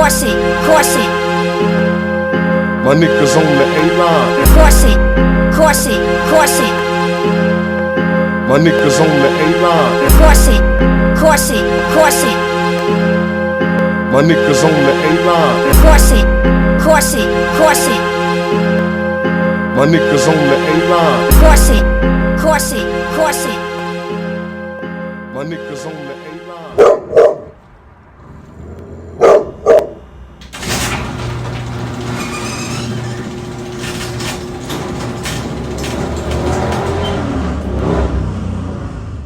My niggas on the A-line. My niggas on the A-line. My niggas on the A-line. My niggas on the A-line. My niggas on the A-line.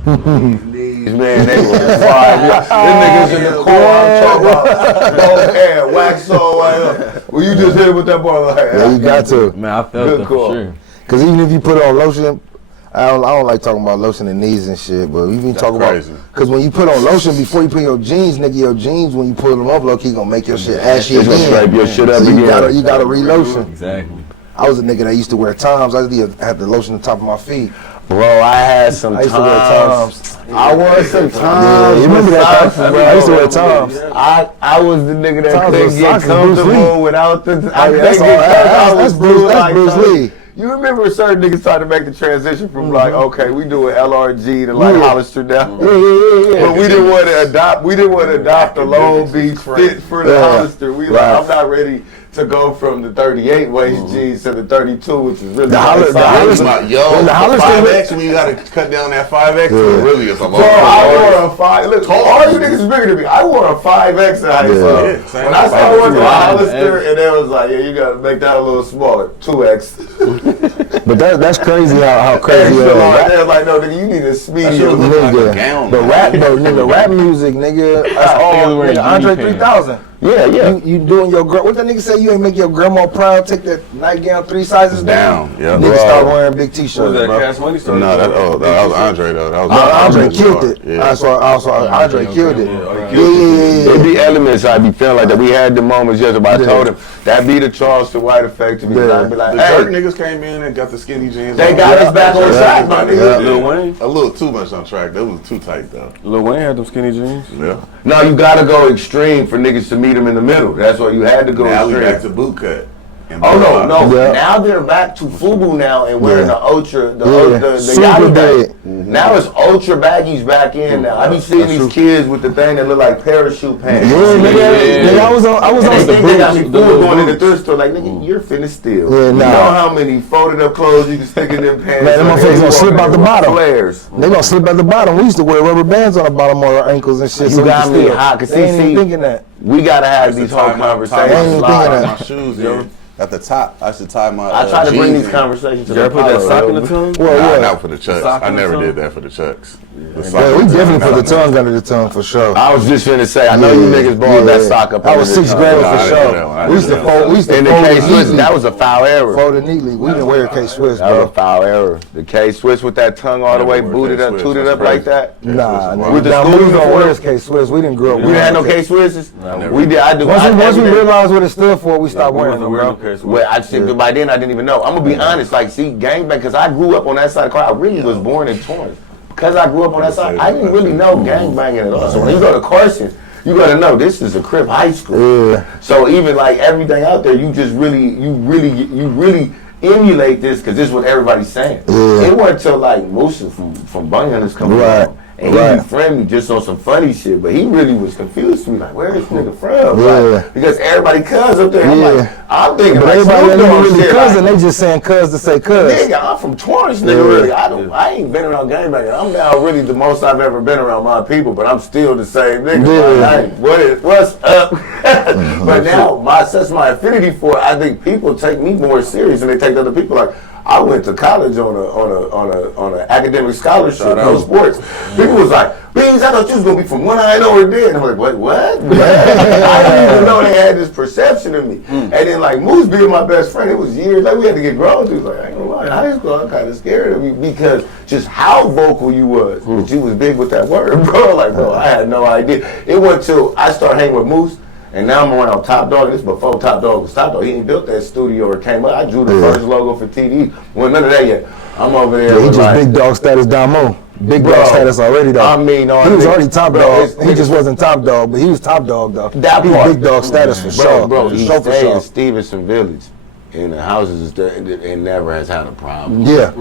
These man, they were fire. Them niggas in the core, I'm talking about long hair, wax all right up. Well, you just hit it with that bar like that. Yeah, you got to. Man, I felt that for sure. Cause even if you put on lotion, I don't like talking about lotion and knees and shit, but we been talking about, cause when you put on lotion before you put your jeans, nigga, your jeans when you pull them up, low key gonna make your shit ashy again. It's gonna scrape your shit up so again. You gotta re-lotion. Exactly. I was a nigga that used to wear Toms. I had the lotion on the top of my feet. Bro, I had some I used to wear Toms. I wore some Toms. Yeah, you remember that? I used to wear Toms. I was the nigga that Toms couldn't get comfortable without the. That's Bruce Lee. You remember certain niggas trying to make the transition from like, okay, we doing LRG to like Hollister now. Yeah. But we didn't want to adopt the Long Beach fit for the Hollister. We like, I'm not ready to go from the 38 waist jeans to the 32, which is really the Hollister. Yo, the 5X when you gotta cut down that 5X, really is a long. Bro, I wore a 5. Look, all you niggas is bigger than me. I wore a 5X in high school. When I started working with Hollister, and they was like, yeah, you gotta make that a little smaller, 2X. But that's crazy how crazy they're like, no, nigga, you need a speedy. The rap music, nigga. That's all. Nigga, Andre 3000. Yeah. You doing your girl? What that nigga say? You ain't make your grandma proud? Take that nightgown 3 sizes down. Yeah. Nigga start wearing big t-shirts. Was that bro. Cash Money? No, that was Andre though. That was Andre killed it. Yeah. I saw Andre killed it. It be elements. I be feeling like that. We had the moments yesterday. I told him that be the Charleston White effect to me. I'd be like, the hey, Jerk niggas came in and got the skinny jeans. They got us back on track, my nigga. Lil Wayne? A little too much on track. That was too tight though. Lil Wayne had them skinny jeans. Yeah. No, you gotta go extreme for niggas to meet them in the middle. That's why you had to go Now we extreme. back to boot cut. Oh no! Yeah. Now they're back to FUBU now and wearing the ultra, the Super yachty bag. big. Now it's ultra baggies back in now. I be seeing these kids with the thing that look like parachute pants. Nigga, I was They think they got me fooled going in the thrift store. Like, nigga, you're finna steal. Yeah, You nah. know how many folded up clothes you can stick in them pants? Man, them motherfuckers gonna slip out the bottom. Flares. They gonna slip at the bottom. We used to wear rubber bands on the bottom of our ankles and shit. You got me hot. Cause They ain't even see, thinking that. we gotta have these whole I ain't conversations. even thinking Tie that. my shoes in at the top. I should tie my. I try to bring jeans these in. conversations to You the ever put that sock in the tongue? Well, Not for the chucks. sock I in the never tongue? did that for the chucks. Yeah, we definitely put the tongue under the tongue for sure. I was just finna say, I know you niggas balled that sock up. I was under the 6th tongue. grade No, I for didn't do that one. I sure. We used to didn't do that fold. We used to In the fold K it Swiss, neatly. that was a foul error. Fold it neatly. We didn't wear K Swiss, That was bro. a foul error. The K Swiss with that tongue all the way Never booted wore up, K-Swiss. tooted That's up like crazy. that. Nah, With the now school we don't uniform? wear K Swiss. We didn't grow up. You had no K Swisses? We did. I do. Once we realized what it stood for, we stopped wearing them, bro. Well, I think by then I didn't even know. I'm gonna be honest. Like, see, gangbang, because I grew up on that side of the car. I really was born in Torrance. Because I grew up on that side, I didn't really know gangbanging at all. So when you go to Carson, you gotta know this is a Crip high school. Yeah. So even like everything out there, you just really emulate this because this is what everybody's saying. Yeah. It wasn't till like Musa from Bunyan is coming along. And he befriended me just on some funny shit, but he really was confused to me, like, where this nigga from? Yeah. Like, because everybody cuz up there. I'm thinking, But like, everybody Snoop ain't Dogg really shit, cousin. like, They just saying cuz to say cuz. nigga, I'm from Torrance, nigga. Really, I ain't been around gangbanging. I'm now really the most I've ever been around my people, but I'm still the same nigga. Yeah. Like, what's up? But now, that's my affinity for it. I think people take me more serious than they take other people. Like, I went to college on an academic scholarship, no sports. People was like, BEEZ, I thought you was gonna be from one eye and over there. And I'm like, what? I didn't even know they had this perception of me. And then like Moose being my best friend, it was years. Like we had to get grown. He was like, I ain't gonna lie, in high school I'm kind of scared of you because just how vocal you was. But you was big with that word, bro. Like, bro, I had no idea. It wasn't till I started hanging with Moose. And now I'm around Top Dog. This is before Top Dog was Top Dog. He ain't built that studio or came up. I drew the first logo for TD. Wasn't none of that yet. I'm over there. Yeah, he with just like, big dog status Damo. big dog status already though. I mean, he was already top dog. He just wasn't top dog, but he was top dog though. That he was part. big dog status for sure. Bro, for he sure, stayed in Stevenson Village. In the houses and never has had a problem. Yeah.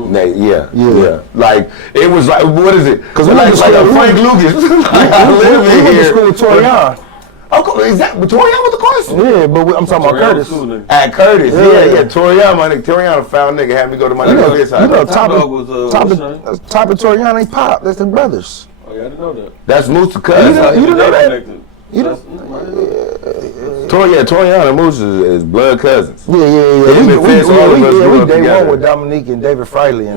Yeah. Like, it was like, what is it? Because we like Frank Lucas. We went to school with Torian. Oh, is that Torian with the Carson? Yeah, but I'm talking about Curtis. At Curtis, yeah. Torian, my nigga. Torian, a foul nigga, had me go to my nigga his house. You know, Top and Torian ain't pop. That's their brothers. Oh, yeah, I didn't know that. That's Moose's cousin. You didn't know that? Torian and Moose is blood cousins. Yeah. We day one with Dominique and David Freiley.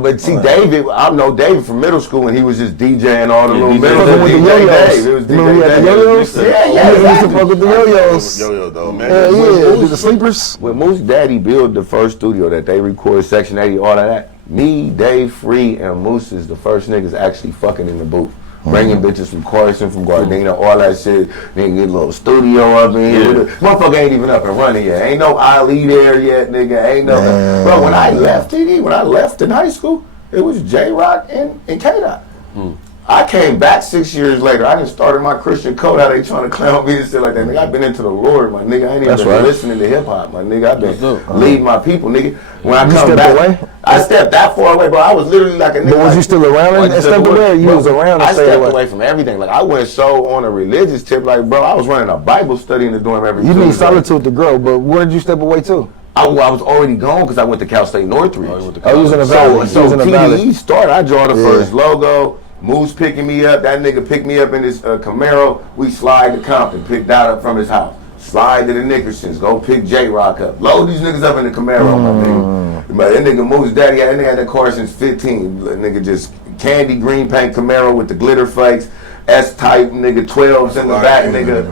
But see, David, I know David from middle school when he was just DJing all the little middle with the yo-yos. It was Remember we had the yo-yos? Yeah. We used to fuck with the yo-yos. Yo-yo though, man. Yeah, the sleepers. When Moose Daddy built the first studio that they recorded Section 80, all of that, me, Dave, Free, and Moose is the first niggas actually fucking in the booth. Bringing bitches from Carson, from Gardena, all that shit. Nigga, get a little studio up in here. Motherfucker ain't even up and running yet. Ain't no Ali there yet, nigga. Ain't no. Bro, when I left TD, when I left in high school, it was J-Rock and K-Dot. I came back 6 years later. I done started my Christian code. How they trying to clown me and shit like that. Nigga, I've been into the Lord, my nigga. I ain't even been listening to hip hop, my nigga. I've been leading my people, nigga. When I come back, I stepped that far away, bro. I was literally like a nigga. But was you still around and stepped away? You was around and stayed away? I stepped away from everything. Like, I went so on a religious tip, like, bro, I was running a Bible study in the dorm every Tuesday. You need solitude to grow, but where did you step away to? I was already gone because I went to Cal State Northridge. You was in the valley. So TDE started. I draw the first logo. Moose picking me up. That nigga picked me up in his Camaro. We slide to Compton. Pick that up from his house. Slide to the Nickersons. Go pick J-Rock up. Load these niggas up in the Camaro, my nigga. But that nigga Moose Daddy, that nigga had that car since 15. Nigga just candy green paint Camaro with the glitter flakes. S-type, nigga, 12s in the back, nigga.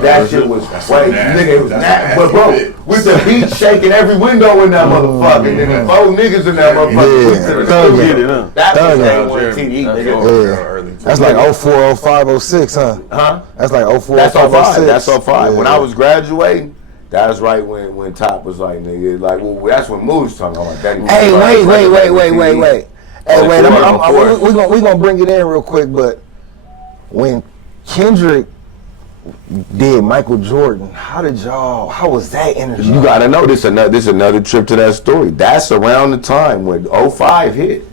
That shit was crazy. Nigga, it was nasty. But bro, with the beat shaking every window in that motherfucker, nigga. 4 niggas in that motherfucker. That was A1TD, nigga. That's like 04, 05, 06, huh? That's like 04, That's 05, 06. That's 05. When I was graduating, that was right when Top was like, nigga, like, well, that's when Moose talking about that. Hey, wait. Hey, wait, we gonna bring it in real quick, but when Kendrick did Michael Jordan, how was that energy? You gotta know this another trip to that story. That's around the time when 05 hit.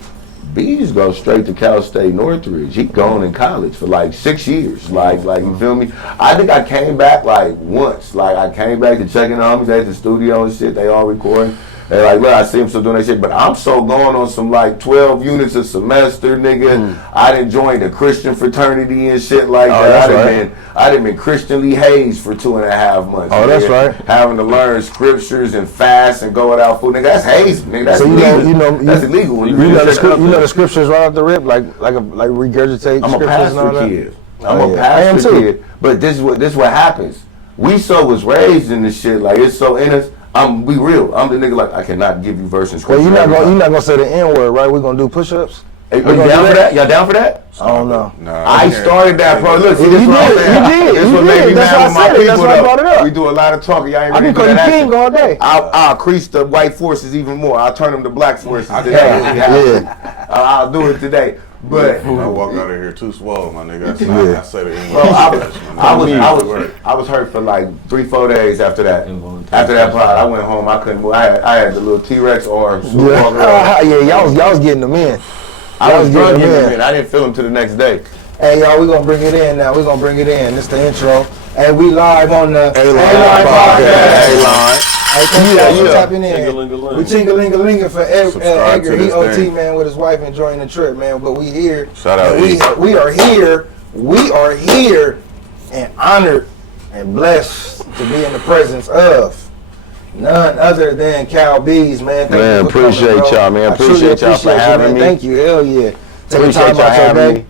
BEEZ goes straight to Cal State Northridge. He gone in college for like 6 years. Like you feel me? I think I came back like once. Like I came back to checking on them at the studio and shit. They all recording. And like, look, I see him still doing that shit, but I'm so going on some like 12 units a semester, nigga. I done joined a Christian fraternity and shit like that. I done been Christianly hazed for 2.5 months. Oh, nigga. that's right. Having to learn scriptures and fast and go without food, nigga. That's hazing, nigga. That's illegal. That's illegal. You know the scriptures right off the rip, like regurgitate. I'm a pastor kid. I'm a pastor kid. But this is what happens. We was raised in this shit. Like it's so in us. We real. I'm the nigga like I cannot give you verse and scripture. Well, you're not gonna say the N-word, right? We're gonna do push-ups. Hey, you down for that? Y'all down for that? I don't know. I started that, bro. Look, see, you this what I'm did. saying. You did. This what made me mad with my people. That's why I brought it up. We do a lot of talking. Y'all ain't I ready can for call you that king all day. I'll increase the white forces even more. I'll turn them to black forces today. Yeah. I'll do it today. But I walk out of here too swole, my nigga. That's not I say the English. I was hurt for like 3-4 days after that. After that pod, I went home. I couldn't move. I had the little T-Rex arms. Y'all was getting them in. I was drunk getting them in. I didn't feel them till the next day. Hey y'all, we gonna bring it in now. We gonna bring it in. This is the intro. And we live on the A-Line podcast. A-Line. Hey, tapping in. We ting-a-ling-a-linging for Edgar. He OT, man, with his wife enjoying the trip, man. But we here. Shout out. We are here. We are here and honored and blessed to be in the presence of none other than Calbeezus, man. Man, appreciate y'all, man. Appreciate y'all for having me. Thank you. Hell yeah. Appreciate y'all having me.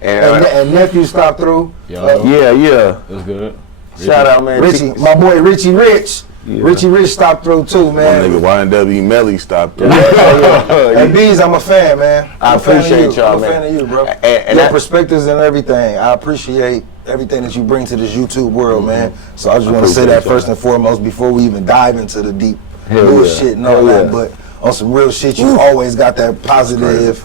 And nephew stopped through. Yeah. That's good. Shout out, man. Richie, my boy Richie Rich. Yeah. Richie Rich stopped through too, man. My nigga YNW Melly stopped through. Hey, BEEZ, I'm a fan, man. I appreciate y'all, man. I'm a fan of you, bro. And your perspectives and everything. I appreciate everything that you bring to this YouTube world, man. So I just want to say that first and foremost before we even dive into the deep bullshit and all that. But on some real shit, you always got that positive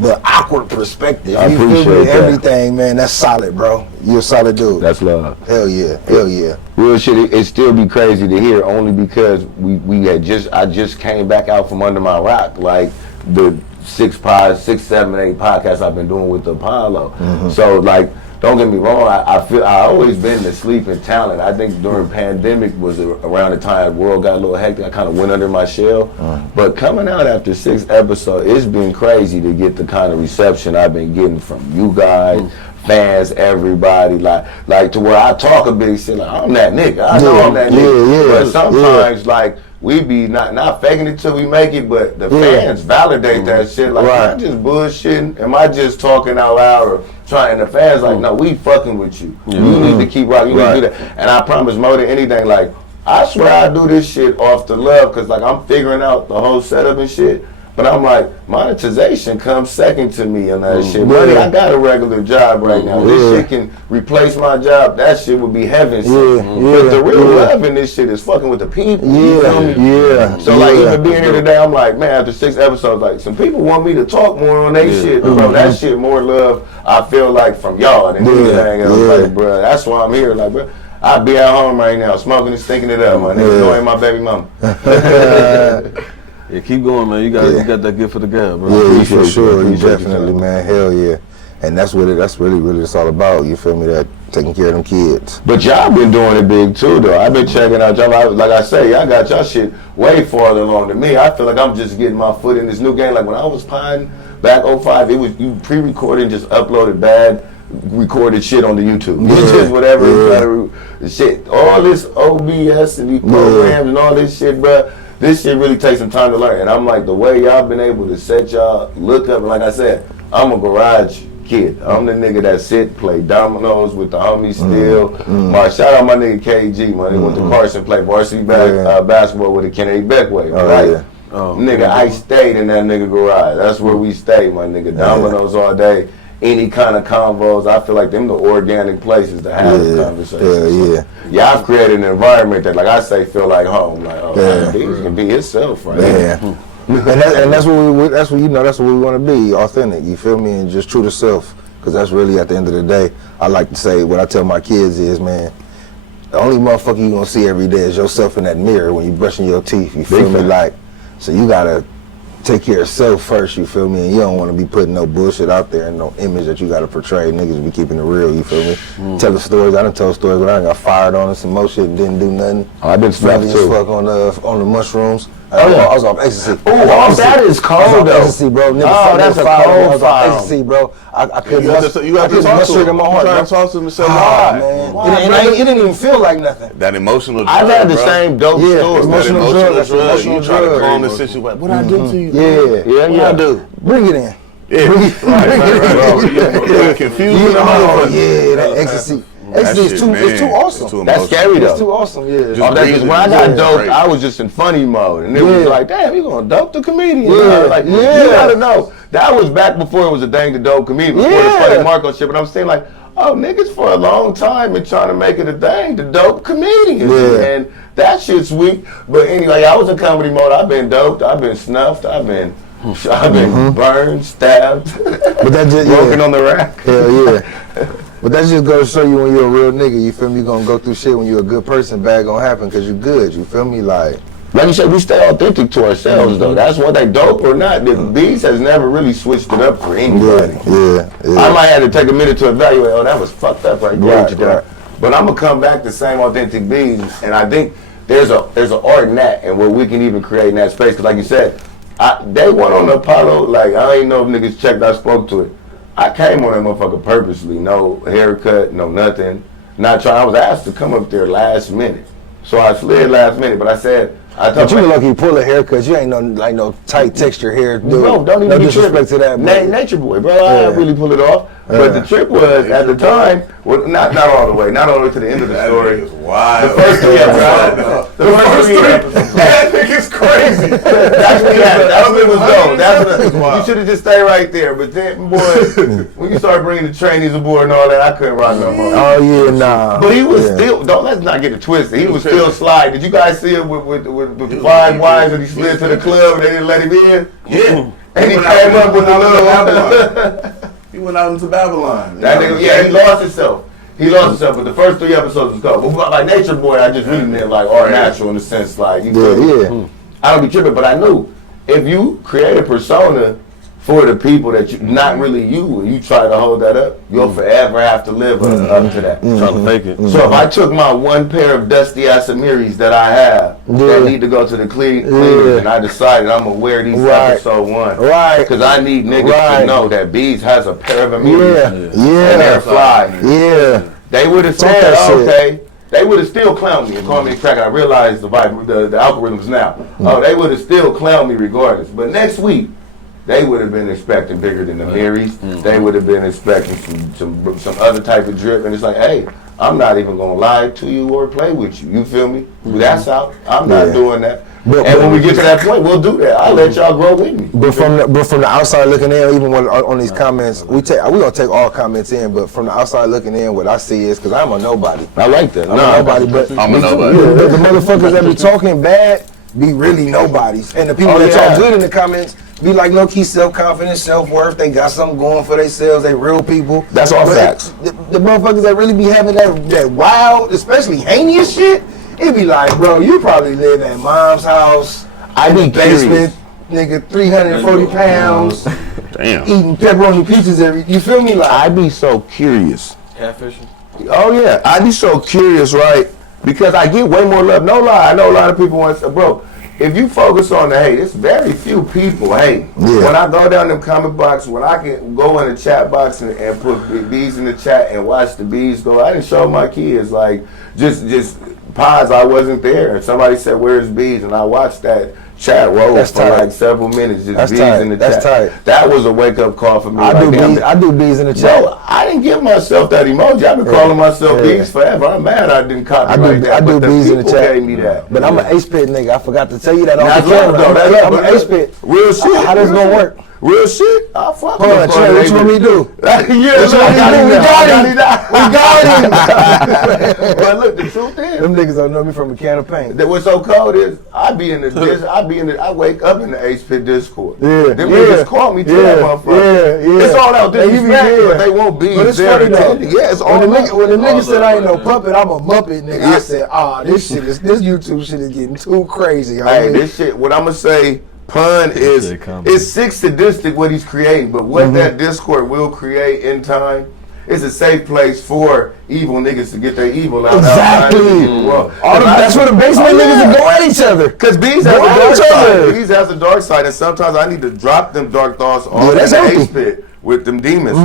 the awkward perspective. I You feel me? appreciate that. Everything, man. That's solid, bro. You're a solid dude. That's love. Hell yeah. Hell yeah. Real shit, it still be crazy to hear only because I just came back out from under my rock, like the 6, 7, 8 podcasts I've been doing with Apollo. So like, don't get me wrong, I feel I always been the sleeping talent. I think during pandemic was around the time the world got a little hectic. I kind of went under my shell. But coming out after 6 episodes, it's been crazy to get the kind of reception I've been getting from you guys, fans, everybody. Like to where I talk a big shit. Like I'm that nigga. I know I'm that nigga. But sometimes like we be not faking it till we make it, but the fans validate that shit. Like, am I just bullshitting? Am I just talking out loud or trying? The fans like, no, we fucking with you. You need to keep rocking. You need to do that. And I promise more than anything, like, I swear I do this shit off the love, because like I'm figuring out the whole setup and shit. But I'm like, monetization comes second to me on that shit. Money, I got a regular job right now. This shit can replace my job. That shit would be heaven sent. But the real love in this shit is fucking with the people. You feel me? So like even being here today, I'm like, man, after 6 episodes, like some people want me to talk more on their shit. Bro, that shit more love, I feel like, from y'all than anything else. Like, bro, that's why I'm here. Like, bro, I'd be at home right now smoking and stinking it up, my nigga, annoying my baby mama. Yeah, keep going, man. You got that gift for the gab, bro. Yeah, for sure. You definitely, man. Hell yeah. And that's really it's all about. You feel me? That taking care of them kids. But y'all been doing it big too, though. I've been checking out y'all. Like I say, y'all got y'all shit way farther along than me. I feel like I'm just getting my foot in this new game. Like when I was potting back 05, it was you pre-recorded and just uploaded bad recorded shit on the YouTube. Just whatever shit. All this OBS and these programs and all this shit, bro. This shit really takes some time to learn. And I'm like, the way y'all been able to set y'all look up, and like I said, I'm a garage kid. I'm the nigga that sit, play dominoes with the homies still. Shout out my nigga KG, my nigga went to Carson, play varsity basketball with a Kennedy Beckway. Nigga, I stayed in that nigga garage. That's where we stay, my nigga. Dominoes all day. Any kind of convos, I feel like them the organic places to have the conversation. Yeah, I've created an environment that, like I say, feel like home. Like, BEEZ can be himself, right? And that's what we want to be, authentic. You feel me? And just true to self, because that's really at the end of the day. I like to say what I tell my kids is, man, the only motherfucker you gonna see every day is yourself in that mirror when you brushing your teeth. You feel me? Like, so you gotta take care of self first, you feel me? And you don't want to be putting no bullshit out there and no image that you got to portray. Niggas be keeping it real, you feel me? Telling stories, I done told stories, but I done got fired on and some more shit and didn't do nothing. I've been smacked too. Fuck on the mushrooms. I was off ecstasy. Oh, that is cold though. Ecstasy, bro. That's a cold fire. Ecstasy, bro. I couldn't You got to talk to him. in my heart. Trying to talk to him and say, man. It didn't even feel like nothing. That emotional drug, I've had the same dope stories. Emotional drug. You try to calm the situation. What I do to you? What I do? Bring it in. Right. Confused. That ecstasy. Ecstasy is too awesome. That's scary though. It's too awesome, When I got doped, I was just in funny mode, and it was like, damn, you gonna dope the comedian? You gotta know that was back before it was a thing to dope comedian, before the funny Marco shit. But I'm saying like, oh, niggas for a long time been trying to make it a thing to dope comedians, and that shit's weak. But anyway, I was in comedy mode. I've been doped. I've been snuffed. I've been burned, stabbed, but that just, broken on the rack. Hell yeah. But that's just gonna show you when you're a real nigga, you feel me? You're gonna go through shit when you're a good person, bad gonna happen because you're good, you feel me? Like you said, we stay authentic to ourselves though. That's one thing, dope or not, the BEEZ has never really switched it up for anybody. I might have to take a minute to evaluate, that was fucked up right there. But I'm gonna come back to same authentic BEEZ, and I think there's an art in that, and where we can even create in that space. Cause like you said, they went on the Apollo, like I ain't know if niggas checked, I spoke to it. I came on that motherfucker purposely, no haircut, no nothing. Not trying. I was asked to come up there last minute, so I slid last minute. But I said, but you lucky you pull a haircut. You ain't no tight texture hair, dude. Bro, don't even no be disrespect to that, bro. Nature boy, bro. I really pull it off. But the trick was at the time, well, not all the way to the end of the story. Wild. The first 3 episodes. The first 3 episodes. That nigga's crazy. That's what was dope. That's what you should have just stayed right there. But then, boy, when you start bringing the trainees aboard and all that, I couldn't rock no more. Oh yeah, nah. But he was still. Let's not get it twisted. He was still sliding. Did you guys see it with 5 wives when he slid to the club and they didn't let him in? Yeah. And he came up with a little Babylon. He went out into Babylon. That nigga, yeah, he lost himself. But the first 3 episodes was cool. But like Nature Boy, I just reading it like all natural in the sense like you feel me? I don't be tripping, but I knew if you create a persona for the people that you not really you, and you try to hold that up, you'll forever have to live up to that. Trying to fake it. So if I took my one pair of dusty Asamiris that I have that need to go to the cleaners, and I decided I'm gonna wear these episode 1, because I need niggas to know that BEEZ has a pair of Amiris, and they're fly. They would have said, okay. They would have still clowned me and called me a cracker. I realized the algorithms now. Oh, they would have still clowned me regardless. But next week, they would have been expecting bigger than the Marys. They would have been expecting some other type of drip. And it's like, hey, I'm not even going to lie to you or play with you. You feel me? That's out. I'm not doing that. And when we get to that point, we'll do that. I'll let y'all grow with me. But from the outside looking in, even when on these comments, we gonna take all comments in. But from the outside looking in, what I see is because I'm a nobody. I like that. I'm a nobody, but I'm a nobody. The motherfuckers that be talking bad be really nobodies, and the people that talk good in the comments be like low key self-confident, self-worth. They got something going for themselves. They real people. That's all facts. The motherfuckers that really be having that wild, especially heinous shit. It be like, bro, you probably live at mom's house. I be basement, nigga, 340 pounds. Damn. Eating pepperoni pizzas you feel me? Like, I be so curious. Catfishing? Oh yeah, I be so curious, right? Because I get way more love. No lie, I know a lot of people want to say, bro, if you focus on the hate, it's very few people. When I go down them comment box, when I can go in the chat box and put BEEZ in the chat and watch the BEEZ go, I didn't show my kids like just pause. I wasn't there, and somebody said, "Where's BEEZ?" and I watched that chat roll for like several minutes. Just BEEZ in the chat. Tight. That was a wake up call for me. I do BEEZ in the chat. No, I didn't give myself that emoji. I've been calling myself BEEZ forever. I'm mad I didn't copyright that. I do BEEZ in the chat. Gave me that. But I'm an ace pit nigga. I forgot to tell you that on That's the camera. love, I'm an ace pit. Real shit. How this gonna work? Real shit. I fuck Hold on, Trey, what you want me to do? We got him. But look, the truth is, Them niggas don't know me from a can of paint. that what's so cold is I wake up in the Ace Pit Discord. Yeah, Them niggas call me to that motherfucker. Yeah. It's all out disrespect, Yeah. but they won't be But it's there. funny though. Yeah, it's all When the nigga out. said I ain't no puppet, I'm a Muppet nigga. I said, this YouTube shit is getting too crazy. Hey, this shit, what I'm gonna say, pun is, it's sick sadistic what he's creating, but what that Discord will create in time is a safe place for evil niggas to get their evil out. Exactly. That's where the basement niggas go at each other. Because BEEZ has a dark side. BEEZ has a dark side, and sometimes I need to drop them dark thoughts on the Ace Pit with them demons.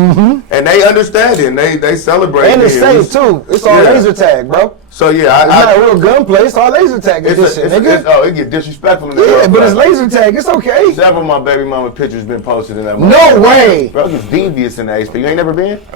And they understand it, and they celebrate it. And it's safe too. It's all laser tag, bro. So yeah, it's not a real gunplay. It's all laser tag. It get disrespectful in the Yeah, but it's laser tag. It's okay. Several of my baby mama pictures been posted in that. No way. Bro, it's devious in the Ace Pit. You ain't never been? I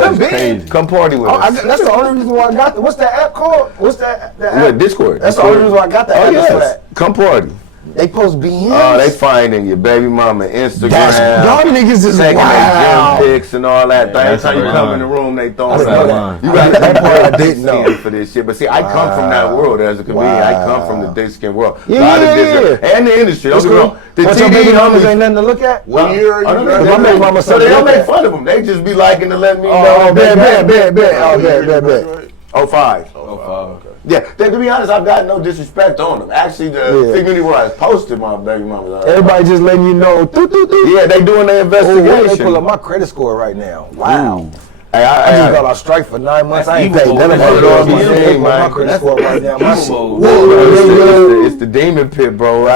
done been. Come party with us. That's the only reason why I got what's that app called? What's that app? Discord. That's the only reason why I got that app for that. Come party. They post BMs. Oh, they finding your baby mama Instagram. Y'all niggas is taking wild. their pics and all that. Every time you come in the room, they throwing something. You got that part I didn't know for this shit. But see, I come from that world as a comedian. I come from the thick skin world. Yeah. And the industry. Don't get me wrong. The What's your baby mamas ain't nothing to look at? What year are you? My baby mama so they don't make fun of them. They just be liking to let me know. Bet. 05. Okay. Yeah, to be honest, I've got no disrespect on them. Actually, the community where I posted my baby mama. Everybody just letting you know. Yeah, they doing their investigation. They pull up my credit score right now. Wow. Hey, I just got on strike for 9 months. I ain't paid none of my credit score right now. It's the demon pit, bro.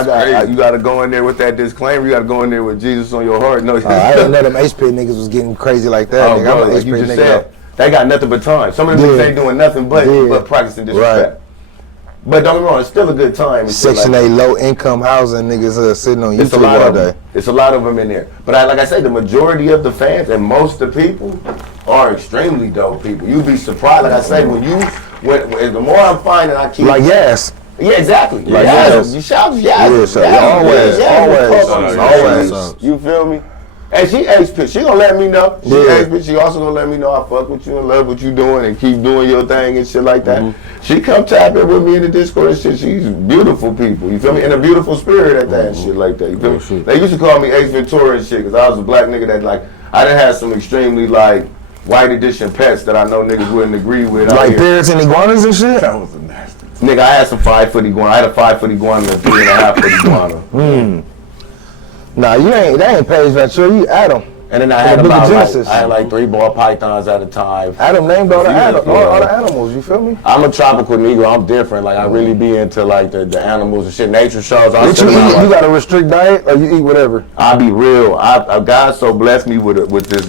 You got to go in there with that disclaimer. You got to go in there with Jesus on your heart. No, I didn't know them Ace Pit niggas was getting crazy like that. Oh, bro, like you just said. They got nothing but time. Some of them niggas ain't doing nothing but practicing disrespect. But don't get me wrong, it's still a good time. Section 8 low income housing niggas sitting on YouTube all day. It's a lot of them in there. But like I say, the majority of the fans and most of the people are extremely dope people. You'd be surprised. Like I say, the more I'm finding, I keep like yes. Yeah, exactly. Like yes. You shout yes. Always. You feel me? And she H-Pitch. She gonna let me know. She H-Pitch. She also gonna let me know I fuck with you and love what you doing and keep doing your thing and shit like that. She come tap in with me in the Discord and shit. She's beautiful people. You feel me? And a beautiful spirit at that and shit like that. You feel me? They used to call me Ace Ventura and shit because I was a black nigga that like, I done had some extremely like white edition pets that I know niggas wouldn't agree with. Like parrots and iguanas and shit? That was a nasty. Nigga, I had some 5-foot iguana. I had a 5-foot iguana and a 3.5-foot iguana. Nah, that ain't Paige Ventura, you Adam. And then I had like 3 ball pythons at a time. Adam named all the animals, you feel me? I'm a tropical Negro. I'm different. Like I really be into like the animals and shit. Nature shows. You got a restrict diet or you eat whatever? I'll be real. God so blessed me with this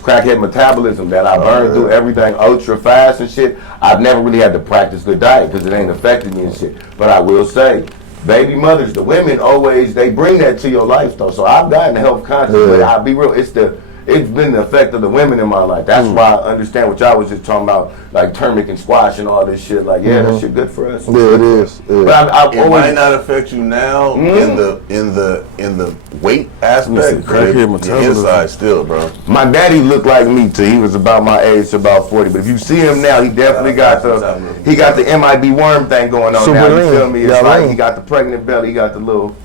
crackhead metabolism that I burn through everything ultra fast and shit. I've never really had to practice good diet because it ain't affected me and shit. But I will say, baby mothers, the women always, they bring that to your life though. So I've gotten health conscious, but I'll be real, it's been the effect of the women in my life. That's why I understand what y'all was just talking about, like turmeric and squash and all this shit. Like, that shit good for us. Yeah, it is. Yeah. But it might not affect you now in the weight aspect, but the inside still, bro. My daddy looked like me till he was about my age, about 40. But if you see him now, he definitely got the MIB worm thing going on now. You feel me? It's like he got the pregnant belly, he got the little.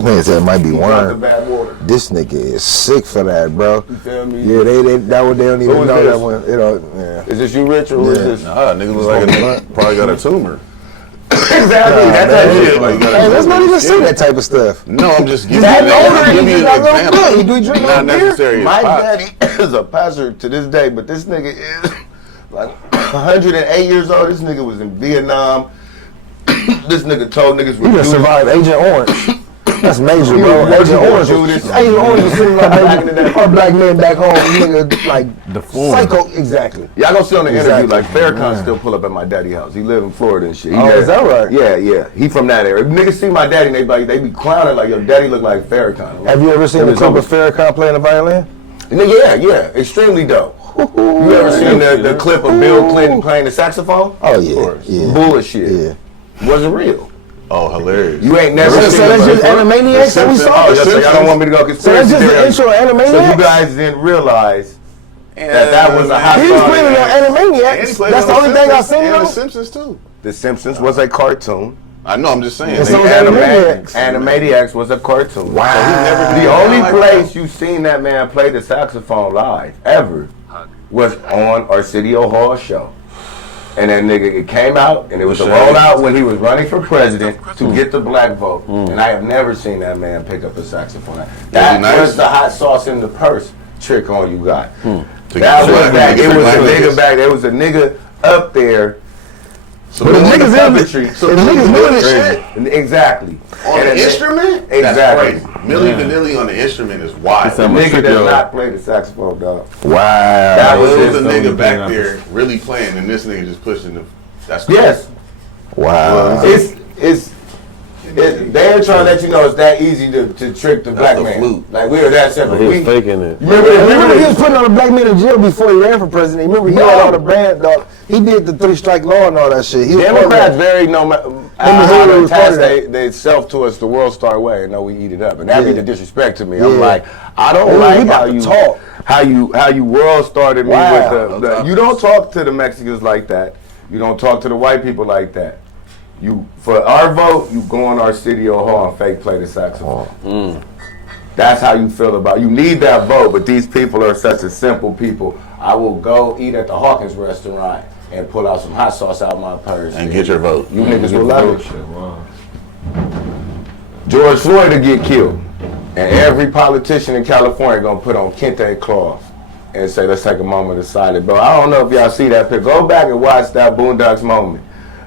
Man, that might be worm. Bad water. This nigga is sick for that, bro. You feel me? Yeah, they don't even know that one. Is this you, Rich, or who is this? Nah, nigga looks like a nut. Probably got a tumor. Exactly. That's that shit. Like, Hey, let's not even say that type of stuff. No, I'm just giving He's you getting older, an he's got a little example. good. He do drink Not a little beer. necessary. My daddy is a pastor to this day, but this nigga is like 108 years old. This nigga was in Vietnam. This nigga told niggas You done survived Agent Orange. That's major, bro. Agent Orange was sitting like our black men back home, nigga, like The form. psycho. Exactly. Y'all gonna see on the interview, Exactly. like Farrakhan still pull up at my daddy's house. He live in Florida and shit. He Is that right? Yeah. He from that area. If niggas see my daddy and they be clowning like, your daddy look like Farrakhan. Have you ever seen the clip of Farrakhan playing the violin? Yeah. Extremely dope. You ever seen the clip of Bill Clinton playing the saxophone? Oh yeah. Bullshit. Yeah. Wasn't real. Oh, hilarious. You ain't never So seen that's just Animaniacs that we saw? Oh, so y'all don't want me to go So conspiracy that's just the theory. intro of Animaniacs? So you guys didn't realize that was a hot He was song. playing it on Animaniacs. That's the only thing I've seen And of The him. Simpsons too. The Simpsons was a cartoon. I know. I'm just saying. And so They- was Animaniacs. Animaniacs was a cartoon. Wow. So he never did The only like place you seen that man play the saxophone live ever was on Arsenio Hall show. And that nigga, it came out, and it was a rollout when he was running for president to get the black vote. And I have never seen that man pick up a saxophone. That was the hot sauce in the purse trick on you got. That was that. It was a nigga back. There was a nigga up there. So But the the niggas niggas in puppetry. So the niggas doing this shit Exactly. on And the it- instrument. Exactly. That's crazy. Milli Vanilli on the instrument is wild. The nigga does not play the saxophone, dog. Wow. That was There his was a nigga only back thing I there really playing, and this nigga just pushing the. That's crazy. Yes. Wow. They're trying to let you know it's that easy to trick the black the man. flute. Like we are that simple. He was We- faking it. Remember he was putting all the black men in jail before he ran for president. Remember he had all the brand dog. He did the 3-strike law and all that shit. He was Democrats very no matter Hillary how was part attached of that. they self to us the world star way and know we eat it up. And that be Yeah. the disrespect to me. Yeah. I'm like, I don't Oh, we like about how to you talk. how you world started me Wow. with the you don't talk to the Mexicans like that. You don't talk to the white people like that. You for our vote, you go on our city or hall and fake play the saxophone. That's how you feel about. You need that vote, but these people are such a simple people. I will go eat at the Hawkins restaurant and pull out some hot sauce out my purse And get your vote. You niggas will love it. George Floyd will get killed, and every politician in California gonna put on kente cloth and say, "Let's take a moment of silence." Bro, I don't know if y'all see that picture. Go back and watch that Boondocks moment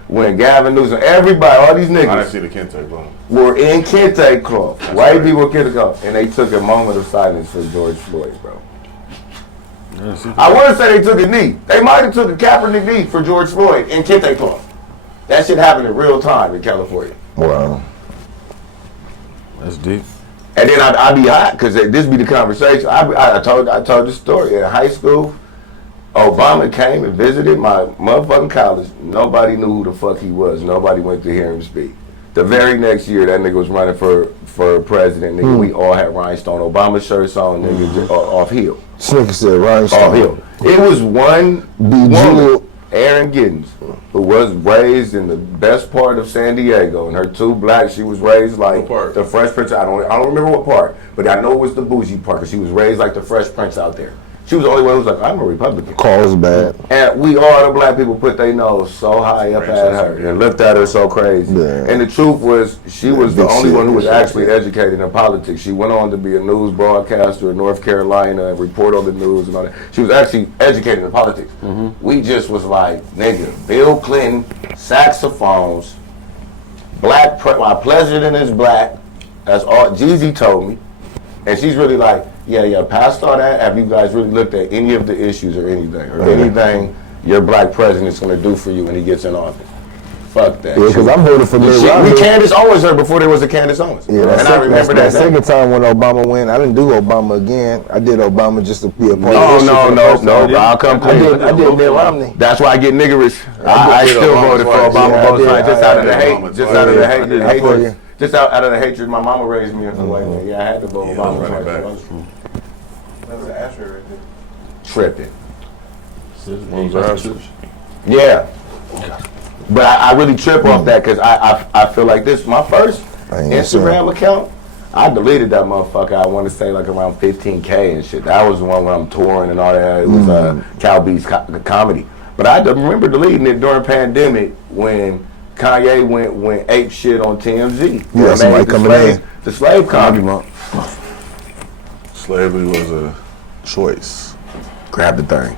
when Gavin Newsom, everybody, all these I didn't niggas see the Kente bro. were in kente cloth. White people were kente cloth, and they took a moment of silence for George Floyd, bro. I want to say they took a knee. They might have took a Kaepernick knee for George Floyd in kente cloth. That shit happened in real time in California. Wow. That's deep. And then I'd be hot because this be the conversation. I told the story in high school. Obama came and visited my motherfucking college. Nobody knew who the fuck he was. Nobody went to hear him speak. The very next year, that nigga was running for president. Nigga, we all had rhinestone Obama shirts on. Nigga, off heel. Snicker said rhinestone. Off heel. It was one woman, Aaron Giddens, who was raised in the best part of San Diego, and her two blacks. She was raised like the Fresh Prince. I don't remember what part, but I know it was the bougie part because she was raised like the Fresh Prince out there. She was the only one who was like, I'm a Republican. Calls bad. And we all the black people put their nose so high up at her and looked at her so crazy. Yeah. And the truth was, she was the only one who was actually educated in politics. She went on to be a news broadcaster in North Carolina and report on the news and all that. She was actually educated in politics. We just was like, nigga, Bill Clinton, saxophones, black, my president is black. That's all Jeezy told me. And she's really like, yeah, past all that, have you guys really looked at any of the issues or anything? Or anything your black president's going to do for you when he gets in office? Fuck that. Yeah, because I'm voting for Mitt Romney. Candace Owens her before there was a Candace Owens. Yeah, and I remember that second time when Obama went, I didn't do Obama again. I did Obama just to be a part of No, I'll come clean. I did Mitt Romney. That's why I get niggerish. I still voted for Obama both times, just out of the hate. Just out of the hatred my mama raised me in. Yeah, I had to vote Obama twice. That was an ashtray right there. Tripping. Yeah. But I really trip off that because I feel like this. My first Instagram account, I deleted that motherfucker. I want to say like around 15K and shit. That was the one when I'm touring and all that. It was Calbeezus comedy. But I remember deleting it during pandemic when Kanye went ape shit on TMZ. Yeah, somebody coming in. The slave comedy. Slavery was a choice. Grab the thing.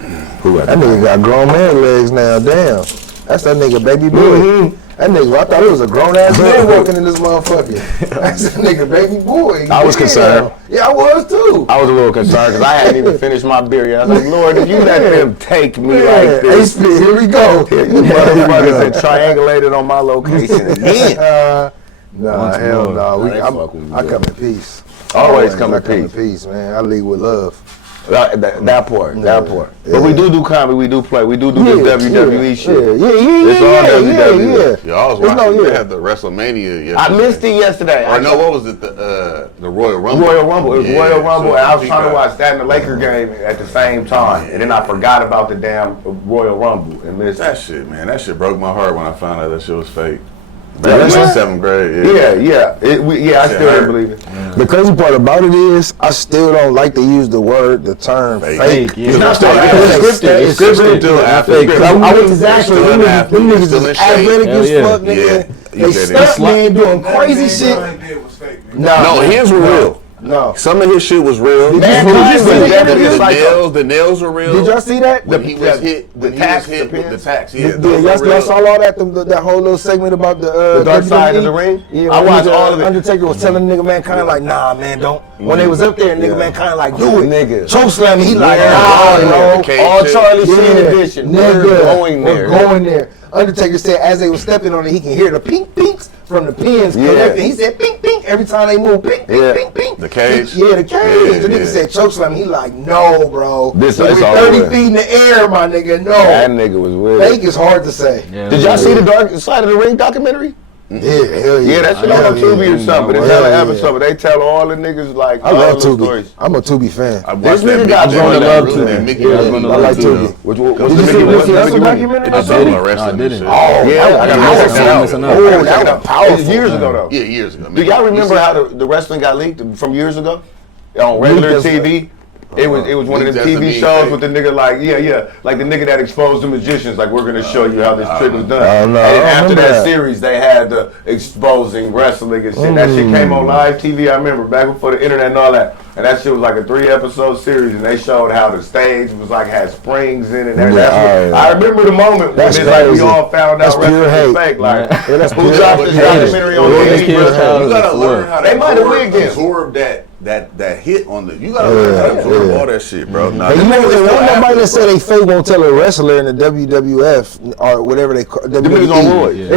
That nigga got grown man legs now. Damn. That's that nigga baby boy. That nigga, I thought it was a grown ass man walking in this motherfucker. That's that nigga baby boy. I was concerned. Yeah, I was too. I was a little concerned because I hadn't even finished my beer yet. I was like, Lord, if you let them take me like this. Here we go. Motherfuckers had triangulated on my location again. Hell no. I come in peace. Always come in peace, man. I lead with love. That part. But we do comedy, we do play, we do this WWE shit. It's all WWE. Yeah, I was watching. They had the WrestleMania yesterday. I missed it yesterday. Or no, what was it? The Royal Rumble. It was Royal Rumble, and I was trying to watch that and the Laker game at the same time, and then I forgot about the damn Royal Rumble and missed that shit, man. That shit broke my heart when I found out that shit was fake. Back in 7th grade. Yeah. I still didn't believe it. The crazy part about it is, I still don't like to use the term fake. It's not scripted. It's scripted until after. I was exactly. Them niggas is athletic as fuck, nigga. They stuck man doing crazy shit. No, his were real. No. Some of his shit was real. The nails were real. Did y'all see that? When he was hit with the tax. Yeah, y'all saw all that whole little segment about the dark side of the ring? Yeah, I watched all of it. Undertaker was telling nigga Mankind like, nah, man, don't. When they was up there, nigga Mankind like, do it. Nigga. Choke slam, he like, nah, all Charlie Sheen edition. Nigga, we're going there. Undertaker said as they were stepping on it, he can hear the pink pinks from the pins connecting. He said pink pink every time they move, pink pink pink pink. The cage. The cage. The nigga said choke slam. He like, no, bro. This is 30 feet in the air, my nigga. No. That nigga was weird. Fake is hard to say. Yeah, did y'all see the Dark Side of the Ring documentary? Yeah, hell yeah. Yeah, that shit on Tubi or something. But it's another episode, but they tell all the niggas like I love Tubi. I'm a Tubi fan. This nigga got grown to love Tubi. I like Tubi. What's Did you see the documentary? I didn't. Oh, yeah. I got that was powerful. Years ago, though. Yeah, years ago. Do y'all remember how the wrestling got leaked from years ago? On regular TV? It was one of the TV shows with the nigga like the nigga that exposed the magicians, like we're gonna show you how this trick was done. And after that series they had the exposing wrestling and shit. That shit came on live TV, I remember, back before the internet and all that. And that shit was like a 3-episode series and they showed how the stage was like had springs in it and everything. I remember the moment when it's like we all found out wrestling was fake. Like who dropped this documentary on TV? You gotta learn how they might have wigged him. Absorb that hit on the. You gotta learn how to absorb all that shit, bro. Now, you know, nobody that say they fake won't tell a wrestler in the WWF or whatever they call. Them niggas on roids. They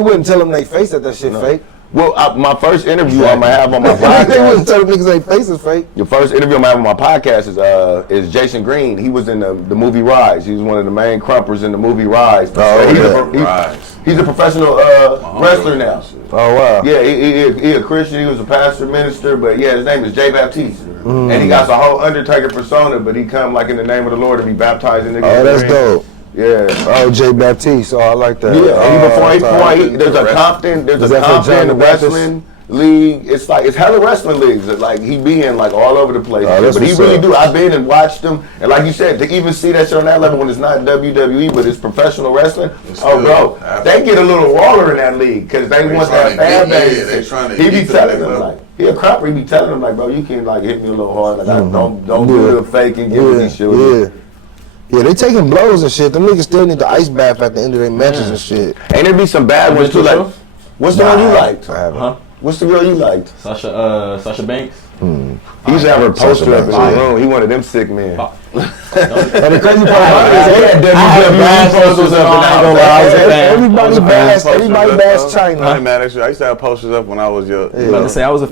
wouldn't tell them they face that shit fake. Well, my first interview I'm gonna have on my They wouldn't podcast. tell the niggas they face is fake. The first interview I'm gonna have on my podcast is Jason Green. He was in the movie Rise. He was one of the main crumpers in the movie Rise. He's a professional wrestler now. Oh wow. Yeah, he a Christian. He was a pastor, minister, but yeah, his name is Jay Baptiste, and he got a whole Undertaker persona. But he come like in the name of the Lord to be baptized in the. Oh, that's dope. Yeah. Oh, Jay Baptiste. Oh, I like that. Yeah, and there's a Compton wrestling league. It's hella wrestling leagues. Like he be in like all over the place. Oh, but he really do. I've been and watched him, and like you said, to even see that shit on that level when it's not WWE but it's professional wrestling. Oh, bro, they get a little waller in that league because they want that fan base. He be telling them like. He a crapper. He be telling them like, bro, you can like hit me a little hard. Like, don't do the fake and give me these shit. Yeah, they taking blows and shit. Them niggas still need the ice bath at the end of their matches and shit. Ain't there be some bad ones too? Like, what's the one you liked? Huh? What's the girl you liked? Sasha Banks. He used to have her poster up in his room. He one of them sick men. And the crazy part everybody bashed China. I ain't mad at you. I used to have posters up when I was young. I was about to say I was a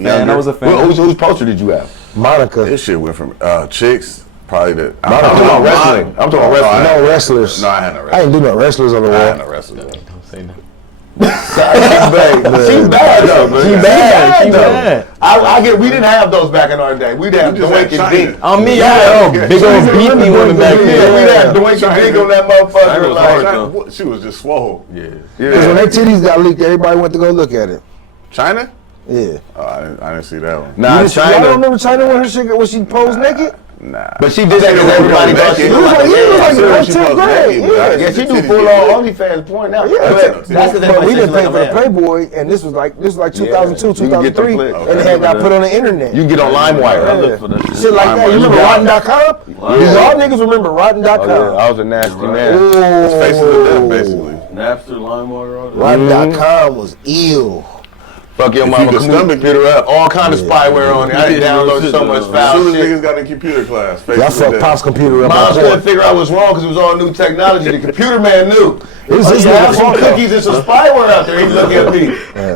fan. Whose poster did you have? Monica. This shit went from chicks. Probably the. I'm talking about wrestling. I'm talking about wrestling. No wrestlers. No, I had no wrestlers. I ain't do no wrestlers on the I had wall. no wrestlers. Don't say that. She bad though, man. She bad. We didn't have those back in our day. We'd have Doink and Dink. On me, I had big old beefy woman back Yeah, there. we'd have Doink and Dink on that motherfucker. China, she was just swole. Yeah. Because when their titties got leaked, everybody went to go look at it. China? Yeah. Oh, I didn't see that one. Nah, Y'all don't China. remember China when she posed naked? Nah. But she did that because everybody thought she It was like, was yeah, She 10th posed grade. naked, but yeah, she do full on OnlyFans porn now. Yeah. That's the But we didn't pay for the Playboy, and this was like 2002, You can get them 2003, clicks. and it had got put on the internet. You get on LimeWire. Yeah. Shit like that. You remember Rotten.com? Y'all niggas remember Rotten.com? Oh, yeah, I was a nasty man. Faces of death, basically. Napster, LimeWire, all that. Rotten.com was ill. Fuck your If mama, you could stomach computer up. All kind of spyware on it. I didn't download so much As foul soon as shit. niggas got in computer class, Y'all faces of fucked death. Pop's computer up. Mom couldn't figure out what's wrong because it was all new technology. The computer man knew. This You have some nigga cookies and some spyware out there. He look at me.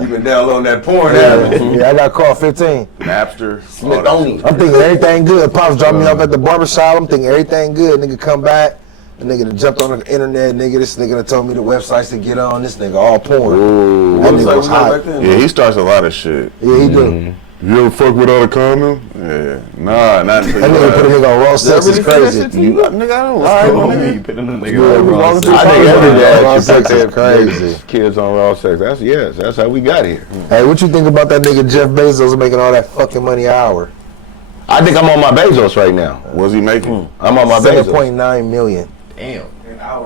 You been downloading that porn, haven't you? Yeah, I got caught 15. Napster. Smithoni. I'm thinking everything good. Pops dropped me off at the barbershop. I'm thinking everything good. Nigga come back. The nigga that jumped on the internet. This nigga that told me the websites to get on. This nigga all porn. That nigga was hot. Yeah, he starts a lot of shit. Yeah, he do. You ever fuck without a condom? Yeah. Nah, not until That nigga put a nigga on raw sex is crazy. Nigga, I don't lie, my nigga. Put them nigga on raw sex. I think every dad Raw should sex put is their crazy. kids on raw sex. That's how we got here. Hey, what you think about that nigga Jeff Bezos making all that fucking money an hour? I think I'm on my Bezos right now. What's he making? I'm on my Bezos. 7.9 million. Damn.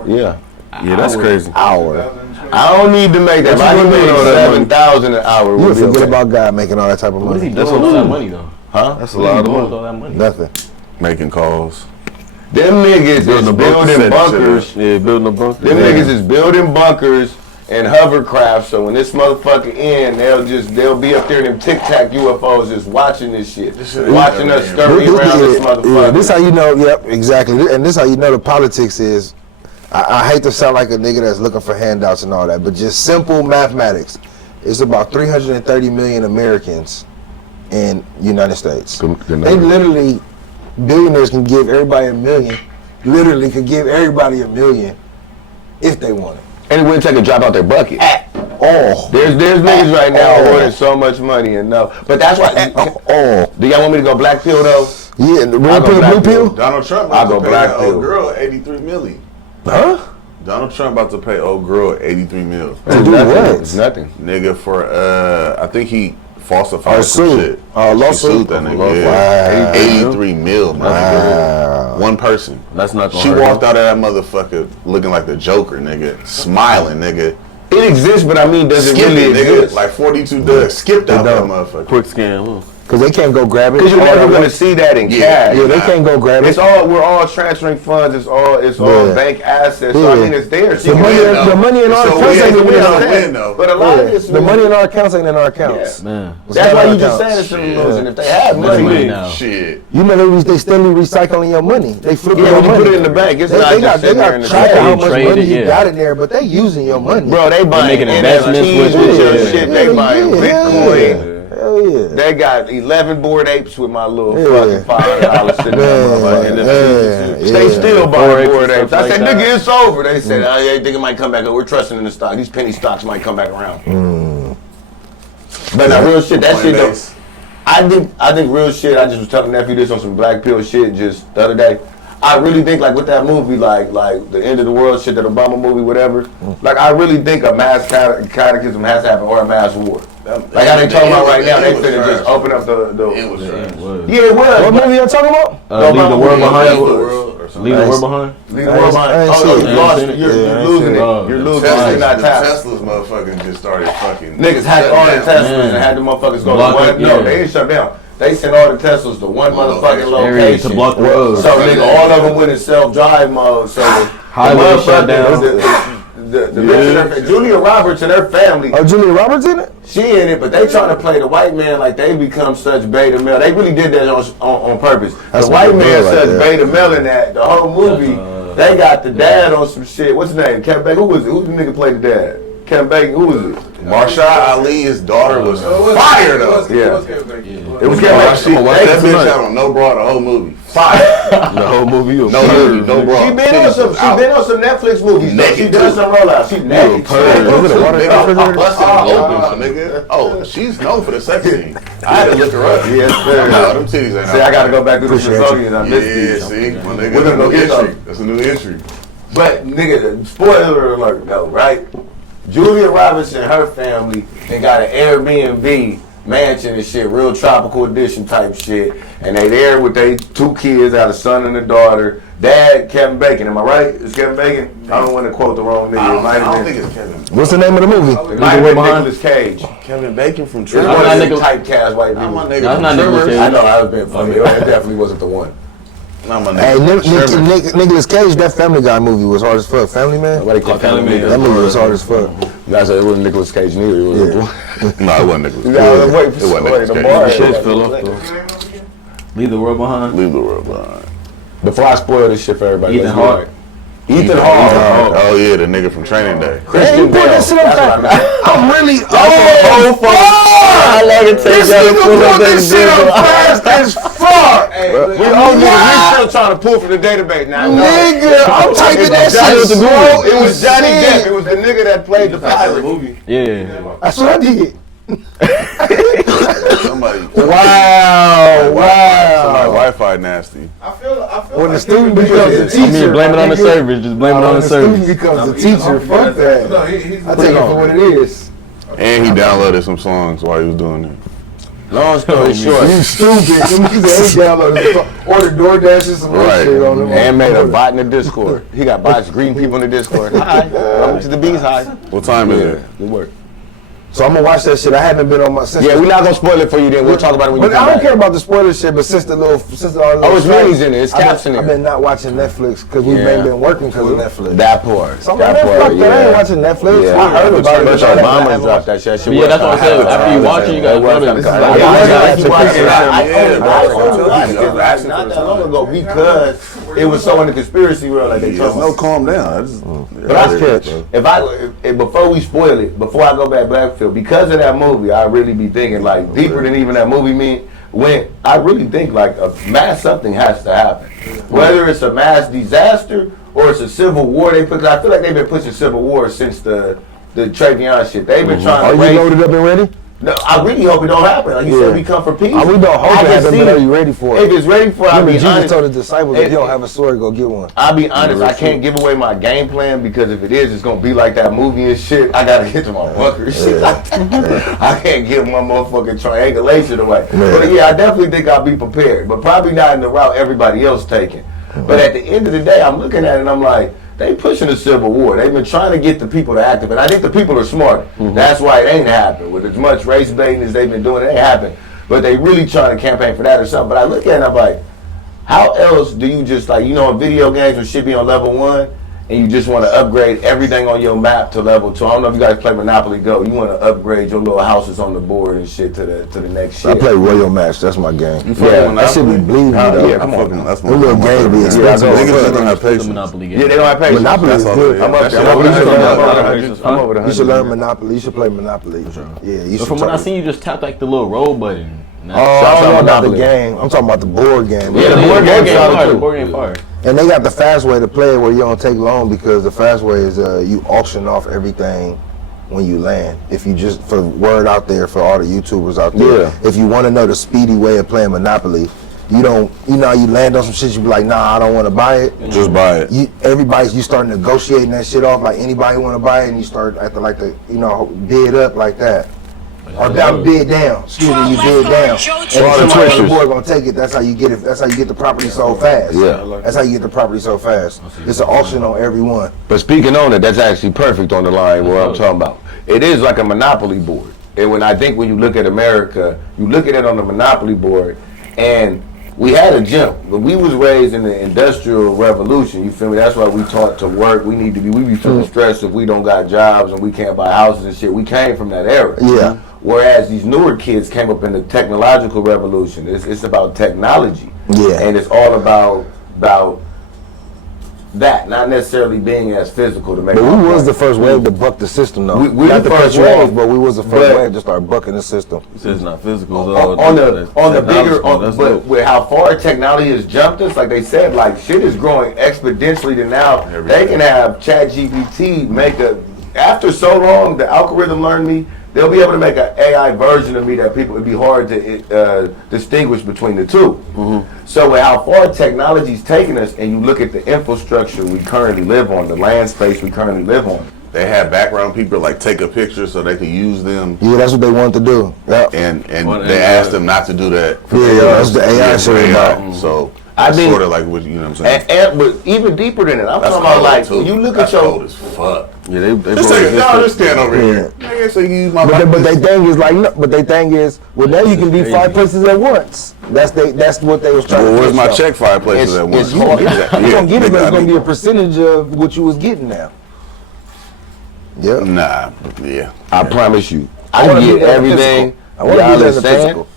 Yeah. Yeah, that's crazy. Hour. I don't need to make that. If I can make 7,000 an hour, You we'll be forget okay. about God making all that type of What is he money. doing with all that money though? Huh? That's a lot of What is he doing with money. all that money? Nothing. Making calls. Them niggas is building bunkers. Yeah, building a bunker. Them niggas is building bunkers and hovercraft. So when this motherfucker in, they'll be up there in them Tic Tac UFOs just watching this shit, watching us scurry around this motherfucker. Yeah, this how you know. Yep, exactly. And this how you know the politics is. I hate to sound like a nigga that's looking for handouts and all that, but just simple mathematics. It's about 330 million Americans in United States. They literally, billionaires can give everybody $1 million. Literally could give everybody $1 million if they want it. And it wouldn't take a drop out their bucket. All. There's niggas right now hoarding so much money and no. But that's why. All. Do y'all want me to go black pill though? Yeah, the I'll red go pill, black blue pill. Donald Trump I'll about go to pay black that pill. old girl 83 million. Huh? Donald Trump about to pay old girl 83 mil. To do what? Nothing. Nigga for I think he falsified some suit. shit. Lawsuit. He sued that nigga. Wow. Yeah. 83 mil, my nigga. One person. That's not gonna She hurt walked him. out of that motherfucker looking like the Joker, nigga. Smiling, nigga. It exists, but I mean, does it really Skipping, nigga. exist? Like 42 ducks skipped out that motherfucker. Quick scan, huh? Because they can't go grab it. Because you're all never at going to once. see that in Yeah, cash. they can't go grab it. It's all we're all transferring funds. It's all Yeah. bank assets. So I Yeah. mean, it's there. The money in our So accounts ain't we even in don't our win though. But a lot of Yeah. this The money in our accounts ain't in our accounts. Man. That's why in you our just accounts. saying it's losing. If they had Money money, now. Shit. You know they steadily recycling your money. They flipping yeah, your when you money. put it in the bank, it's They not got just sitting there in the track of how bank. much Trade money it, you yeah. got in there, but they using your money. Bro, they buying making investments NFTs with with it, your yeah. shit. They buying Bitcoin. Hell yeah. They got 11 bored apes with my little Yeah. fucking $5 sitting there. Man, They yeah. still buying Forex bored and apes. stuff I said, like nigga, that. it's over. They said, oh, yeah, think it might come back up. We're trusting in the stock. These penny stocks might come back around. But now, real shit, that shit though. Coinbase. I think real shit. I just was telling nephew this on some black pill shit just the other day. I really think like with that movie, like the end of the world shit, that Obama movie, whatever. Like I really think a mass cataclysm has to happen or a mass war. Like how they talking about right now, they finna just open up the. It was trash. Yeah, it was. What movie you talking about? Leave the world behind. Leave the world or something. Leave the world behind. Leave the world behind. I ain't Oh, seen you it. lost. I ain't seen it. You're Yeah, I ain't losing seen it. it. You're The losing it. You're not the tapped. Teslas motherfucking just started fucking. Niggas hacked all the shutting down. Teslas and had the motherfuckers go Block to one. it, No, yeah. they ain't shut down. They sent all the Teslas to one motherfucking Area location. to block the road. So nigga, all of them went in self-drive mode. So the Highway shut motherfuckers- down. The bitch and her- Julia Roberts and her family, Oh, Julia Roberts in it? she in it, but they trying to play the white man like they become such beta male. They really did that on purpose. That's The what white they man do like such that. beta male in that. The whole movie, they got the dad on some shit. What's his name? Kevin Bacon. Who was it? Who the nigga played the dad? Kevin Bacon. Who was it? Marsha Ali's daughter was fire though. Yeah. It was Oh, Kevin she, Bacon. that bitch had on no bra the whole movie. Fire. The whole movie. No movie, no bra. She been on some. She been on some Netflix movies. Though. She Naked done too. some rollouts. She naked. Nigga. Oh, she's known for the sex scene. I had to look her up. Yes, sir. No, them titties ain't See, I gotta go back to the Appreciate you. Smithsonian. I missed Yeah, these. see, my nigga, We're gonna go get entry. those. That's a new entry. But nigga, spoiler alert though, right? Julia Roberts and her family, they got an Airbnb mansion and shit, real tropical edition type shit. And they there with their 2 kids, out a son and a daughter. Dad, Kevin Bacon, am I right? Is Kevin Bacon? I don't want to quote the wrong nigga. It might I have don't been. think it's Kevin. What's the name of the movie? It might have been Nicolas Cage. Kevin Bacon from It's Trimmer. one not of them Nicolas- typecast white Not my people. nigga That's from not Nicolas Trimmer. Cage. I know, I was being funny. It definitely wasn't the one. Not my Hey, nigga from Trimmer. Nicolas Cage, that Family Guy movie was hard as fuck. Family Man? Nobody called Family Family Man. That movie was hard as fuck. That's it wasn't Nicolas Cage neither. It was No, it wasn't Nicolas. I was waiting for It wasn't somebody Nicolas to Cage. bar. Shit fell off though. Leave the world behind. Leave the world behind. Before I spoil this shit for everybody, Ethan let's do Hawke. it. Ethan Hawke. Oh yeah, the nigga from Training Day. Hey, you put that shit That's up what I meant. I'm really I love it. This nigga pulled this shit up fast as fuck. We still trying to pull from the database now. Nigga, I'm typing that shit slow. It was Johnny Depp. It was the nigga that played the pilot. Yeah. That's what I did. Somebody. Wow, Somebody wow. Wi-Fi nasty. When the student becomes a teacher, I mean, blame it on the nigga. service. Just blame it on When the the student service. becomes a teacher, fuck that. I take it for what it is. And he downloaded some songs while he was doing it. Long story short, You stupid. Them niggas ain't downloaded the order DoorDash and some other Right. shit on them. and made a bot in the Discord. He got bots greeting people in the Discord. Hi, welcome to the BEEZ. Hi. What time is it? Good work. So I'm gonna watch that shit. I haven't been on my since. Yeah, we're not gonna spoil it for you. Then we'll talk about it when you But come I don't back. care about the spoiler shit. But since all the little Oh, it's minis in it. It's caps in I've it. been not watching Netflix because we've Yeah. been working because of Netflix. That part. So I'm like, man, fuck that. I ain't watching Netflix. Yeah. I heard about it. But but I Obama haven't dropped watched that shit. But yeah, that's what I said. After you watch it, you gotta know that. Not that long ago because it was so in the conspiracy world, like they There's talking no about. calm down. But before we spoil it, before I go back Blackfield, because of that movie, I really be thinking like deeper than even that movie mean. When I really think like a mass something has to happen, whether it's a mass disaster or it's a civil war. I feel like they've been pushing civil war since the Travion shit. They've been trying Are to you raise. loaded up and ready? No, I really hope it don't happen. Like you said, we come for peace. We don't hope I it can happens, see but are you ready for If it? it's ready for it, I'll Remember, be Jesus honest. told the disciples, if you don't have a sword, go get one. I'll be honest, I can't give away my game plan because if it is, it's gonna be like that movie and shit. I gotta get to my bunker and shit like that. I can't give my motherfucking triangulation away. But yeah, I definitely think I'll be prepared, but probably not in the route everybody else taking. But at the end of the day, I'm looking at it and I'm like, they pushing a civil war. They've been trying to get the people to activate. I think the people are smart. That's why it ain't happened. With as much race baiting as they've been doing, it ain't happened. but they really trying to campaign for that or something. But I look at it and I'm like, how else do you just like, in video games when shit be on level 1 and you just want to upgrade everything on your map to level 2. I don't know if you guys play Monopoly Go. You want to upgrade your little houses on the board and shit to the next shit. I play Royal Match. That's my game. Yeah, that shit be bleeding though. Yeah, come on. That's That little game be expensive. Niggas don't have The patience. Monopoly game. Yeah, they don't have patience. Monopoly is good. I'm up there. I'm over the You should learn Monopoly. You should play Monopoly. Yeah, you should. But from what I seen, you just tap like the little roll button. Oh, I'm talking about the game. I'm talking about the board game. Yeah, the board game fire. The board game fire. And they got the fast way to play it where you don't take long because the fast way is you auction off everything when you land. If you just, for word out there for all the YouTubers out there, if you want to know the speedy way of playing Monopoly, you don't, you land on some shit, you be like, nah, I don't want to buy it. Just buy it. You start negotiating that shit off like anybody want to buy it and you start acting like bid up like that. Or bid down. Excuse me, you bid down. And somebody on the board gonna take it. That's how you get it. That's how you get the property sold fast. Yeah. That's how you get the property sold fast. It's an auction on every one. But speaking on it, that's actually perfect on the line where I'm talking about. It is like a Monopoly board. And when you look at America, you look at it on the Monopoly board, and we had a gym. But we was raised in the Industrial Revolution, you feel me? That's why we taught to work. We be feeling stressed if we don't got jobs and we can't buy houses and shit. We came from that era. Yeah. Whereas these newer kids came up in the technological revolution. It's about technology. Yeah. And it's all about that, not necessarily being as physical to make. But we was the first wave to buck the system, though. We not the the first first wave, wave, but we was the first wave to start bucking the system. It's not physical. But with how far technology has jumped us, like they said, like shit is growing exponentially to now. They can have ChatGPT after so long, the algorithm learned me. They'll be able to make an AI version of me that people would be hard to distinguish between the two. Mm-hmm. So with how far technology's taken us, and you look at the infrastructure we currently live on, the land space we currently live on. They had background people like take a picture so they could use them. Yeah, that's what they wanted to do. Yep. And they asked them not to do that. Yeah, that's the AI shit about. So I mean, sort of like what you know what I'm saying. But even deeper than it, I'm talking about like you look at your. Cold as fuck. Yeah, they just stand over here. I so you use my. But they thing is like, no, but they thing is, well, now you can be 5 places at once. That's what they was trying to do. Well, where's my check 5 places at once? You gonna get it, but it's gonna be a percentage of what you was getting now. Yeah. Nah. Yeah. I promise you, I get everything. I want to be there as a physical.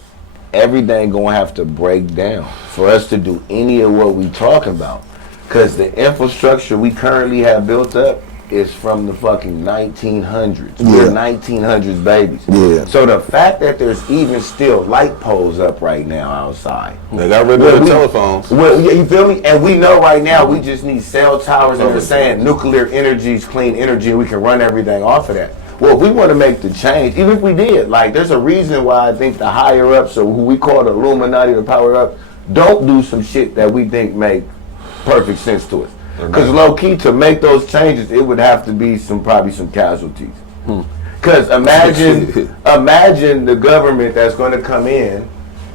Everything gonna have to break down for us to do any of what we talking about. Cause the infrastructure we currently have built up is from the fucking 1900s. We're 1900s babies. Yeah. So the fact that there's even still light poles up right now outside. They got rid of the telephones. Well, yeah, you feel me? And we know right now we just need cell towers and they're saying nuclear energy is clean energy and we can run everything off of that. Well, if we want to make the change, even if we did, like there's a reason why I think the higher ups, or who we call the Illuminati, the power up, don't do some shit that we think make perfect sense to us. Because low key, to make those changes, it would have to be probably some casualties. Because imagine the government that's going to come in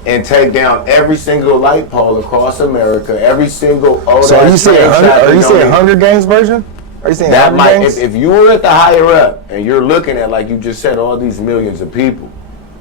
and take down every single light pole across America, every single old. So are you saying Hunger Games version? Are you saying that Hunger might, Games? if you were at the higher up and you're looking at, like you just said, all these millions of people,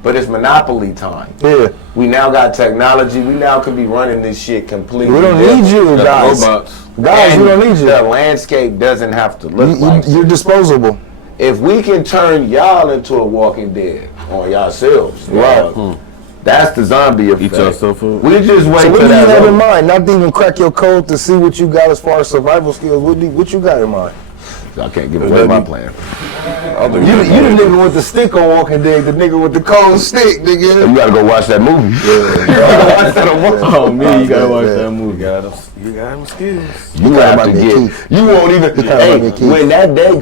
but it's monopoly time. Yeah. We now got technology. We now can be running this shit completely. We don't need you, guys. Robots. Guys, we don't need you. The landscape doesn't have to look like you're disposable. If we can turn y'all into a Walking Dead on yourselves, right? That's the zombie effect. Eat yourself up. We just wait So what till do you that. have in mind? Not even crack your code to see what you got as far as survival skills. What you got in mind? I can't give away my plan. You the nigga with the stick on Walking Dead, the nigga with the cold stick, nigga. You gotta go watch that movie. Oh me, you gotta watch that movie. You got them skills. You have to get. You won't even. Hey, when that day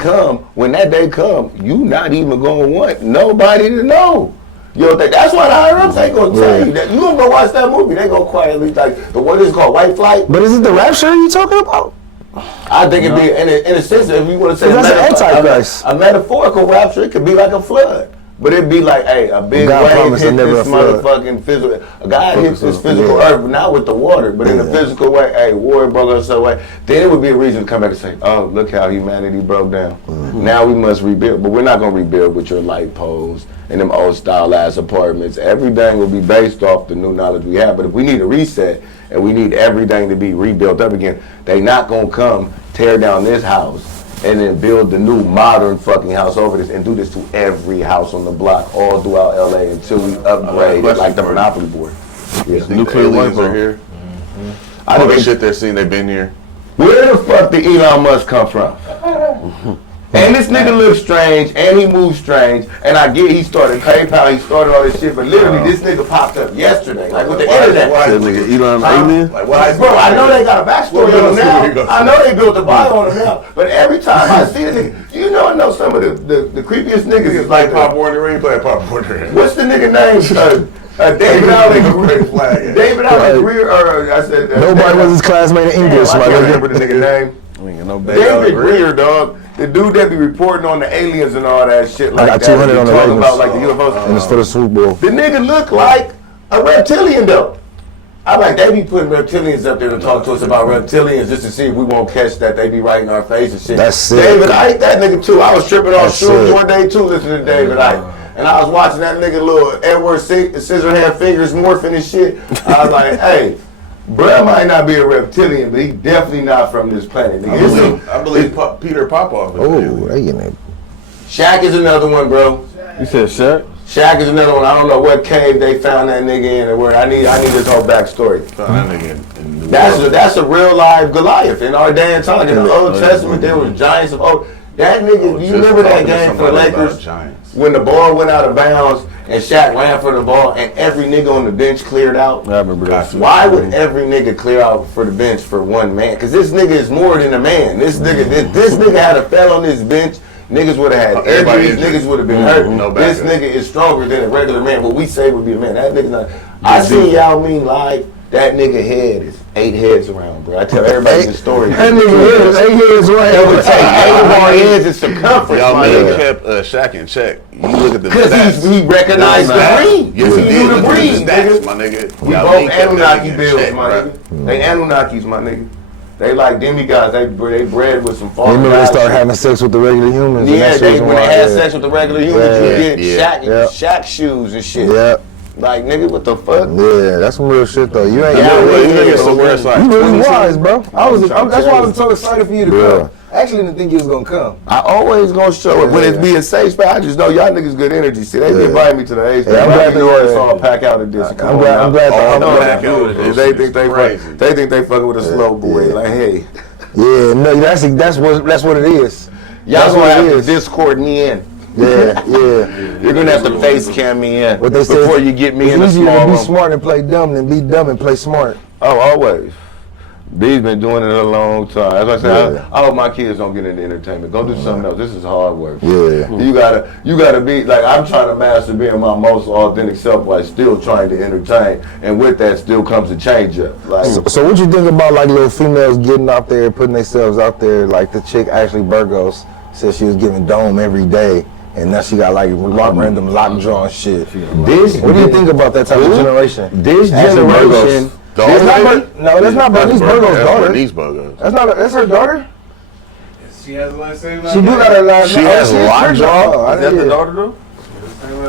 come, you not even gonna want nobody to know. You know, that's why the higher ups ain't gonna tell you that. You gonna go watch that movie? They gonna quietly like what is it called, White Flight. But is it the rapture you talking about? I think it'd be in a sense, if you want to say that's an antichrist. a metaphorical rapture, it could be like a flood. But it'd be like, hey, a big God wave promised hit never this a flood. motherfucking physical. A guy hits this physical earth, not with the water, but in a physical way. Hey, war broke us away. Then it would be a reason to come back and say, oh, look how humanity broke down. Now we must rebuild. But we're not going to rebuild with your light poles and them old style ass apartments. Everything will be based off the new knowledge we have. But if we need a reset and we need everything to be rebuilt up again, they not going to come tear down this house and then build the new modern fucking house over this and do this to every house on the block all throughout LA until we upgrade it like the Monopoly board. Yeah. Nuclear Aliens weapon. are here. I All the think, shit they're seeing, they've been here. where the fuck did Elon Musk come from? And this nigga looks strange, and he moves strange, and I get he started PayPal, he started all this shit, but literally this nigga popped up yesterday, like with the internet. That nigga Elon alien? Like, what Bro, I know they got a backstory on him Here you now. go. I know they built a bio on him now. But every time I see the nigga, you know I know some of the creepiest niggas is like Pop Warner, he played Pop Warner. what's the nigga name? David Allen. Red flag. Yeah. David Allen Greer, or I said Nobody was his classmate in English, I my can't nigga. remember the nigga name. We ain't got no David Greer, dog. The dude that be reporting on the aliens and all that shit like got that. 200 He on the talking Ravens. about like the UFOs. And it's for the Super Bowl. The nigga look like a reptilian though. I like they be putting reptilians up there to talk to us about reptilians just to see if we won't catch that they be right in our face and shit. That's sick. David Icke, that nigga too. I was tripping off That's shrooms sick. one day too listening to David Icke. And I was watching that nigga little Edward Scissorhand fingers morphing and shit. I was like, hey, bruh might not be a reptilian, but he definitely not from this planet. Nigga. I believe Peter Popoff is Oh, alien. they getting it. Shaq is another one, bro. You said Shaq? Shaq is another one. I don't know what cave they found that nigga in or where. I need this whole backstory. Found that nigga in New That's Orleans. a real live Goliath in our day and time. In the Old Testament, there was giants of old. That nigga, you Just remember that talking to game for the somebody about Lakers Giants. when the ball went out of bounds and Shaq ran for the ball and every nigga on the bench cleared out? I remember that. Why would every nigga clear out for the bench for one man? Because this nigga is more than a man. This nigga had a fell on his bench. Niggas would have had Everybody injuries. injured. Niggas would have been hurt. No This backup. nigga is stronger than a regular man. What we say would be a man. That nigga's not. I seen Yao Ming live. That nigga head is 8 heads around, bro. I tell everybody the story. That nigga is 8 years right. It would take 8 more heads in circumference, Y'all my man nigga. kept Shaq in check. You look at the Because stats. he recognized the breed. Yes, he He did. knew the Look at breed, the stats, nigga. my nigga. We Y'all both man kept that Anunnaki nigga in bills, check, my bruh. nigga. They Anunnakis, my nigga. They like demigods. They bred with some fallen Remember they gods. started having sex with the regular humans. and Yeah, that's the when reason they why, had yeah. sex with the regular humans, Yeah, you get yeah. Shaq shoes and shit. Yeah, Like, nigga, what the fuck? yeah, that's some real shit though. You ain't Yeah, you really, You yeah, niggas somewhere it's like really 20 wise, bro. I'm trying to That's tell why I you. was so excited for you to Yeah. come. I actually didn't think you was gonna come. I always gonna show it when it's being safe, but I just know y'all niggas good energy. See, they be inviting me to the A's. Yeah, I'm glad you they- always saw pack out of this. I'm glad Oh, All to the back out of this They shit think is they crazy. they think they fucking with a slow boy. Yeah. Like, hey, Yeah, no, that's what it is. y'all That's gonna what have it to is. Discord me in. Yeah, yeah. You're gonna have to face cam me in What they say before is- you get me it's in a easier small to be room. smart and play dumb than be dumb and play smart. Oh, always. B's been doing it a long time. As I said, Yeah. I hope my kids don't get into entertainment. Go do something else. This is hard work. Yeah. You gotta be like, I'm trying to master being my most authentic self while still trying to entertain. And with that still comes a change up. Like, So what you think about like little females getting out there, putting themselves out there? Like the chick Ashley Burgos said she was giving dome every day, and now she got like random lockjaw and shit. What do you think about that type of generation? this Ashley generation, That's not no, that's not Bernice Burgos' daughter. Bernice Burgos. That's her daughter. She has the last name. She do got a last She name. has is lockjaw? her. I didn't- daughter though?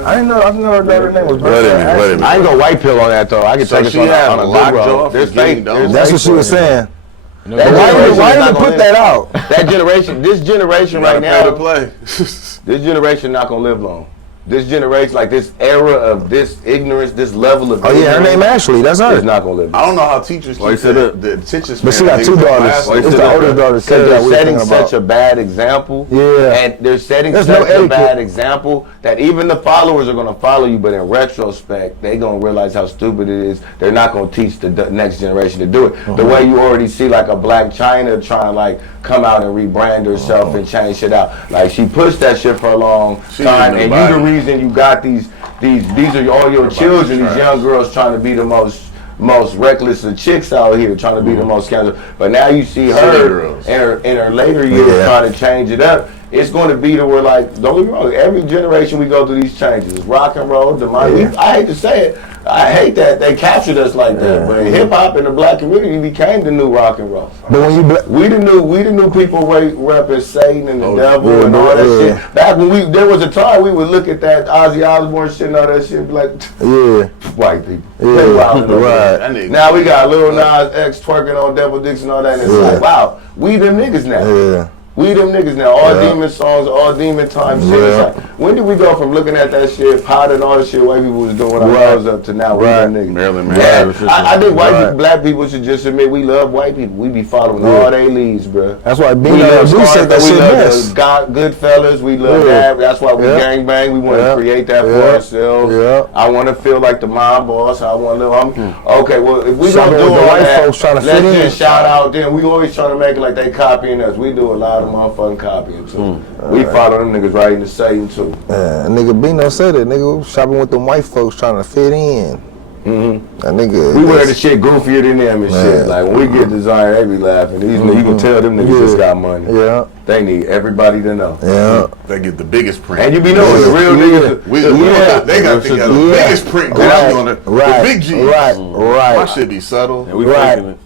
I didn't know. I know her daughter name was Wait a minute, Bernice. wait a minute. I ain't gonna white pill on that though. I can So take it she on had on a a lockjaw lockjaw. for There's getting fake. dome? there's That's fake what she for was it. saying. That Why generation's didn't not they gonna put that out? That generation, this generation Gotta right pay to now, play. this generation not gonna live long. This generation, like this era of this ignorance, this level of Oh yeah, her name Ashley. That's her. is not gonna live long. I don't know how teachers Why you keep say that? the attention span. But she got of two these daughters. classes. It's the oldest daughter. Because Said that they're we setting thinking such about. a bad example. Yeah. And they're setting There's such no a etiquette. bad example that even the followers are going to follow you, but in retrospect, they going to realize how stupid it is. They're not going to teach the next generation to do it. The way you already see like a Black China trying to like come out and rebrand herself and change shit out. Like she pushed that shit for a long She time, didn't and know you the about it. reason you got these are all your children, these trash. young girls trying to be the most reckless of chicks out here, trying to be the most scandalous. But now you see City her girls. in her later years Yeah. trying to change it up, it's going to be to where, like, don't get me wrong, every generation we go through these changes. Rock and roll, I hate to say it, I hate that they captured us like that, but hip hop in the black community became the new rock and roll. But when you we the new people repping Satan and the devil and all that shit. Back when there was a time we would look at that Ozzy Osbourne shit and all that shit and be like, white people. Right. Now we got Lil Nas X twerking on Devil Dicks and all that, and it's like, wow, we them niggas now. Yeah. We them niggas now, all demon songs, all demon time shit. It's like, when did we go from looking at that shit, powder and all the shit white people was doing when I was up to now we them niggas? Marilyn I think white people, black people should just admit we love white people. We be following all they leads, bro. That's why we love said that shit best. Good fellas, we love that. That's why we gang bang. We want to create that for ourselves. I want to feel like the mob boss. I want to. Okay, well if we don't do all that, let's just shout out. Then we always trying to make it like they copying us. We do a lot of motherfucking copying too. We follow them niggas right into Satan too. Nigga Bino said it. Nigga shopping with them white folks trying to fit in. That nigga. We wear the shit goofier than them and shit. Like when we get designed, they be laughing. These niggas, you can tell them niggas just got money. Yeah. They need everybody to know. Yeah. They get the biggest print. And you be knowing the real niggas. They got the biggest print going on it. The big G. Right. My shit be subtle. And we faking it.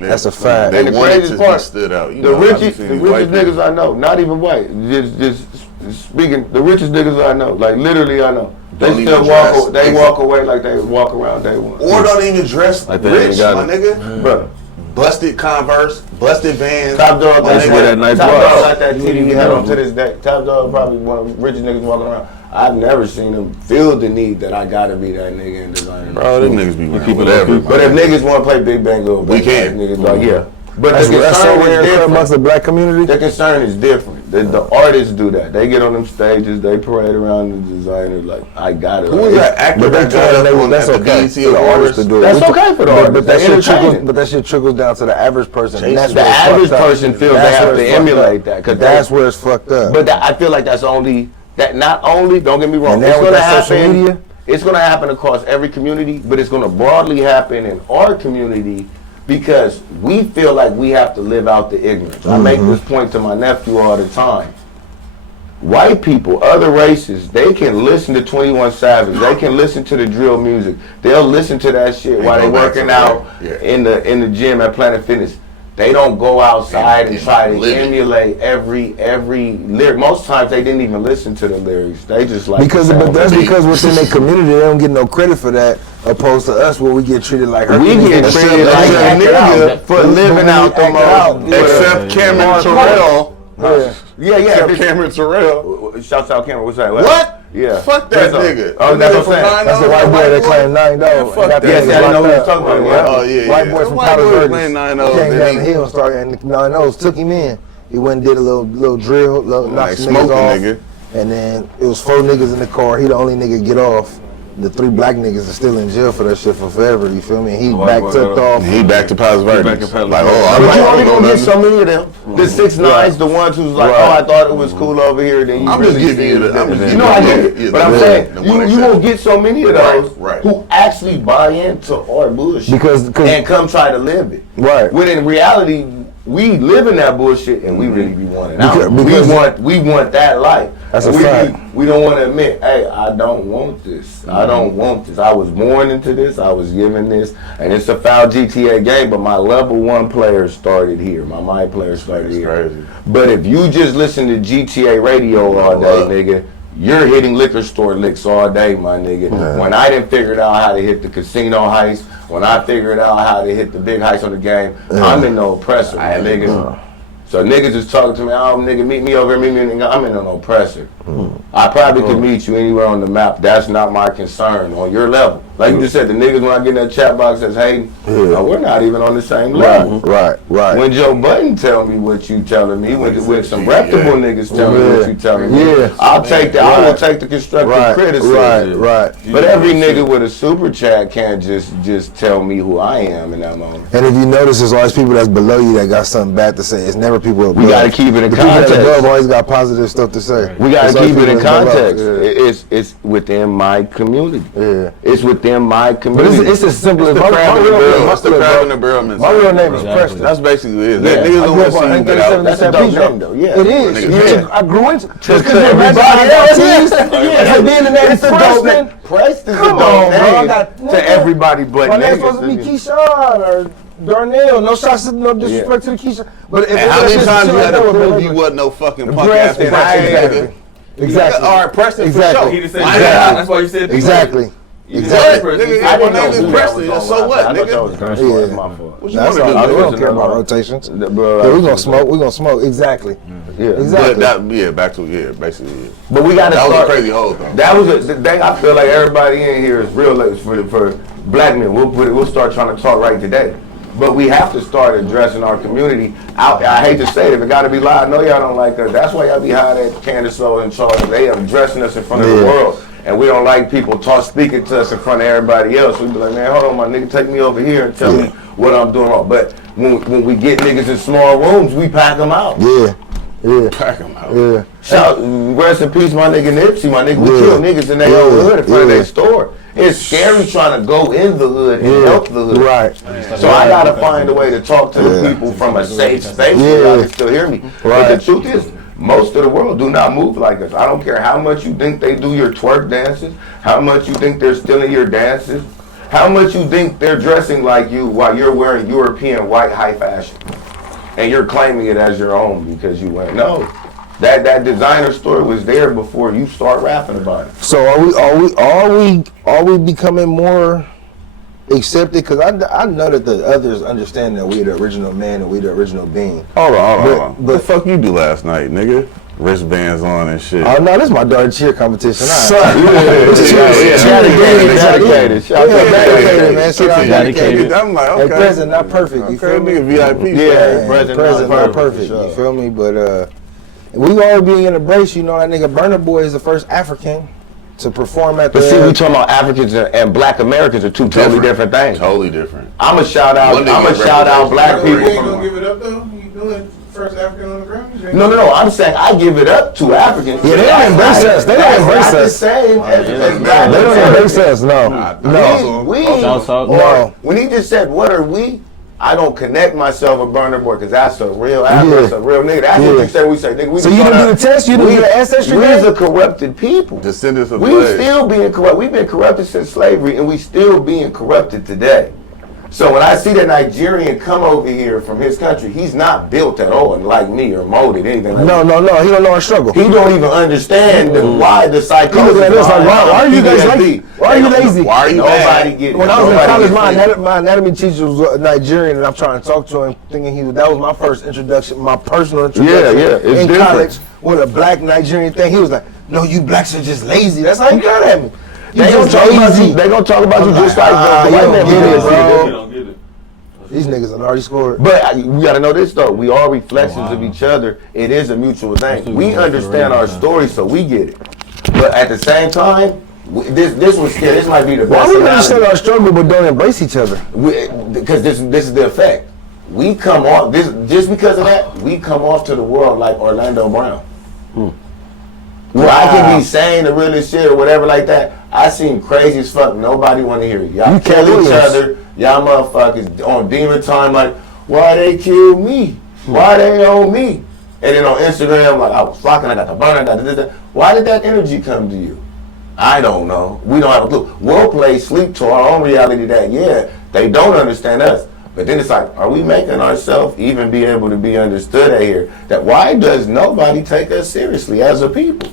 That's a fact. They And the wanted craziest to part, be stood out. the richest niggas I know, not even white, just speaking, the richest niggas I know, like literally I know, they still walk away like they walk around day one. Or don't even dress Like they rich, ain't got my it. nigga. Bro, Busted Converse, busted Vans. Top Dog That's where that night Top was. Dog like that TD we had on to this day. Top Dog probably one of the richest niggas walking around. I've never seen him feel the need that I gotta be that nigga in designer. Bro, them niggas be wearing whatever. But if niggas want to play Big Bang Little We can. niggas like But That's the so concern rare is different. amongst the black community. The concern is different. The artists do that. They get on them stages, they parade around the designer like, I got it. Who was that actor that got up on that's the okay BEEZ for the artists to do it. That's okay for the artists. But that shit trickles down to the average person. And that's The where it's average fucked up. person feels they That's have where to it's fucked emulate up. that. Cause That's where it's fucked up. But I feel like that's only, that not only, don't get me wrong, And it's now with gonna that social happen. media? It's gonna happen across every community, but it's gonna broadly happen in our community because we feel like we have to live out the ignorance. I make this point to my nephew all the time. White people, other races, they can listen to 21 Savage. They can listen to the drill music. They'll listen to that shit while they working out in the gym at Planet Fitness. They don't go outside and try to emulate every lyric. Most times they didn't even listen to the lyrics. They just like because within their community they don't get no credit for that, opposed to us where we get treated like we get treated like a nigga for living out the most. Except Cameron Terrell. Yeah. Cameron Terrell. Shouts out Cameron. What's that? What? Yeah. Fuck that nigga. Oh, that's what I'm saying. That's the white boy that claimed $9. Fuck that. Yes, I know what you're talking about. Oh yeah. White boy from White boy Calbeezus playing came down the hill and started, and 9 took him in. He went and did a little drill, knocked some niggas off, nigga. and then it was 4 niggas in the car. He the only nigga get off. The 3 black niggas are still in jail for that shit for forever. You feel me? He took off. He back to Palos Verdes. Like, but you only gonna get so many of them. The 6ix9ines, the ones who's like, oh, I thought it was cool over here. Then you I'm really just giving you the. I get it. But I'm saying you won't get so many of those who actually buy into our bullshit and come try to live it. Right. When in reality, we live in that bullshit and we really be wanting out. We want that life. That's a fact. We don't want to admit, hey, I don't want this. I don't want this. I was born into this. I was given this. And it's a foul GTA game, but my level 1 player started here. My mind player started here. Crazy. But if you just listen to GTA radio all day, nigga, you're hitting liquor store licks all day, my nigga. When I didn't figure out how to hit the casino heist, when I figured out how to hit the big heist on the game, I'm in no oppressor, my nigga. So niggas is talking to me, oh nigga, meet me over here, I'm in an oppressor. I probably could meet you anywhere on the map. That's not my concern on your level. Like you just said, the niggas when I get in that chat box that's hating, we're not even on the same level. Right. When Joe Budden tell me what you telling me, when some reputable niggas tell me what you telling me, I'll take that. I will take the constructive criticism. Right. But every nigga with a super chat can't just tell me who I am in that moment. And if you notice, there's always people that's below you that got something bad to say. It's never people above. We gotta keep it in the people context. that above always got positive stuff to say. We gotta keep it in in context. It's within my community. Yeah. It's within my But community. it's as simple as The crab in the barrel. What's the crab in the barrel My mentality? real name is Preston. That's basically it. Yeah. That niggas don't want to see you get out. That's a dope name, though. Yeah. It is. Yeah. I grew into Just because everybody else is. and being the name It's a dope Preston. name. Preston's a Come dope on, bro. I name got- to everybody but My name's niggas. supposed to be Keyshawn or Darnell. No shots, no disrespect to the Keyshawn. But if And how it's many just times shit you like had that to with prove me, you wasn't no fucking punk Preston, ass nigga? exactly. Exactly. All right, Preston for Exactly. sure. He just said Why that. not? That's why you said Exactly. What? Exactly. Nigga, I didn't my name know is who Preston. that was So on. what, I thought that was nigga? Chris. Yeah. That's my fault. What you That's want all to right. do, We nigga? don't care about rotations. Bro, Yeah, we gonna smoke. We gonna smoke. Exactly. Yeah. Exactly. But that, yeah, back to basically. Yeah. But we got to That was a start. crazy hole though. That was the thing. I feel like everybody in here is real for black men. We'll start trying to talk right today. But we have to start addressing our community. I hate to say it, if it got to be loud, I know y'all don't like us. That's why y'all be high at Candace O and Charles. They addressing us in front of the world. And we don't like people speaking to us in front of everybody else. We be like, man, hold on, my nigga, take me over here and tell me what I'm doing wrong. But when we get niggas in small rooms, we pack them out. Yeah. Yeah. Pack them out. Yeah. Shout, rest in peace, my nigga Nipsey, my nigga. We Yeah. kill niggas in their own Yeah. hood in front of Yeah. their store. It's scary trying to go in the hood and help the hood. Right. So I gotta find a way to talk to the people from a safe space where y'all can still hear me. But Right. the truth is, most of the world do not move like us. I don't care how much you think they do your twerk dances, how much you think they're stealing your dances, how much you think they're dressing like you while you're wearing European white high fashion. And you're claiming it as your own because you went, no. That designer store was there before you start rapping about it. So are we becoming more accepted? Because I know that the others understand that we the original man and we the original being. Hold on. But- What the fuck you do last night, nigga? Wristbands on and shit. Oh no, this is my daughter cheer competition. Dedicated. Shout out to Dedicated, man. Shout out Dedicated. I'm like, Hey, okay. present not perfect. You Okay, feel me? nigga, VIP. Yeah. Man, Present present not not perfect. perfect, You feel me? But we all being in the brace. You know that nigga Burna Boy is the first African to perform at the. But see, we talking about Africans and Black Americans are two totally different things. Totally different. I'm a shout out One nigga Black represents- people. You ain't gonna give it up though? You doing first African on the Grammys? No. I'm saying I give it up to Africans. Yeah, they don't embrace us. They don't That's embrace not the us. same as Black They don't Americans. embrace us. No. We No. when he just said, "What are we?" I don't connect myself with Burna Boy because that's a real African, Yeah. that's a real nigga. That's what Yeah. you say. We say, nigga. We So you didn't do the test? You didn't do the ancestry We's test? a corrupted people. Descendants of We slaves. still being corrupt. We've been corrupted since slavery, and we still being corrupted today. So when I see that Nigerian come over here from his country, he's not built at all like me or molded anything like No. He don't know our struggle. He don't even understand why the He psychosis. look at us like, why are you guys PTSD. lazy? Why are you lazy? Why are you Nobody mad? get it. When I was in Nobody college, gets it. my anatomy teacher was Nigerian, and I'm trying to talk to him, thinking that was my first introduction, my personal introduction Yeah, it's in different. college with a black Nigerian thing. He was like, "No, you blacks are just lazy." That's how he got at me. You They gonna just talk about lazy. you. They gonna talk about you just like the you white don't man get it, did, bro. Get it. These niggas had already scored. But we gotta know this though. We are reflections of each other. It is a mutual thing. We understand our story, so we get it. But at the same time, this was scary. This might be the Why best. we analogy. understand our struggle but don't embrace each other? Because this is the effect. We come off this just because of that. We come off to the world like Orlando Brown. Where I can be saying the realest shit or whatever like that. I seem crazy as fuck. Nobody want to hear it. Y'all You kill Cat each Williams. other. Y'all motherfuckers on demon time like, why they kill me? Why they own me? And then on Instagram like, I was fucking, I got the burner, I got this. Why did that energy come to you? I don't know. We don't have a clue. We'll play sleep to our own reality that, yeah, they don't understand us. But then it's like, are we making ourselves even be able to be understood out here? That why does nobody take us seriously as a people?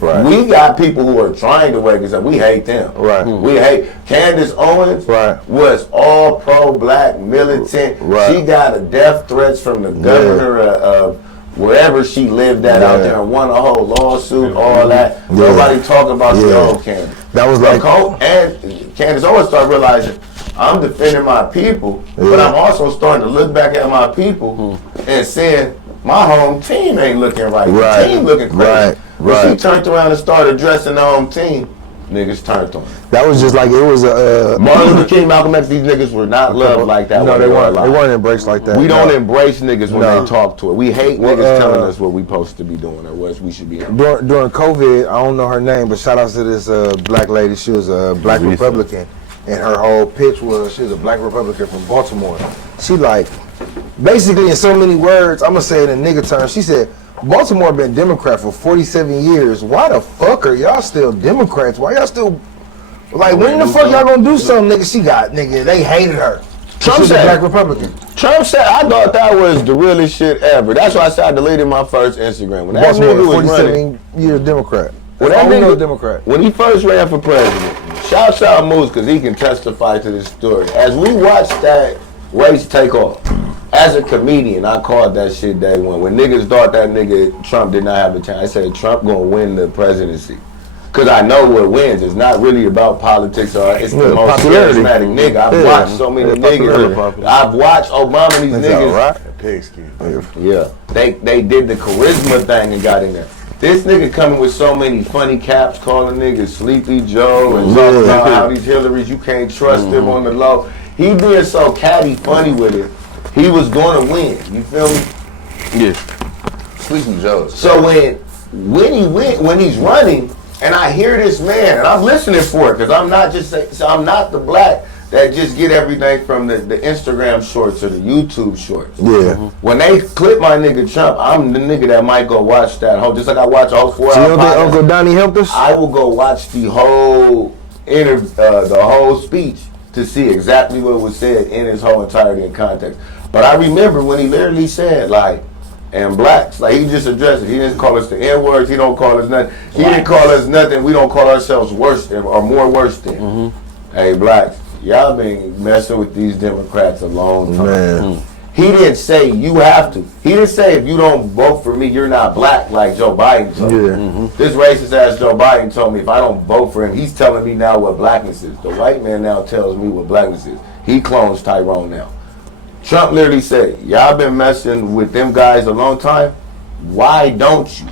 Right. We got people who are trying to wake us up. We hate them. Right. We hate Candace Owens. Right. Was all pro-black militant. Right. She got a death threats from the governor of wherever she lived at out there and won a whole lawsuit, all that. Yeah. Nobody talk about the Yeah. old Candace. That was like, And Candace always started realizing I'm defending my people, but I'm also starting to look back at my people and saying my home team ain't looking right. Right. The team looking crazy. Right. When she turned around and started addressing the home team, niggas turned on. That was just like it was a. Martin Luther King, Malcolm X, these niggas were not loved like that. No, they weren't. They weren't embraced like that. We don't embrace niggas when they talk to it. We hate niggas telling us what we supposed to be doing or what we should be doing. During COVID, I don't know her name, but shout out to this black lady. She was a black Republican, and her whole pitch was she was a black Republican from Baltimore. She like, basically in so many words, I'm gonna say it in nigga terms. She said, Baltimore been Democrat for 47 years. Why the fuck are y'all still Democrats? Why y'all still like when the fuck y'all gonna do something, nigga? She got nigga. They hated her. Trump said, a black Republican. Trump said, I thought that was the realest shit ever. That's why I said I deleted my first Instagram. When that Baltimore, nigga was 47 running, years Democrat. When That's that all we know nigga, Democrat. When he first ran for president, shouts out Moose because he can testify to this story. As we watched that race take off, as a comedian, I called that shit day one. When niggas thought that nigga Trump did not have a chance, I said Trump gonna win the presidency. Cause I know what wins. It's not really about politics or it's the most charismatic nigga. I've watched so many niggas. I've watched Obama and these niggas. Pigskin. Yeah. They did the charisma thing and got in there. This nigga coming with so many funny caps, calling niggas Sleepy Joe and talking about how these Hillarys, you can't trust them on the low. He being so catty funny with it, he was going to win. You feel me? Yeah. Sleepy Joe. So when he's running, and I hear this man, and I'm listening for it, because I'm not the black that just get everything from the Instagram shorts or the YouTube shorts. Yeah. When they clip my nigga Trump, I'm the nigga that might go watch that whole, just like I watch all 4 hours. So you don't think Uncle Donnie helped us? I will go watch the whole the whole speech to see exactly what was said in its whole entirety and context. But I remember when he literally said, like, and blacks, like he just addressed it. He didn't call us the N-words. He don't call us nothing. He didn't call us nothing. We don't call ourselves worse or more worse than. Hey, blacks, y'all been messing with these Democrats a long time. Man. He didn't say you have to. He didn't say if you don't vote for me, you're not black like Joe Biden told me. This racist ass Joe Biden told me if I don't vote for him, he's telling me now what blackness is. The white man now tells me what blackness is. He clones Tyrone now. Trump literally said, y'all been messing with them guys a long time. Why don't you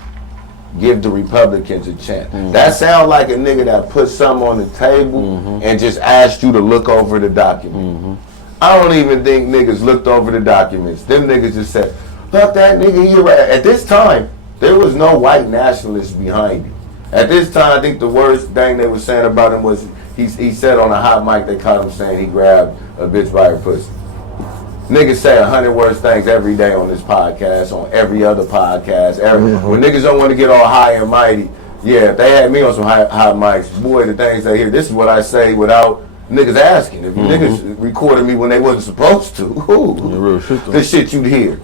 give the Republicans a chance? That sounds like a nigga that put something on the table and just asked you to look over the document. I don't even think niggas looked over the documents. Them niggas just said, fuck that nigga, he right. At this time, there was no white nationalists behind him. At this time, I think the worst thing they were saying about him was he said on a hot mic, they caught him saying he grabbed a bitch by her pussy. Niggas say 100 worse things every day on this podcast, on every other podcast. When niggas don't want to get all high and mighty, yeah, if they had me on some high mics, boy, the things they hear, this is what I say without niggas asking. If niggas recorded me when they wasn't supposed to, the shit you'd hear.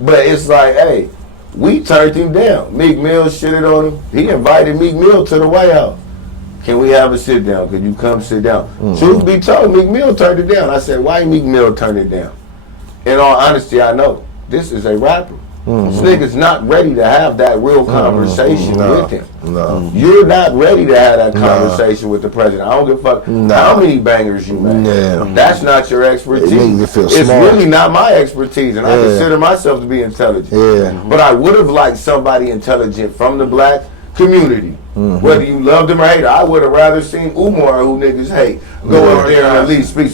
But it's like, hey, we turned him down. Meek Mill shitted on him. He invited Meek Mill to the White House. Can we have a sit down? Could you come sit down? Truth be told, Meek Mill turned it down. I said, why Meek Mill turn it down? In all honesty, I know this is a rapper. This nigga's not ready to have that real conversation with him. No. You're not ready to have that conversation with the president. I don't give a fuck how many bangers you make. That's not your expertise. It's really not my expertise, and I consider myself to be intelligent. But I would have liked somebody intelligent from the black community. Whether you loved him or hated, I would have rather seen Umar, who niggas hate, go up there and at least speak.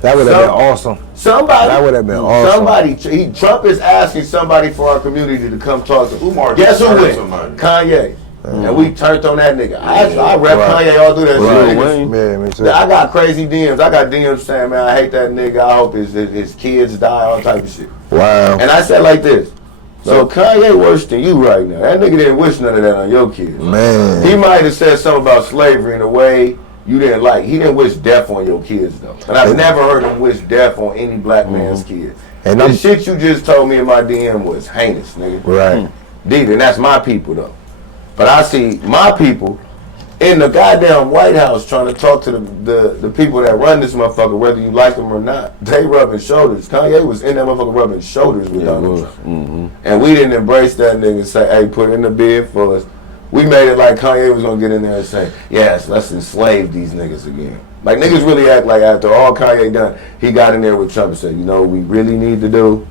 That would have been awesome. That would have been awesome. Trump is asking somebody for our community to come talk to Umar. Guess who went? Kanye. And we turned on that nigga. I rep Kanye all through that shit. Yeah, me too. I got crazy DMs. I got DMs saying, man, I hate that nigga. I hope his kids die, all type of shit. Wow. And I said like this. So Kanye worse than you right now. That nigga didn't wish none of that on your kids. Man. He might have said something about slavery in a way you didn't like. He didn't wish death on your kids though. And I've never heard him wish death on any black man's kids. And the shit you just told me in my DM was heinous, nigga. Right. Dude, and that's my people though. But I see my people in the goddamn White House trying to talk to the people that run this motherfucker, whether you like them or not. They rubbing shoulders. Kanye was in that motherfucker rubbing shoulders with Donald Trump. And we didn't embrace that nigga and say, hey, put in the bid for us. We made it like Kanye was gonna get in there and say, yes, let's enslave these niggas again. Like niggas really act like after all Kanye done, he got in there with Trump and said, you know what we really need to do?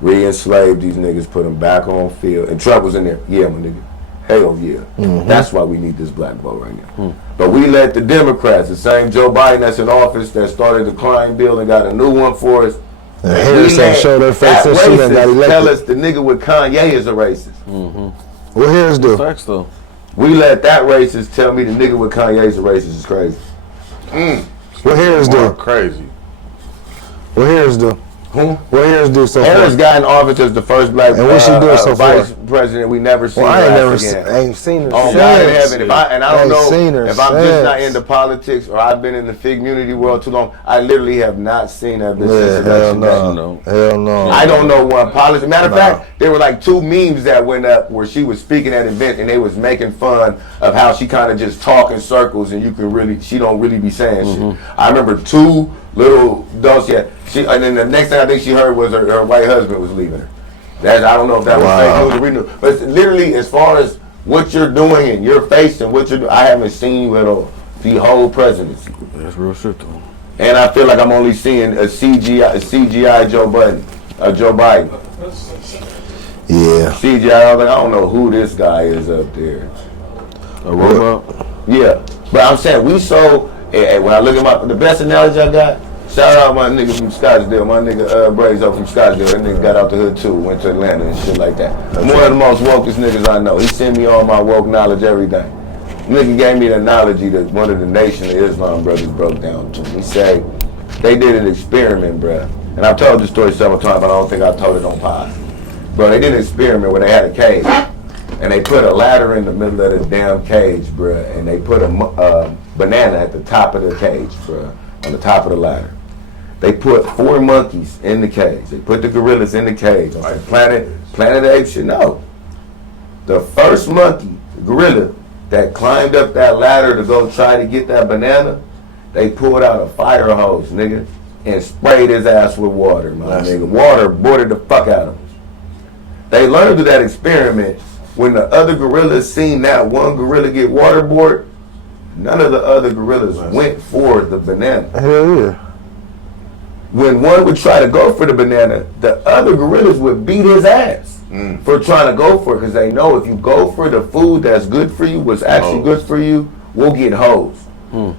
Re-enslave these niggas, put them back on field. And Trump was in there, yeah, my nigga. Hell yeah. That's why we need this black vote right now. But we let the Democrats, the same Joe Biden that's in office that started the crime bill and got a new one for us, And Harris ain't showed her face since she done got elected. tell us the nigga with Kanye is a racist. What Harris do? Facts though. We let that racist tell me the nigga with Kanye is a racist is crazy. What Harris do? Crazy. What Harris do? Who? What Harris do so far? Harris got in office as the first black And what she doing so vice far? president. We never seen Well, I her ain't ass never again. ain't seen her Oh since. God in heaven! I don't know seen her if I'm just not since. into politics or I've been in the community world too long. I literally have not seen that bitch Yeah, since hell election no. day. Hell no. I don't know what policy. Matter of fact, there were like 2 memes that went up where she was speaking at an event and they was making fun of how she kind of just talk in circles and she don't really be saying shit. I remember 2 little adults. Yeah, and then the next thing I think she heard was her white husband was leaving her. I don't know if that was fake news or real news, but literally as far as what you're doing and your face and what you're doing, I haven't seen you at all the whole presidency. That's real shit though. And I feel like I'm only seeing a CGI Joe Biden. Yeah. CGI. I was like, I don't know who this guy is up there. A robot? Yeah, but I'm saying we so. When I look at the best analogy I got, shout out my nigga from Scottsdale, my nigga Bezos from Scottsdale. That nigga got out the hood too, went to Atlanta and shit like that. One of the most wokest niggas I know. He sent me all my woke knowledge, everything. Nigga gave me the analogy that one of the Nation of Islam brothers broke down to me. He said, they did an experiment, bruh. And I've told this story several times, but I don't think I told it on pod. Bro, they did an experiment where they had a cage. And they put a ladder in the middle of the damn cage, bruh. And they put a banana at the top of the cage, bruh. On the top of the ladder. They put 4 monkeys in the cage. They put the gorillas in the cage. On Planet of the Apes should know. The first monkey, the gorilla, that climbed up that ladder to go try to get that banana, they pulled out a fire hose, nigga, and sprayed his ass with water, nigga. Water boarded the fuck out of him. They learned through that experiment, when the other gorillas seen that one gorilla get waterboarded, none of the other gorillas went for the banana. Hell yeah. When one would try to go for the banana, the other gorillas would beat his ass for trying to go for it, because they know if you go for the food that's good for you, what's actually good for you, we'll get hosed.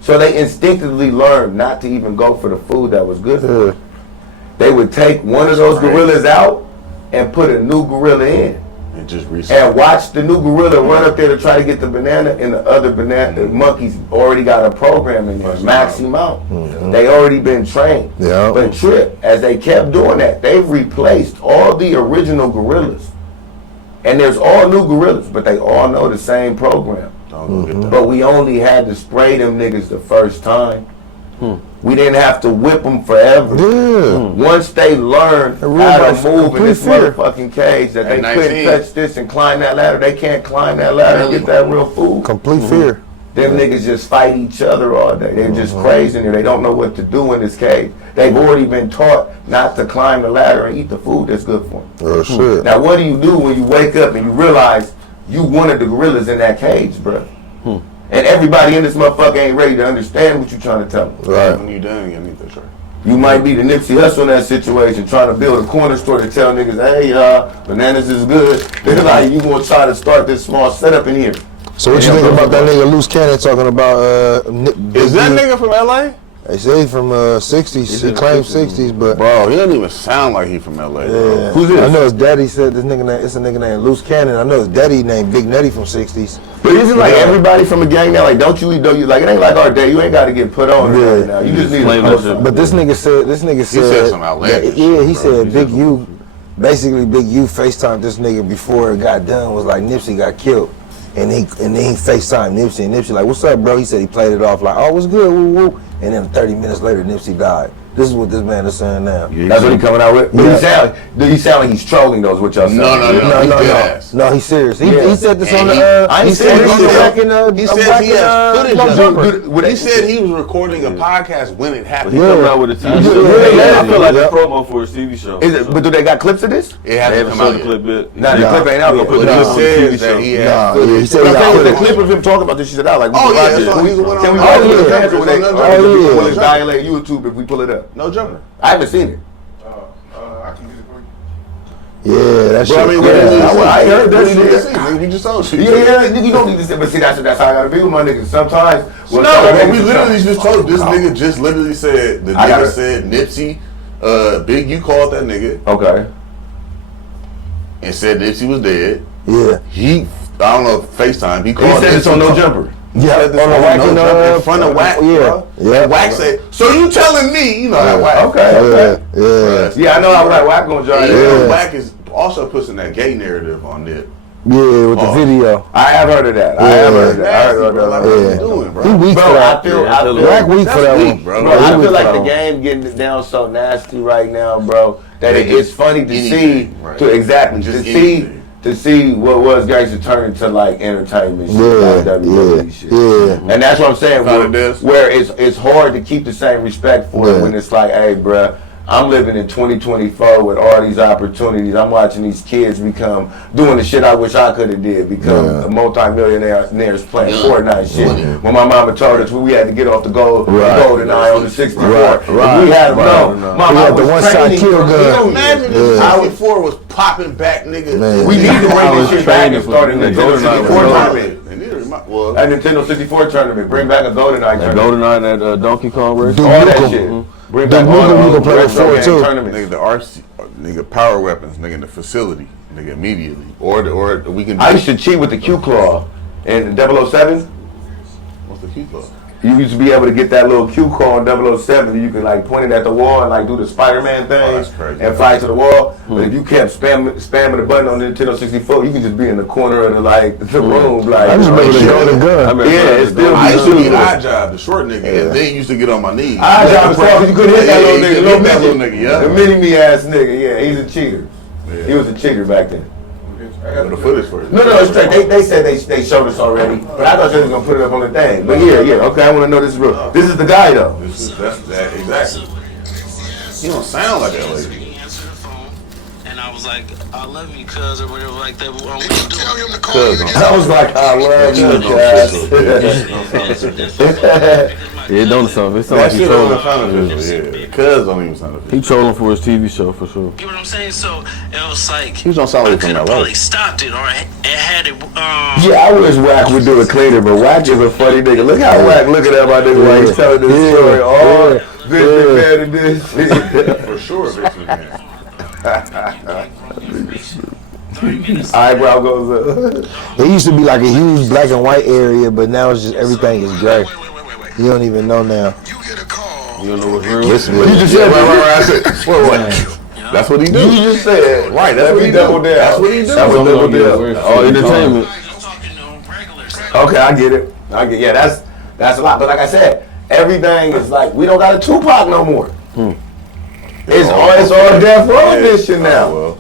So they instinctively learned not to even go for the food that was good for them. They would take one of those gorillas out and put a new gorilla in. And just and watch the new gorilla run up there to try to get the banana, and the other the monkeys already got a program in there, max him out. They already been trained. Yeah. But trip, as they kept doing that, they've replaced all the original gorillas. And there's all new gorillas, but they all know the same program. But we only had to spray them niggas the first time. We didn't have to whip them forever. Yeah. Once they learned how to move in this motherfucking cage, that they couldn't touch this and climb that ladder, they can't climb that ladder and get that real food. Complete fear. Them niggas just fight each other all day. They're just crazy in there. They don't know what to do in this cage. They've already been taught not to climb the ladder and eat the food that's good for them. Oh shit. Now what do you do when you wake up and you realize you wanted the gorillas in that cage, bro? And everybody in this motherfucker ain't ready to understand what you're trying to tell them. Right. When you done, you need that shirt. You might be the Nipsey Hussle in that situation, trying to build a corner store to tell niggas, hey, bananas is good. They're like, you gonna try to start this small setup in here. So what you think about that nigga Luce Cannon talking about? Is that nigga from LA? They say he from 60s. He claims 60s, but Bro, he doesn't even sound like he from LA. yeah. Who's this? I know his daddy said this nigga name. It's a nigga named Luce Cannon. I know his daddy named Big Nutty from 60s. But isn't like everybody from a gang now? Like, don't you like it ain't like our day. You ain't got to get put on right now. You just need to post something. But this nigga said. He said some outlandish. Yeah, he said Big U. Basically, Big U FaceTimed this nigga before it got done. Was like Nipsey got killed. And then he FaceTimed Nipsey, and Nipsey like, what's up, bro? He said he played it off like, oh, what's good, woo, woo. And then 30 minutes later, Nipsey died. This is what this man is saying now. That's what he coming out with? But he sound like he's trolling those, what y'all saying. No, he's serious. He said this on the, he said he said he was recording a podcast when it happened. He coming out with a TV show. I feel like a promo for his TV show. But do they got clips of this? It hasn't come out clip yet. bit. Nah, the clip ain't out. But he says that he has footage. He said But I'm saying the clip of him talking about this shit out. Like, oh yeah, that's why he's the one can we on. watch the fans or will it No violate YouTube if we pull it up? jumper. I haven't seen it. I can get it for you. Yeah, that shit. But I mean, I heard that shit. We just told you. Yeah, you don't need to say, but see, that's how I gotta be with my niggas. Sometimes, No, we literally just told this nigga just literally said the nigga said Nipsey, Big U called that nigga. Okay. And said Nipsey was dead. Yeah. I don't know, FaceTime. He called. He said it's on No Jumper. Yeah, on the Wack in front of Wack. Yeah. Wack said, so you telling me, you know how Wack. Okay. Yeah, I know how Wack gonna drive. Yeah. Wack is also pushing that gay narrative on it. Yeah, with the video. I have heard of that. I heard of that. Like, what you doing, bro? He weak for that. I feel Wack weak for that one. bro. Bro, I feel like the game getting down so nasty right now, bro, that it's funny to see, to see what was gangster turn into like entertainment shit, like WWE shit. Yeah. And that's what I'm saying, Kinda where it's hard to keep the same respect for it when it's like, hey, bruh, I'm living in 2024 with all these opportunities. I'm watching these kids doing the shit I wish I could have did, become a multi-millionaires playing Fortnite shit. When my mama told us we had to get off the golden eye on the 64. We had to know. My mama was training for gun. Imagine if 64 was popping back, nigga. Man. We need to bring this shit back and start a Nintendo 64 tournament. A Nintendo 64 tournament. Bring back a GoldenEye tournament. GoldenEye and that Donkey Kong race. All that shit. Bring back all the retro game tournaments. Nigga, the RC, nigga, power weapons, nigga, in the facility, nigga, immediately. Or we can. I used to cheat with the Q Claw in 007. What's the Q Claw? You used to be able to get that little Q Claw in 007. You could like point it at the wall and like do the Spider-Man thing and fly to the wall. But if you kept spamming the button on the Nintendo 64, you could just be in the corner of the room. Like, I just remember the golden gun. It's still. I used to be Odd Job, the short nigga, and then used to get on my knees. Odd Job was tough. You couldn't hit that little nigga. Yeah. The mini-me ass nigga. Yeah, he's a cheater. Yeah. He was a cheater back then. I got the footage for it. No, it's straight. They said they showed us already, but I thought they was gonna put it up on the thing. But okay, I want to know this is real. This is the guy though. That's exactly. He don't sound like that lady. And I was like, I love you, cuz, or whatever like that. What you doing? I was like, I love you, cuz. It don't sound. It sound like he trolling. Cuz don't even sound. He trolling for his TV show for sure. You know what I'm saying? So it was like he don't sound like from LA. Probably stopped it or it had it. Yeah, I wish Wack would do it cleaner, but Wack is a funny nigga. Look how Wack looking at my nigga while he's telling this story. Oh, Vince McMahon and this shit. For sure, Vince McMahon. Eyebrow goes up. It used to be like a huge black and white area, but now it's just everything is gray. You don't even know now. You get a call. You don't know what's real. Listen, you just said what? That's what he do. You just said right. That's what he do. That's what he do. That was double down. All entertainment. Okay, I get it. Yeah, that's a lot. But like I said, everything is like we don't got a Tupac no more. It's all Death Row edition now. Well.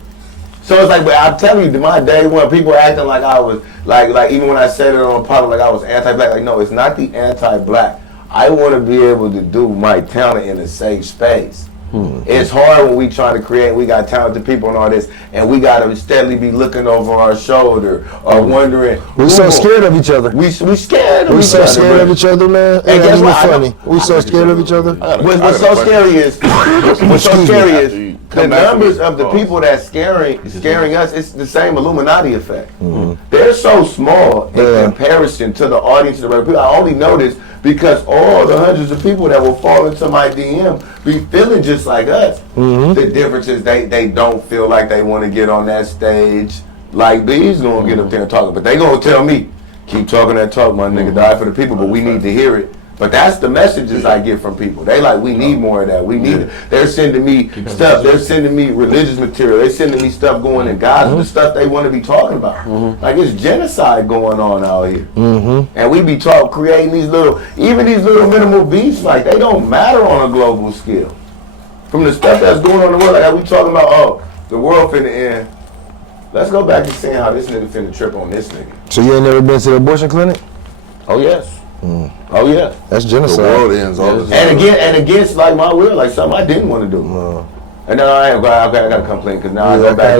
So it's like, but I'm telling you, my day one, people acting like I was like even when I said it on public, like I was anti-black. Like no, it's not the anti-black. I want to be able to do my talent in a safe space. It's hard when we try to create. We got talented people and all this, and we got to steadily be looking over our shoulder or wondering. We're so scared of each other. We scared of We're each so other. scared of each other, man. And guess what? Funny. We so scared of each other. What's so scary is the numbers of the people that's scaring us. It's the same Illuminati effect. They're so small in comparison to the audience of the regular people. I only know this because all the hundreds of people that will fall into my DM be feeling just like us. The difference is they don't feel like they want to get on that stage like BEEZ gonna get up there and talk, but they gonna tell me, keep talking that talk, my nigga, die for the people, but we need to hear it. But that's the messages I get from people. They like, we need more of that. We need it. They're sending me stuff. They're sending me religious material. They're sending me stuff going in Gaza, the stuff they want to be talking about. Like it's genocide going on out here. And we be creating these little minimal beefs, like they don't matter on a global scale. From the stuff that's going on in the world, like we talking about, oh, the world finna end. Let's go back to seeing how this nigga finna trip on this nigga. So you ain't never been to the abortion clinic? Oh yes. Oh yeah. That's genocide. The world ends all the time. And against like my will, like something I didn't want to do. And then I gotta complain because now I go back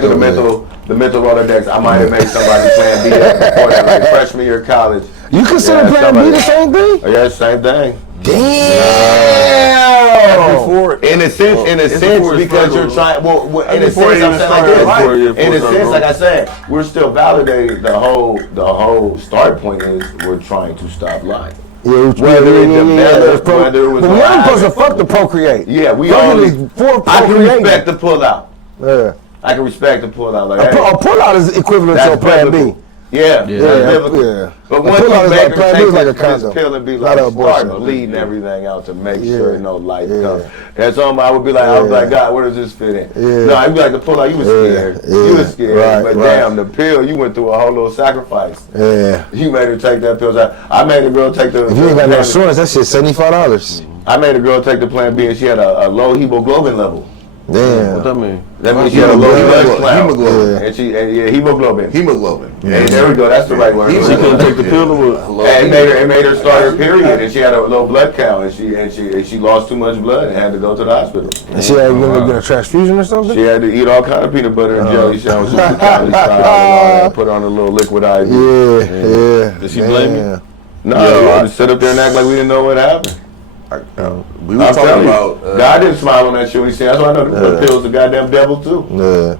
to the mental Rolodex. I might have made somebody plan B before that, like freshman year of college. You consider plan B the same thing? Oh, yeah, same thing. Damn. In a sense, because you're trying. Well, in a sense, I'm saying like this. In a sense, like I said, we're still validating the whole start point is we're trying to stop lying. Yeah, whether it developed, whether it was. But we ain't supposed to fuck the procreate. Yeah, we always for I can respect the pull out. Yeah, I can respect the pull out. Like a pull out is equivalent to a plan B. Yeah. But once you make her take like this pill and be like, start bleeding everything out to make sure no life comes. That's all I would be like, God, where does this fit in? No, I'd be like, the pull out, you was scared. You was scared. But damn, the pill, you went through a whole little sacrifice. Yeah. You made her take that pill. I made a girl take the. If you ain't got no insurance, that shit's $75. I made a girl take the plan B and she had a low hemoglobin level. Damn. What that mean? That means she had a low blood cloud. Hemoglobin. And hemoglobin. And there we go. That's the right word. She couldn't take the pill or what? And it made her start her period, and she had a low blood count, and she lost too much blood and had to go to the hospital. And she had to get a transfusion or something? She had to eat all kind of peanut butter and jelly sandwiches, and put on a little liquid IV. Yeah. Did she blame me? No, I just sit up there and act like we didn't know what happened. We were talking about God didn't smile on that shit when he said, that's why I know the pill's the goddamn devil too. Yeah.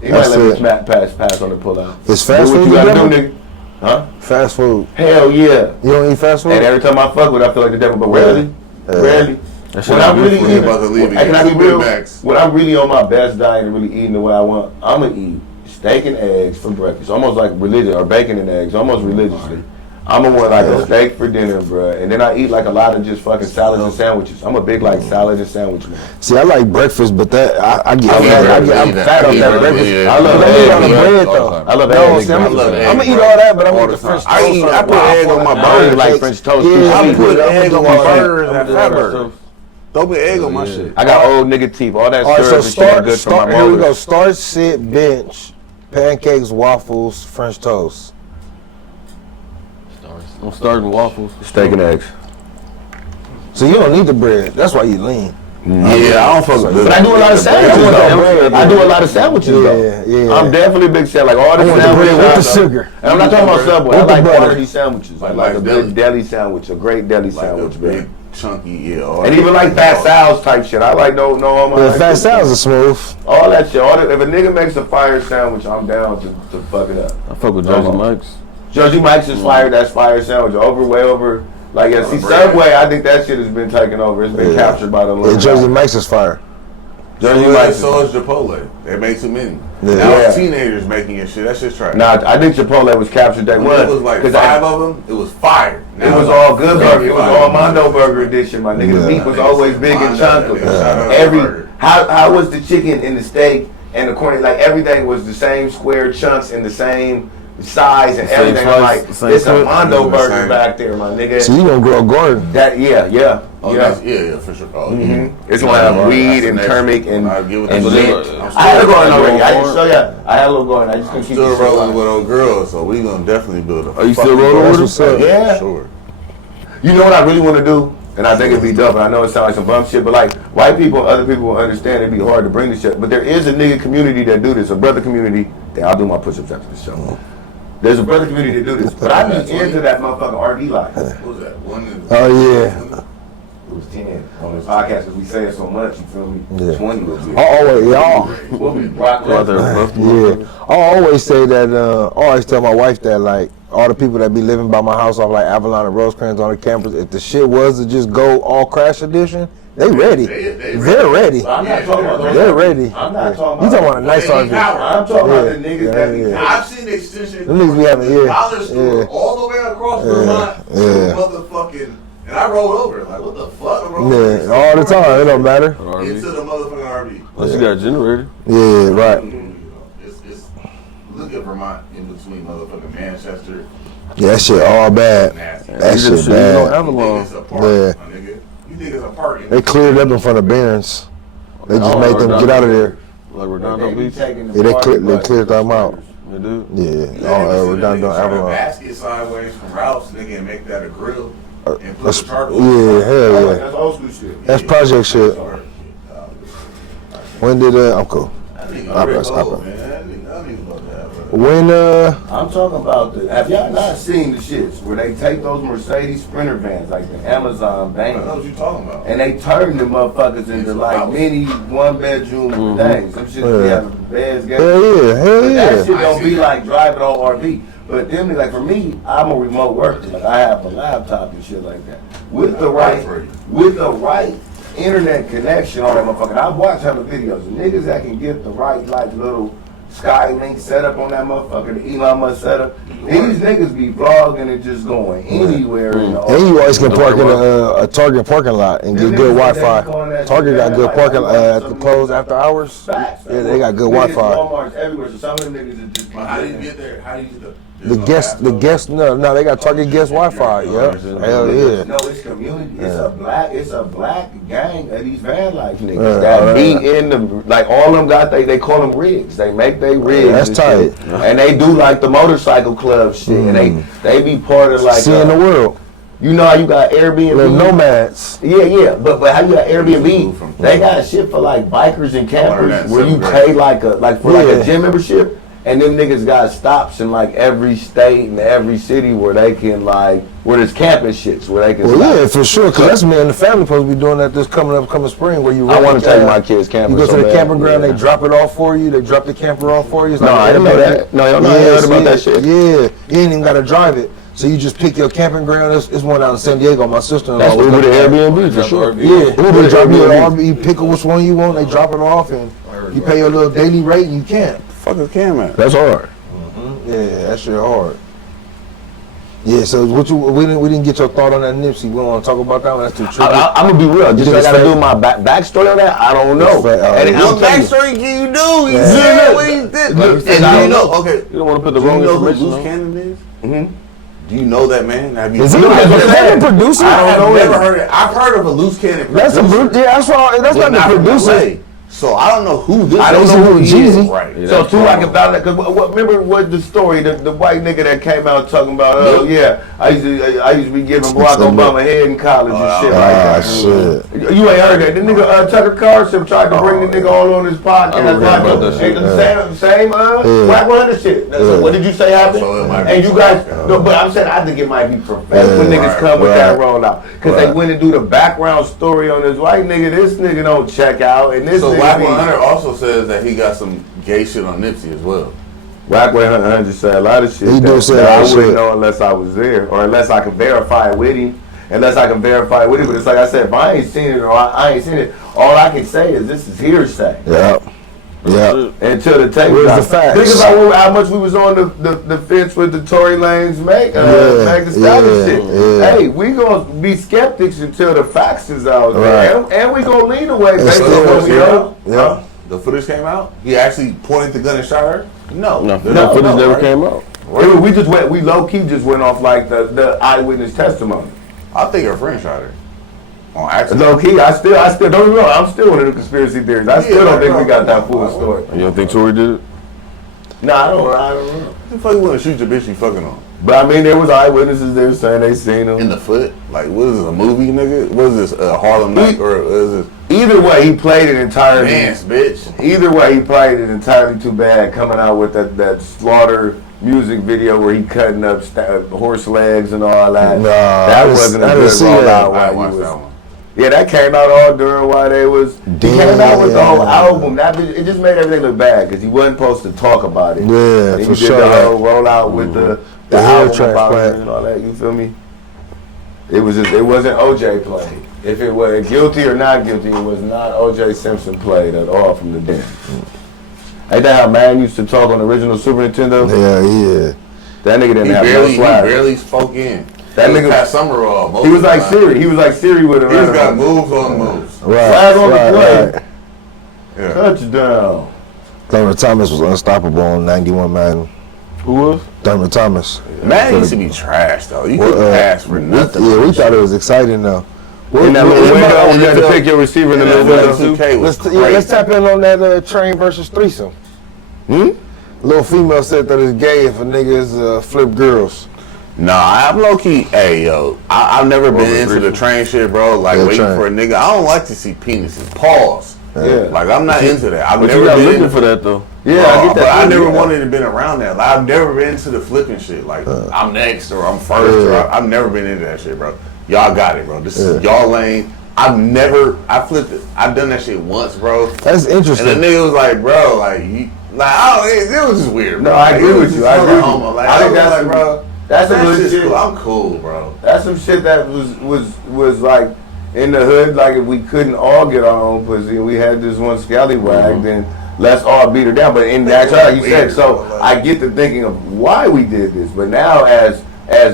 He might let me pass on the pull out. It's fast food. Do what you gotta do, nigga. Huh? Fast food. Hell yeah. You don't eat fast food? And every time I fuck with it, I feel like the devil, but rarely. Rarely. When I'm really eating, can I be real? When I'm really on my best diet and really eating the way I want, I'm gonna eat steak and eggs for breakfast, almost like religious, or bacon and eggs, almost religiously. I'm gonna want like a steak for dinner, bro, and then I eat like a lot of just fucking salads and sandwiches. I'm a big like salad and sandwich man. See, I like breakfast, but that I'm fat on that breakfast. I love egg on the bread though. I love egg. I'm gonna eat all that, but I'm gonna eat the French toast. I put egg on my burger. Like French toast. Yeah, I put egg on my burgers and Fatburger. Throw me egg on my shit. I got old nigga teeth. All that syrup and shit good for my Here we go. Start, sit, bench, pancakes, waffles, French toast. I'm starting waffles. Steak and eggs. So you don't need the bread. That's why you lean. Yeah, I don't fuck with it. But I do a lot of sandwiches though. I do a lot of sandwiches though. Yeah. I'm definitely a big fan. Like all the sandwiches with the sugar. And I'm not talking about Subway. I like quality sandwiches. Like a deli. big deli sandwich, a great deli sandwich, big, chunky, and even like Fat Sal's type shit. I like no all my. Yeah, Fat Sal's are smooth. All that shit. If a nigga makes a fire sandwich, I'm down to fuck it up. I fuck with Jersey Mike's. Jersey Mike's is fire. That's fire sandwich. Way over. Like, yeah, see, Subway, I think that shit has been taken over. It's been captured by the little. Yeah, Jersey Mike's is fire. Jersey Mike's. So is Chipotle. They make too many. Now teenagers making your shit. That shit's trash. Nah, I think Chipotle was captured that one. It was like 5 of them. It was fire. It was all good burger. It was all Mondo Burger edition. My nigga, the beef was always big and chunky. How was the chicken and the steak and the corn? Like everything was the same square chunks and the same size and everything. I'm like, it's a Mondo Burger back there, my nigga. So you gonna grow a garden? That yeah, for sure. It's gonna have weed and turmeric and mint. I had a garden already. I didn't show you. I had a little garden. I just couldn't keep still rolling with old girls, so we gonna definitely build a. Are you still rolling with them? Yeah, sure. You know what I really want to do? And I think it'd be dope, and I know it sounds like some bum shit, but like white people, other people will understand it'd be hard to bring this shit. But there is a nigga community that do this, a brother community. I'll do my push-ups after the show. There's a brother community that do this, but I be into that motherfucking RV life. What was that? Oh yeah. It was 10 on this podcast because we say it so much. You feel me? Yeah. 20 was good. We'll be Brock Lesnar. Yeah. I always say that. I always tell my wife that like all the people that be living by my house off like Avalon and Rosecrans on the campus, if the shit was to just go all crash edition, they ready. They're ready. I'm not talking about those. They're ready. I'm not talking about. You talking about a nice RV? I'm talking about the niggas that be. I've seen extension. Them niggas be having dollar store all the way across Vermont to motherfucking. And I rolled over. Like, what the fuck? All the time. It don't matter. Into the motherfucking RV. Unless you got a generator. Yeah, right. It's look at Vermont in between motherfucking Manchester. Yeah, that shit all bad. That shit bad. Yeah. You think it's a park? They cleared up in front of Barron's. They just made them get out of there. Like Redondo Beach. Yeah, they cleared them out. They do. Yeah, Redondo Avalon. Basket sideways from Ralph's, nigga, and make that a grill. And put the charcoal. Yeah, hell yeah. That's old school shit. That's project shit. When did I'm cool. When I'm talking about have y'all not seen the shits where they take those Mercedes Sprinter vans like the Amazon I know van what you talking about. and they turn the motherfuckers into like mini 1-bedroom things. Some shit they have beds. hell yeah. That shit don't be like driving on RV. But then, like for me, I'm a remote worker. Like I have a laptop and shit like that. With the right internet connection on that motherfucker. And I've watched other videos. The niggas that can get the right like little Skylink setup on that motherfucker, the Elon Musk setup. These niggas be vlogging and just going anywhere in the And you always can park in a Target parking lot and get good Wi-Fi. Target got good parking at the close after hours. Yeah, they got good Wi-Fi. Walmart's everywhere, so some of them niggas are just. How do you get there? How do you get there? The guest, no, they got Target guest Wi-Fi. Yeah, hell yeah. No, it's community. It's a black gang of these van life niggas that be in the like all of them got they call them rigs. They make they rigs. That's tight. And they do like the motorcycle club shit. And they be part of like seeing the world. You know how you got Airbnb? Little nomads. Yeah. But how you got Airbnb? They got shit for like bikers and campers where you pay like a gym membership. And them niggas got stops in like every state and every city where they can like where there's camping shits where they can. Well, yeah, for sure. Cause that's me and the family supposed to be doing that this coming spring. Where you I want to take my kids camping. You go to the camping ground, they drop it off for you. They drop the camper off for you. It's no, I didn't know that. No, y'all not heard about that shit. Yeah, you ain't even got to drive it. So you just pick your camping ground. It's one out in San Diego. My sister-in-law. That's Uber to Airbnb for sure. Yeah, Uber drop you an RV. You pick which one you want. They drop it off and you pay your little daily rate and you camp. Fuck a cam at. That's hard. Yeah, that shit hard. Yeah, so we didn't get your thought on that Nipsey. We don't want to talk about that one. That's too tricky. I'm gonna be real. Just I gotta do my backstory on that. I don't know. And what backstory can you do? He said what he did. And you know, okay. You don't want to put the wrong information. Luce Cannon is? Do you know that man? Have you? Is that the producer? I have never heard it. I've heard of a Luce Cannon producer. That's not the producer. So I don't know who this is. I don't know who he is. Right. Yeah, so too, I can validate. Cause remember what the story? The white nigga that came out talking about, I used to be giving Barack Obama head in college and shit like that. Shit. You ain't heard that? The nigga Tucker Carlson tried to bring the nigga all on his podcast. Same Black 100 shit. So what did you say happened? And you guys, but I'm saying I think it might be professional when niggas come with that rollout because they went and do the background story on this white nigga. This nigga don't check out, and this. Black 100 also says that he got some gay shit on Nipsey as well. Black 100 said a lot of shit that I wouldn't know unless I was there or unless I can verify it with him. But it's like I said, if I ain't seen it or I ain't seen it, all I can say is this is hearsay. Yeah. Until the tape. Where's the facts? Think about how much we was on the fence with the Tory Lanez Meg Thee Stallion shit. Yeah. Hey, we gonna be skeptics until the facts is out there, and we gonna lean away based on what we know. Yeah. The footage came out. He actually pointed the gun and shot her. No, footage never came out. We low key just went off like the eyewitness testimony. I think her friend shot her. On accident. Low key, I still don't even know. I'm still one of the conspiracy theories. I still don't think we got that full story. You don't think Tory did it? No, I don't know. What the fuck you want to shoot your bitch you fucking on? But I mean, there was eyewitnesses there saying they seen him in the foot. Like, what is this, a movie, nigga? What is this, Harlem Night or is this? Either way, he played it entirely. Dance, bitch. Either way, he played it entirely too bad. Coming out with that slaughter music video where he cutting up horse legs and all that. That wasn't a good rollout. I watched that one. Yeah, that came out all during while they was. He came out with the whole album. It just made everything look bad because he wasn't supposed to talk about it. Yeah, and for he did the whole rollout with the album about it and all that. You feel me? It wasn't OJ played. If it was guilty or not guilty, it was not OJ Simpson played at all from the den. Ain't that how man used to talk on the original Super Nintendo? Yeah. That nigga didn't have no swag. He barely spoke in. That nigga had summer off. He was like Siri. He was like Siri with a. He's got moves on moves. Flag on the play. Right. Yeah. Touchdown. Thurman Thomas was unstoppable on 91 Madden. Who was? Thurman Thomas. Madden used to be trash though. You couldn't pass for nothing. We thought it was exciting though. In that little window, you had to pick your receiver in the little window. Let's tap in on that train versus threesome. Little female said that it's gay if a nigga is flip girls. Nah, I'm low key. Hey yo, I've never been into the train shit, bro. Like waiting for a nigga. I don't like to see penises. Pause. Yeah. Like I'm not into that. I've But never you're not been looking for that though. Yeah, I get that. But I never Yeah. wanted to been around that. Like, I've never been into the flipping shit. Like I'm next or I'm first. Or I've never been into that shit, bro. Y'all got it, bro. This is y'all lane. I flipped it. I've done that shit once, bro. That's interesting. And the nigga was like, bro, it was just weird, bro. No, I agree with you. I agree with you. Like, I think that's like, bro. That's some That good shit's shit. cool. I'm cool, bro. That's some shit that was like in the hood. Like if we couldn't all get our own pussy and we had this one scallywag, then let's all beat her down. But in that like you said, so I get to thinking of why we did this. But now as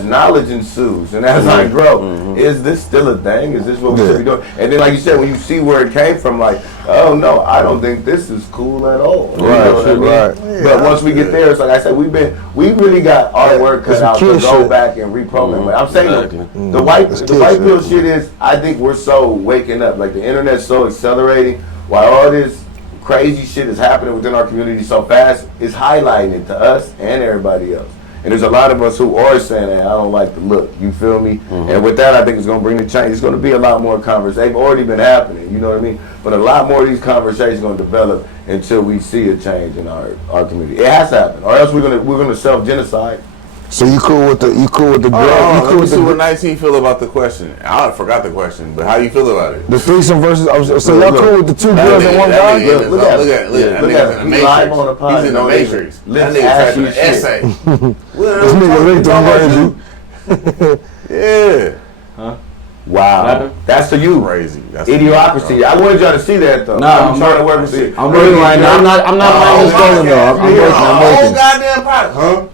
knowledge ensues and as I grow, is this still a thing? Is this what we should be doing? And then like you said, when you see where it came from, like, oh no, I don't think this is cool at all. You know what I mean? Right. But once we get there, it's like I said, we really got our work cut out to go back and reprogram. But I'm saying the white pill shit is, I think we're so waking up. Like the internet's so accelerating while all this crazy shit is happening within our community so fast, it's highlighting it to us and everybody else. And there's a lot of us who are saying, hey, I don't like the look. You feel me? And with that, I think it's going to bring the change. It's going to be a lot more conversations. They've already been happening, you know what I mean? But a lot more of these conversations are going to develop until we see a change in our community. It has to happen, or else we're gonna self-genocide. So you cool with the girl? You cool Let me with see the what 19 feel about the question. I forgot the question, but how you feel about it? the threesome versus? So y'all cool with the two girls and one guy? Look at That nigga's in the live on the Matrix. pod. He's in the Matrix. That Let's nigga ask typing you an shit. essay. This nigga Rick Yeah. Wow, that's the you. Crazy. That's Idiocracy. I wanted y'all to see that though. Nah, I'm trying to work with it. I'm working right now. I'm not minding scrolling though. I'm On a whole working. goddamn podcast.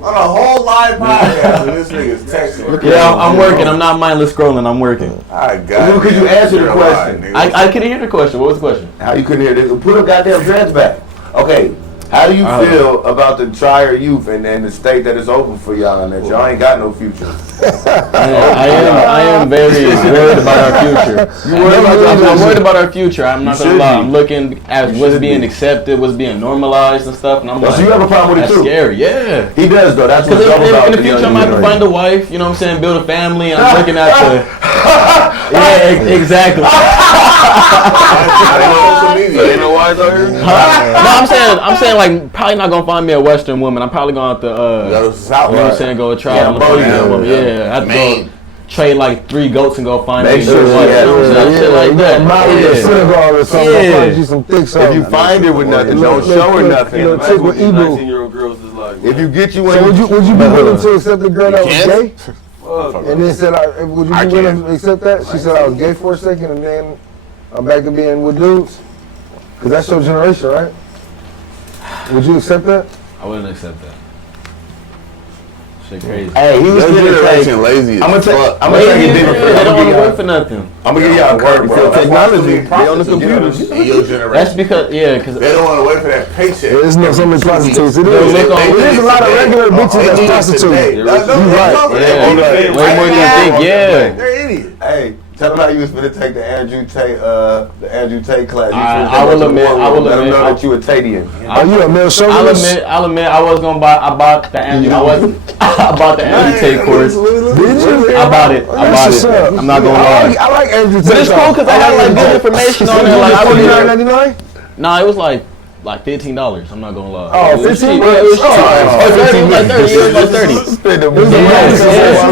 On a whole live podcast, and this nigga's texting. Yeah, I'm working. I'm not mindless scrolling. I'm working. I got Could you answer the question? I couldn't hear the question. What was the question? How you couldn't hear this? Put up goddamn dreads back. Okay. How do you feel about the trier youth and the state that is open for y'all and that y'all ain't got no future? I am very worried about our future. I'm worried about our future. I'm not gonna lie. I'm looking at what's being accepted, what's being normalized and stuff, and I'm like, So you have a problem with it that's too? scary. Yeah. He does though. That's what's Because dope about in the future, I might have to find a wife. You know what I'm saying? Build a family. And I'm looking at the. Yeah, exactly. Ain't no wise out here? No, I'm saying like probably not gonna find me a Western woman. I'm probably gonna have to Go south, you know what I'm saying, go try Yeah, on a Bolivian woman. yeah. Yeah, I have to go trade like 3 goats and go find Make me sure a wife. You know what I'm saying? Shit like that. Molly in Senegal or something. Yeah. Find you some thick If something. you find her with nothing, don't show her nothing. You know, chick with Ebu. 19-year-old girls is like, If you get you So would you be willing to accept the girl that was gay? fuck. And then said, would you be willing to accept that? She said I was gay for a second, and then I'm back to being with dudes. Cause that's your generation, right? Would you accept that? I wouldn't accept that. Shit crazy. Hey, he was Your gonna generation lazy as I'm gonna fuck. take it They different. don't want to work for nothing. I'm gonna give y'all a curve, bro. Technology, They on the computers. In your generation. That's because because They don't want to wait for that paycheck. There's no so many prostitutes. It They'll is. look on- There's a lot of regular bitches that's prostitutes. You right. way more than you think. Yeah. They're idiots. Hey, tell them how you was gonna take the Andrew Tate class. I will admit- Let them know that you a Tatian. Are you a male chauvinist? I'll admit I was gonna buy. I bought the Andrew. I bought the Andrew Tate course. Did you? I bought it. I bought it. I'm not gonna lie. I like Andrew Tate. But it's cool because I had like good information on there. Like I would $49.99? Nah, it was like $15. I'm not gonna lie. Oh, It was 15? cheap. Yeah, it was cheap. Oh, 30. It was like 30. It was like 30.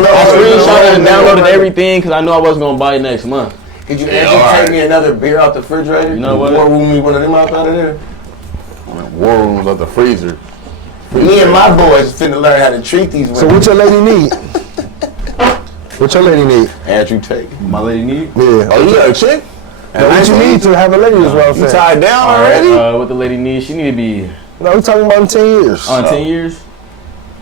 I screenshotted and downloaded everything because I knew I wasn't gonna buy it next month. Could you take me another beer out the refrigerator? You know what? Or room me one of them out there? War rooms at the freezer. Me and my boys finna learn how to treat these women. So what your lady need? What your lady need? Andrew Tate. My lady need. Yeah. Oh, you got a chick? Now, what you need to have a lady is what I'm You saying. tied down already? What the lady needs, she need to be No, we're talking about in 10 years. on 10 years.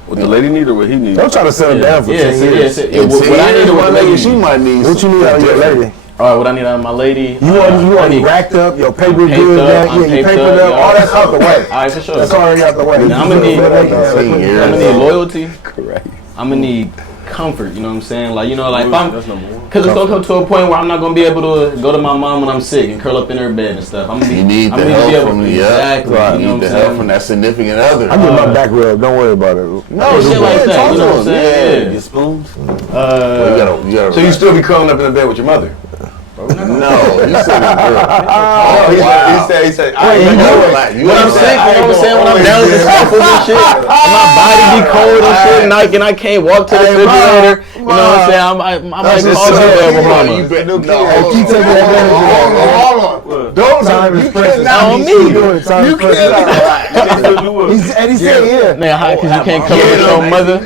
What the lady need or what he need? Don't try to settle down for 10 years. What I need, what the lady She need. might need What you need out of your lady? All right, what I need out of my lady. You already racked up, your paper good, yeah, you papered up, all that's out the way. All right, for sure. That's already out the way. Now, I'm gonna need loyalty. Correct. I'm gonna need comfort. You know what I'm saying? Like if I'm, That's number one. because it's gonna come to a point where I'm not gonna be able to go to my mom when I'm sick and curl up in her bed and stuff. I'm gonna be. You need I'm the gonna be help able from to the exactly. You You know need what the I'm help saying? from that significant other. I get my back rubbed, don't worry about it. No, shit like that. You know what I'm Yeah. saying? Get spoons? You gotta So you still be curling up in the bed with your mother? no, No, you said it, girl. He said. When I'm sick, you know what I'm saying? When I'm down with the sniffles and shit, and my body be cold and shit, and I can't walk to the refrigerator. You know what I'm saying? I might call her over mama. Keep taking advantage of that. Hold on. Those are you cannot on be me. You can't. And he said, yeah. Nigga, how? Because you can't come with your mother?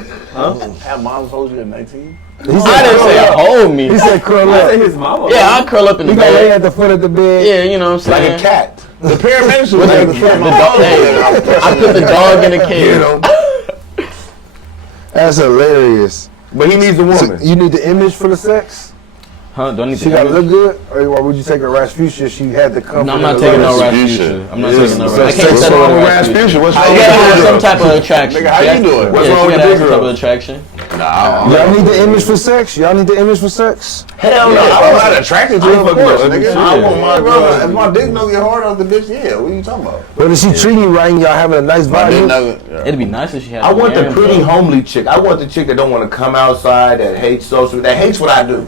Have moms hold you at 19? I didn't say hold me. He said curl up. his mama. Yeah, I'll curl up in the He gonna lay bed. at the foot of the bed. Yeah, you know what I'm saying? Like a cat. The paramedics was With like the dog. Hey, I put the dog in a cage. That's hilarious. But he needs a woman. So you need the image for the sex? Huh? Do I need She to gotta look good? Or would you take a Rasputia? She had to come. No, I'm not taking no Rasputia. I'm not taking no So Rasputia. I can't settle with a Rasputia. What's You wrong gotta have with some type of attraction. Nigga, how you doing? What's Yeah, wrong you with gotta big have some type of girls? attraction. Y'all need the image for sex? Y'all need the image for sex? Hell no. I'm not attracted to it, of course, nigga. I want my If girl. my dick don't get hard off the bitch, yeah, what are you talking about? But if she treating you right and y'all having a nice My dick vibe, doesn't. It'd be nice if she had. I want the a pretty homely chick. I want the chick that don't want to come outside, that hates social, that hates what I do.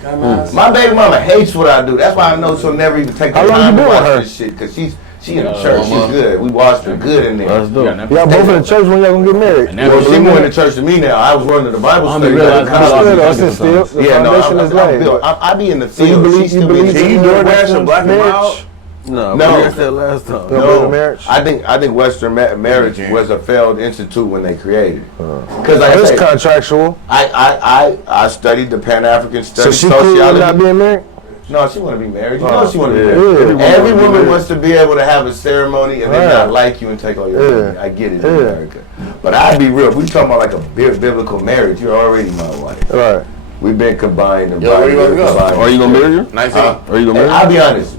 My baby mama hates what I do. That's why I know she'll never even take the How long time you to been with watch her? this shit. Cause she in the church. She's good. We watched her good in there. y'all both in the church when y'all gonna get married? Well, she more in the church than me now. I was running the Bible I study. realize back in how college. long Still, still, the Yeah, no, foundation is I'm laid. built. I be in the So you field. believe She still in be Can you the do a dash of black and marriage? mild? No, No. we said last time. You don't believe in marriage? I think Western marriage was a failed institute when they created it. Because like I It's say, contractual. I studied the Pan-African So studies, she cool with sociology. not being married? No, she want to be married. You know she want to be married. Yeah. Every woman wants to be able to have a ceremony and then Right. not like you and take all your money. Yeah. I get it in Yeah. America. But I'd be real. If we talking about like a biblical marriage, you're already my wife. Right. We've been combined. And Yo, where you gonna go? Are you gonna marry her? 19. Are you gonna marry her? I'll be honest.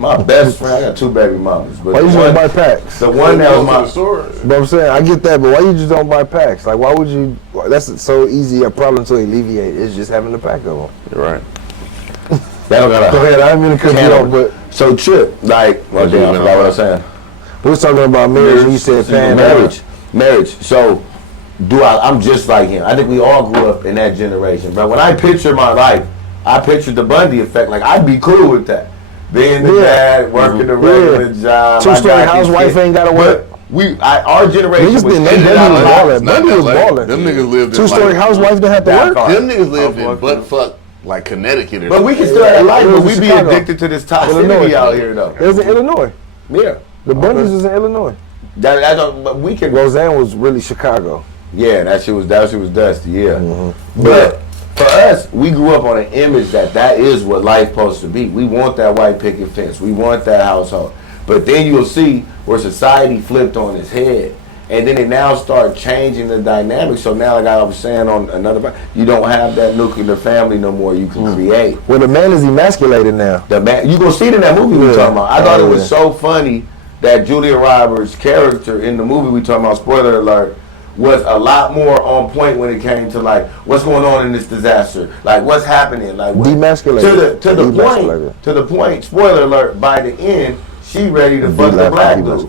My best friend. I got two baby mamas, but Why you the just don't one, buy packs? the one that was my. But I'm saying, I get that, but why you just don't buy packs? Like, why would you? That's so easy a problem to alleviate. It's just having a pack of them. You're right. That don't gotta. Go ahead, I didn't mean to cut you off, but So Trip, like, well, damn, I forgot what I was saying. we was talking about marriage and you said pan Marriage. So, I'm just like him. I think we all grew up in that generation. But when I picture my life, I pictured the Bundy effect. Like, I'd be cool with that. Being the dad, working a regular job. Two-story house, wife ain't gotta work. Our generation Niggas was didn't. in and out of Bundy life. was balling. Them niggas lived in Two-story like, housewife didn't have to That work. far. Them niggas lived in butt fuck like Connecticut or But we something. can still have a life, It but was we be Chicago. addicted to this toxicity Illinois. out here, though. It was in Illinois. Yeah. The Bundys was in Illinois. But we can. Roseanne was really Chicago. Yeah, that shit was dusty. Yeah, but for us, we grew up on an image that is what life supposed to be. We want that white picket fence. We want that household. But then you'll see where society flipped on its head, and then it now start changing the dynamic. So now, like I was saying on another, you don't have that nuclear family no more. You can create. Well, the man is emasculated now. The man, you gonna see it in that movie we talking about. I thought it was so funny that Julia Roberts' character in the movie we talking about, spoiler alert, was a lot more on point when it came to like what's going on in this disaster, like what's happening, like what, Demasculated. to the point. Spoiler alert. By the end, she ready to fuck the black dude.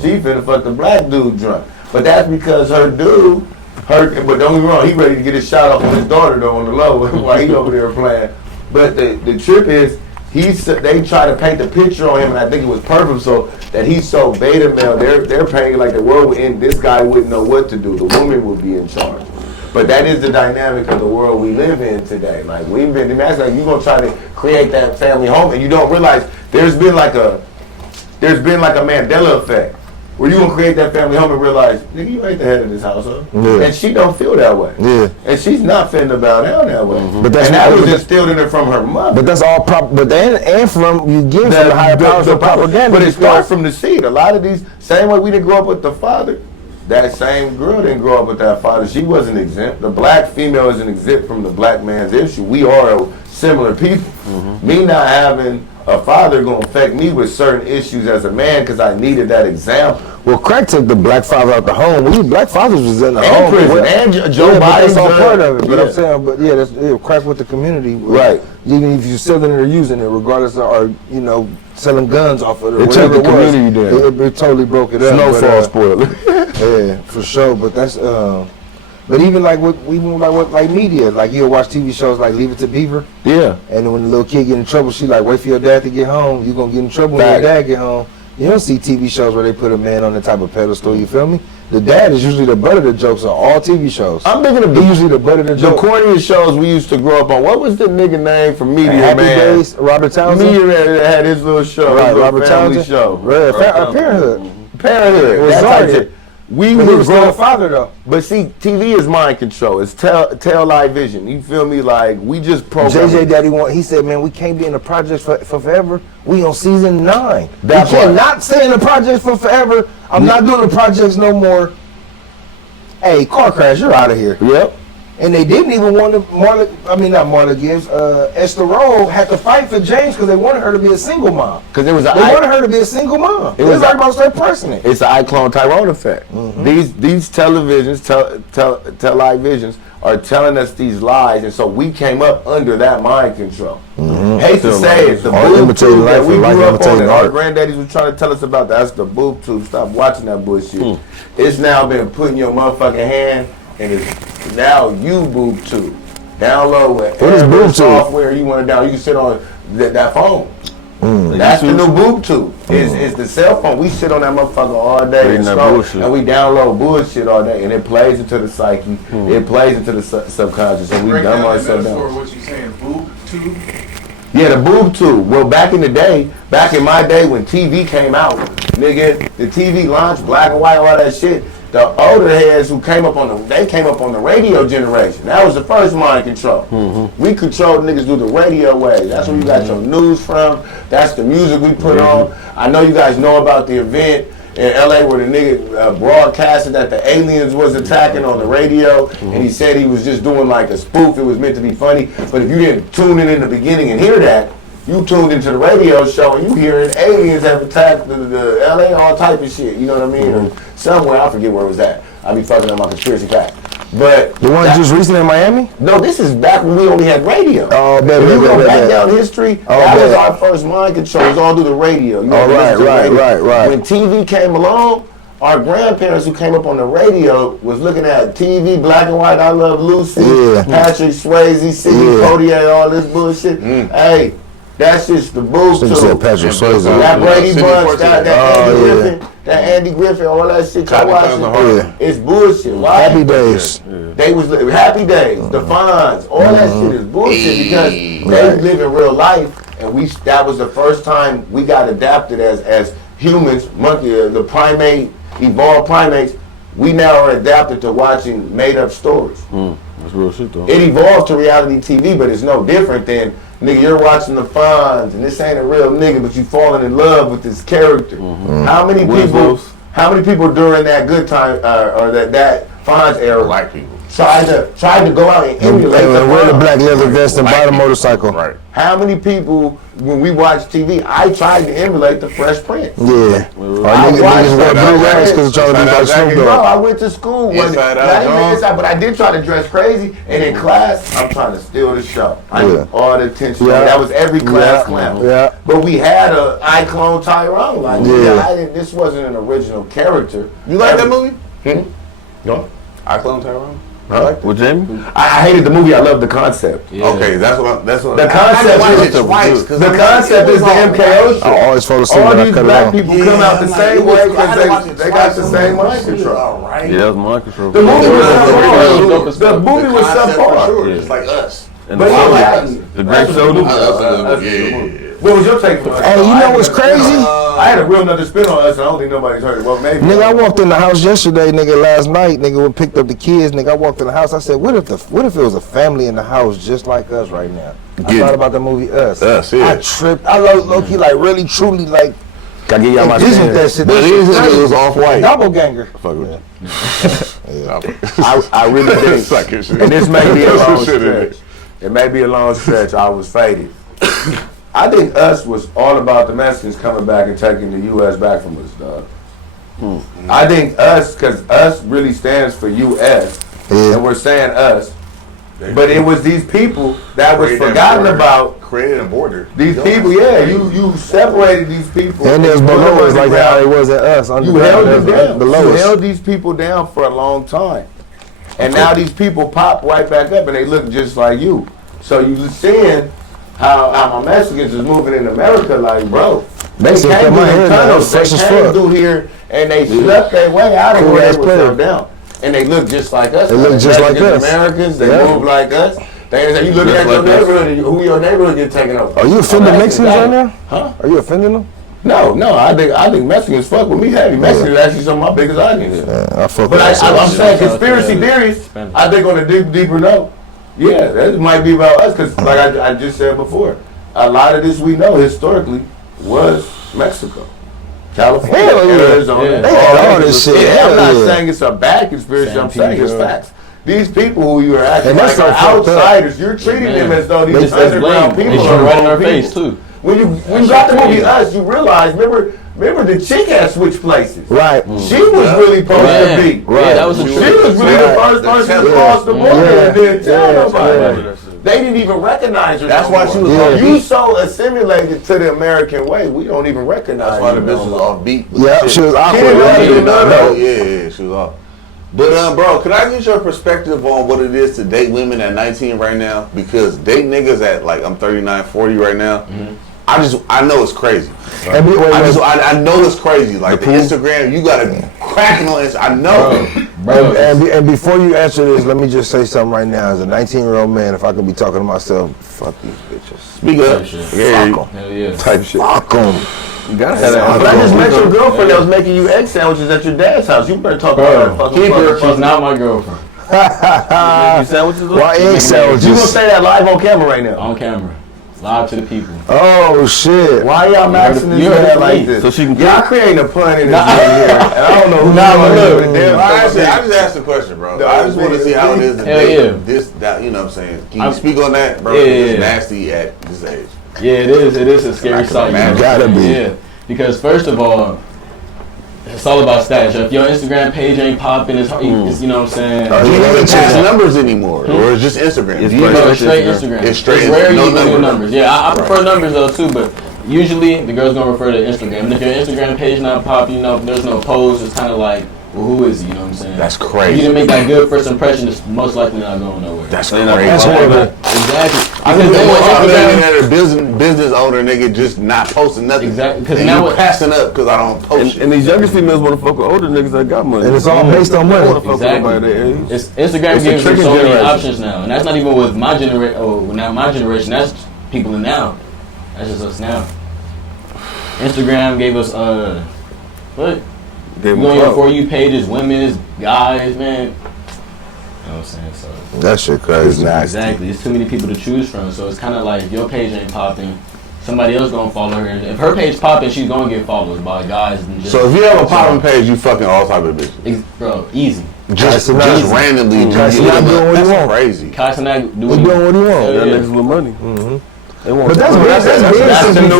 She finna fuck the black dude drunk, but that's because her dude. But don't get me wrong, he ready to get his shot off on his daughter though on the low while he over there playing. But the trip is. They try to paint the picture on him, and I think it was purposeful that he's so beta male. They're painting like the world would end. This guy wouldn't know what to do. The woman would be in charge. But that is the dynamic of the world we live in today. Like that's like you're gonna try to create that family home, and you don't realize there's been like a Mandela effect where you gonna create that family home and realize, nigga, you ain't the head of this household, and she don't feel that way. Yeah. And she's not finna bow down that way. But that's and that was instilled in her from her mother. But that's all and from you get from the higher powers of propaganda. But it starts from the seed. A lot of these, same way we didn't grow up with the father, that same girl didn't grow up with that father. She wasn't exempt. The black female isn't exempt from the black man's issue. We are similar people. Me not having a father gonna affect me with certain issues as a man because I needed that example. Well, crack took the black father out the home. Black fathers was in the And home. prison. Well, And Joe Biden's that's all part of it. But yeah. I'm saying, that's crack with the community. Right. Even if you're selling it or using it, regardless of, or selling guns off of it, or It whatever took the it was, community down. it totally broke it up. Snowfall spoiler. Yeah, for sure. But that's But even like like media, like you'll watch TV shows like Leave It to Beaver. Yeah. And then when the little kid get in trouble, she like, wait for your dad to get home. You gonna get in trouble when your dad get home. You don't see TV shows where they put a man on the type of pedestal. You feel me? The dad is usually the butt of the jokes on all TV shows. I'm thinking of usually the butt of the jokes. The corniest shows we used to grow up on. What was the nigga name from Media Happy Man? Days, Robert Townsend. Media Man that had his little show. Right, his little Robert family Townsend. show. Right, Parenthood. Parenthood. It was That type of Zarya. shit. We But he were was still growing a father though. But see, TV is mind control. It's tell live vision. You feel me? Like we just program. JJ Daddy he said, man, we can't be in the projects for forever. We on season 9. That we cannot stay in the projects for forever. I'm not doing the projects no more. Hey, car crash, you're out of here. Yep. And they didn't even want to, Marla Gibbs, Esther Roll had to fight for James because they wanted her to be a single mom. Because it was They wanted her to be a single mom. It was like about to start pressing it. It's the iClone Tyrone effect. These televisions, televisions are telling us these lies, and so we came up under that mind control. Hate to say it, the boob tube that we grew up on and our granddaddies were trying to tell us about, that's the boob tube. Stop watching that bullshit. It's now been put in your motherfucking hand, and it's now you boob tube. Download whatever software you want to download. You can sit on that phone. That's the new boob tube. It's the cell phone. We sit on that motherfucker all day and scroll, and we download bullshit all day, and it plays into the psyche. It plays into the subconscious, and we dumb ourselves down. What you saying, boob tube? Yeah, the boob tube. Well, back in my day when TV came out, nigga, the TV launched, black and white, all that shit. The older heads who came up on the radio generation. That was the first mind control. We controlled niggas through the radio wave. That's where you got your news from. That's the music we put on. I know you guys know about the event in LA where the nigga broadcasted that the aliens was attacking on the radio, and he said he was just doing like a spoof. It was meant to be funny. But if you didn't tune in the beginning and hear that, you tuned into the radio show and you hearing aliens have attacked the LA, all type of shit. You know what I mean? Or somewhere, I forget where it was at. I be fucking up my conspiracy fact. But the one just recent in Miami? No, this is back when we only had radio. Oh, baby, you go back down history, that was our first mind control. It was all through the radio. You know, right. When TV came along, our grandparents who came up on the radio was looking at TV, black and white, I Love Lucy, Patrick Swayze, Sidney Poitier, all this bullshit. Hey, that's just the boost. Patrick Swayze. That Brady Bunch, that Andy Griffin, that Andy Griffin, all that shit y'all watching. It's bullshit. Why? Happy Days. They was Happy Days, the Fonz, all that shit is bullshit because they live in real life, and that was the first time we got adapted as humans, the primate, evolved primates. We now are adapted to watching made up stories. That's real shit though. It evolved to reality TV, but it's no different than, nigga, you're watching the Fonz, and this ain't a real nigga, but you falling in love with this character. How many people during that good time or that Fonz era, Black people, tried to go out and emulate the wear the Fonz? black leather vest and ride a motorcycle. Right. How many people, when we watch TV, I tried to emulate the Fresh Prince. Yeah. Niggas wear blue rags because they're trying to be like Snoop Bro, Dogg. I went to school. Not even inside, but I did try to dress crazy. And in class, I'm trying to steal the show. I need all the attention. That was every class clown. Yeah. But we had a iClone Tyrone. Like, this wasn't an original character. You like that movie? No. I Clone Tyrone. I like With Jamie? I hated the movie. I loved the concept. Yeah. Okay, that's what. The concept is the MKO show. I always fall asleep All when I these cut it black off. people come out the same way because they got the same mind control. Yeah, that was mind control. The movie was subpar. Sure, just like us. And But the Great Soda. What was your take on it? Hey, you know what's crazy? I had a real another spin on us, and I don't think nobody's heard it. Well, maybe. Nigga, I walked in the house yesterday, nigga, last night, nigga, we picked up the kids, nigga, I walked in the house, I said, what if it was a family in the house just like us right now? I thought about the movie Us. Yeah. I tripped. I low-key, like, really, truly, like, Can I give y'all my envisioned that shit. That shit It crazy. was off-white. Doppelganger. Fuck with I really think, Suck your shit. and this may be a long Shit in it. stretch. It may be a long stretch. I was faded. I think Us was all about the Mexicans coming back and taking the U.S. back from us, dog. I think Us, because Us really stands for U.S., and we're saying Us. But it was these people that was forgotten about. Created a border. These people, you separated these people. And there's below us like how it was at Us. You held them down. The lowest. You held these people down for a long time. And now these people pop right back up and they look just like you. So you seeing how my Mexicans is moving in America, like, bro. They came through the tunnels, they came through here and they slept their way out of where they were down. And they look just like us. They look just like us. Americans, they move like us. They say, you look at your neighborhood, who your neighborhood get taken over. Are you offending Mexicans right now? Huh? Are you offending them? No, I think Mexicans fuck with me heavy. Mexicans actually some of my biggest audience. I fuck but I'm saying conspiracy theories, I think on a deeper note, yeah, that might be about us, because like I just said before, a lot of this we know historically was Mexico. California, Arizona, all this shit. I'm not saying it's a bad conspiracy, I'm saying it's facts. These people who you are acting like are outsiders, you're treating them as though these underground people are right in our face too. When you got the movie Us, you realize, remember the chick had switched places. Right. She was really supposed to be. Right. Yeah, that was She was really the first person to cross the border and didn't tell nobody. They didn't even recognize her. That's why she was off beat. You so assimilated to the American way, we don't even recognize. That's why the bitch was off beat. Yeah, she was awkward. Yeah, she was off. But bro, can I get your perspective on what it is to date women at 19 right now? Because date niggas at like I'm 39, 40 right now. I know it's crazy. I know it's crazy. Like the Instagram, you gotta be cracking on this. I know. Bro. And before you answer this, let me just say something right now. As a 19-year-old man, if I could be talking to myself, fuck these bitches. Speak up. Fuck them. Type shit. Fuck them. You gotta have that. I just met your girlfriend that was making you egg sandwiches at your dad's house. You better talk about her. Keep her. She's not my girlfriend. Sandwiches? Why egg sandwiches? You gonna say that live on camera right now? On camera. Live to the people. Oh shit! Why y'all maxing this man like this? So she can y'all creating a pun in this here, and I don't know who's I just asked a question, bro. I just want to see how it is to date this. That, you know what I'm saying? Can you speak on that, bro? It's nasty at this age. Yeah, it is. It is a scary sight. Gotta be. Yeah, because first of all, it's all about stats. If your Instagram page ain't popping, it's you know what I'm saying. Do you even pass numbers anymore, or is just Instagram? It's straight Instagram. It's straight. It's rare you do numbers. Yeah, I prefer numbers though too, but usually the girl's gonna refer to Instagram. And if your Instagram page not popping, you know, there's no post. It's kind of like, well, who is he? You know what I'm saying? That's crazy. If you didn't make that good first impression, it's most likely not going nowhere. That's crazy. Exactly. I think they want business owner nigga just not posting nothing. Exactly. Because now we're passing up because I don't post shit. And these younger females want to fuck with older niggas that got money. And it's all based on money. Exactly. Instagram gives you so many options now, and that's not even with my generation. Oh, not my generation. That's people in now. That's just us now. Instagram gave us what? You go on your For You pages, women's, guys, man. You know what I'm saying? So that shit crazy. Exactly. There's too many people to choose from. So it's kind of like if your page ain't popping, somebody else gonna follow her. If her page popping, she's gonna get followed by guys. And just so if you have a popping page, you fucking all type of bitches. Bro, easy. Just randomly. That's crazy. Kai Cenat doing what he want. That niggas with money. But that's the new.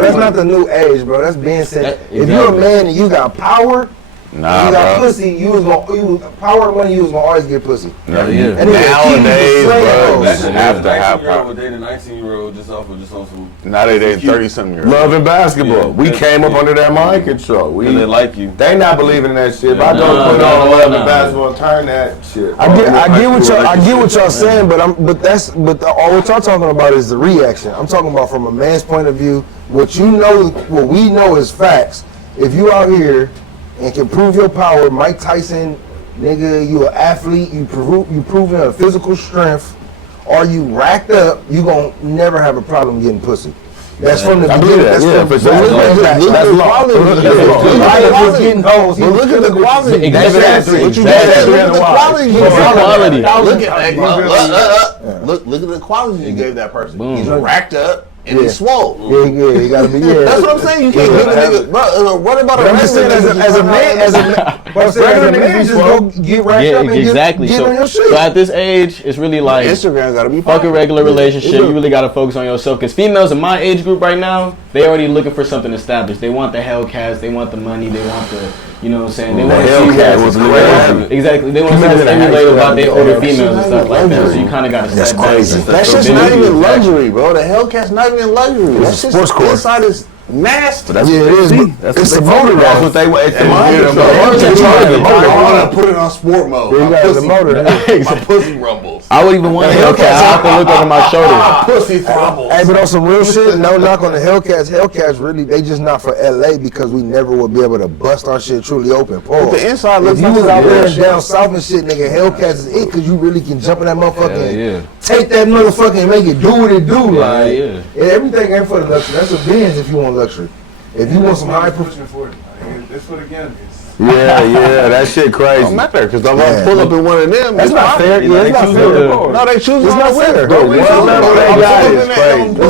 That's not the new age, bro. That's being said. If you're a man and you got power, you got pussy, you was power and money. You was gonna always get pussy. Nowadays, bro, you have to have power. Would date a 19-year-old just on some. Now they date 30-something-year-olds. Love and basketball. We came up under that mind control. And they like you. They not believing in that shit. If I don't put on love and basketball, turn that shit. I get what y'all saying, but all what y'all talking about is the reaction. I'm talking about from a man's point of view. What we know is facts. If you out here and can prove your power, Mike Tyson, nigga, you an athlete, you proving a physical strength, or you racked up, you gon' never have a problem getting pussy. That's from the beginning. That's the quality. Look at the quality. Look at the quality you gave that person. He's racked up. And he's swole. Yeah, you gotta be. Yeah, that's what I'm saying. You can't give a nigga. Bro, what about a regular nigga? As a man, just go get racked up and get on your shit. So at this age, it's really like Instagram gotta be fuck a regular relationship. You really gotta focus on yourself. Because females in my age group right now, they already looking for something established. They want the Hellcats. They want the money. They want the. You know what I'm saying? They want to see that. Exactly. They want to see this emulate about their older females and stuff like that. So you kind of got to set back. That shit's not even luxury, bro. The Hellcat's not even luxury. That shit's inside is nasty. Yeah, it is. It's the motor. That's what they want. It's the I want to put it on sport mode. You got the motor. My pussy rumbles. I would even want a Hellcat. I have to look over my shoulder. My pussy thrumbles. Hey, but on some real shit, no knock on the Hellcats. Hellcats really, they just not for LA because we never would be able to bust our shit truly open. Pause. The inside If looks you like was out some there real and shit. down south and shit, nigga, Hellcats is it because you really can jump in that motherfucker and Yeah. take that motherfucker and make it do what it do. Like, yeah. and everything ain't for the luxury. That's a BIRDZ if you want luxury. If you want some high pushing for it. This one again. Yeah, that shit crazy. Don't matter because if I pull up in one of them, That's it's not fair. Yeah, it's not fair. No, they choose It's not fair. Bro, It's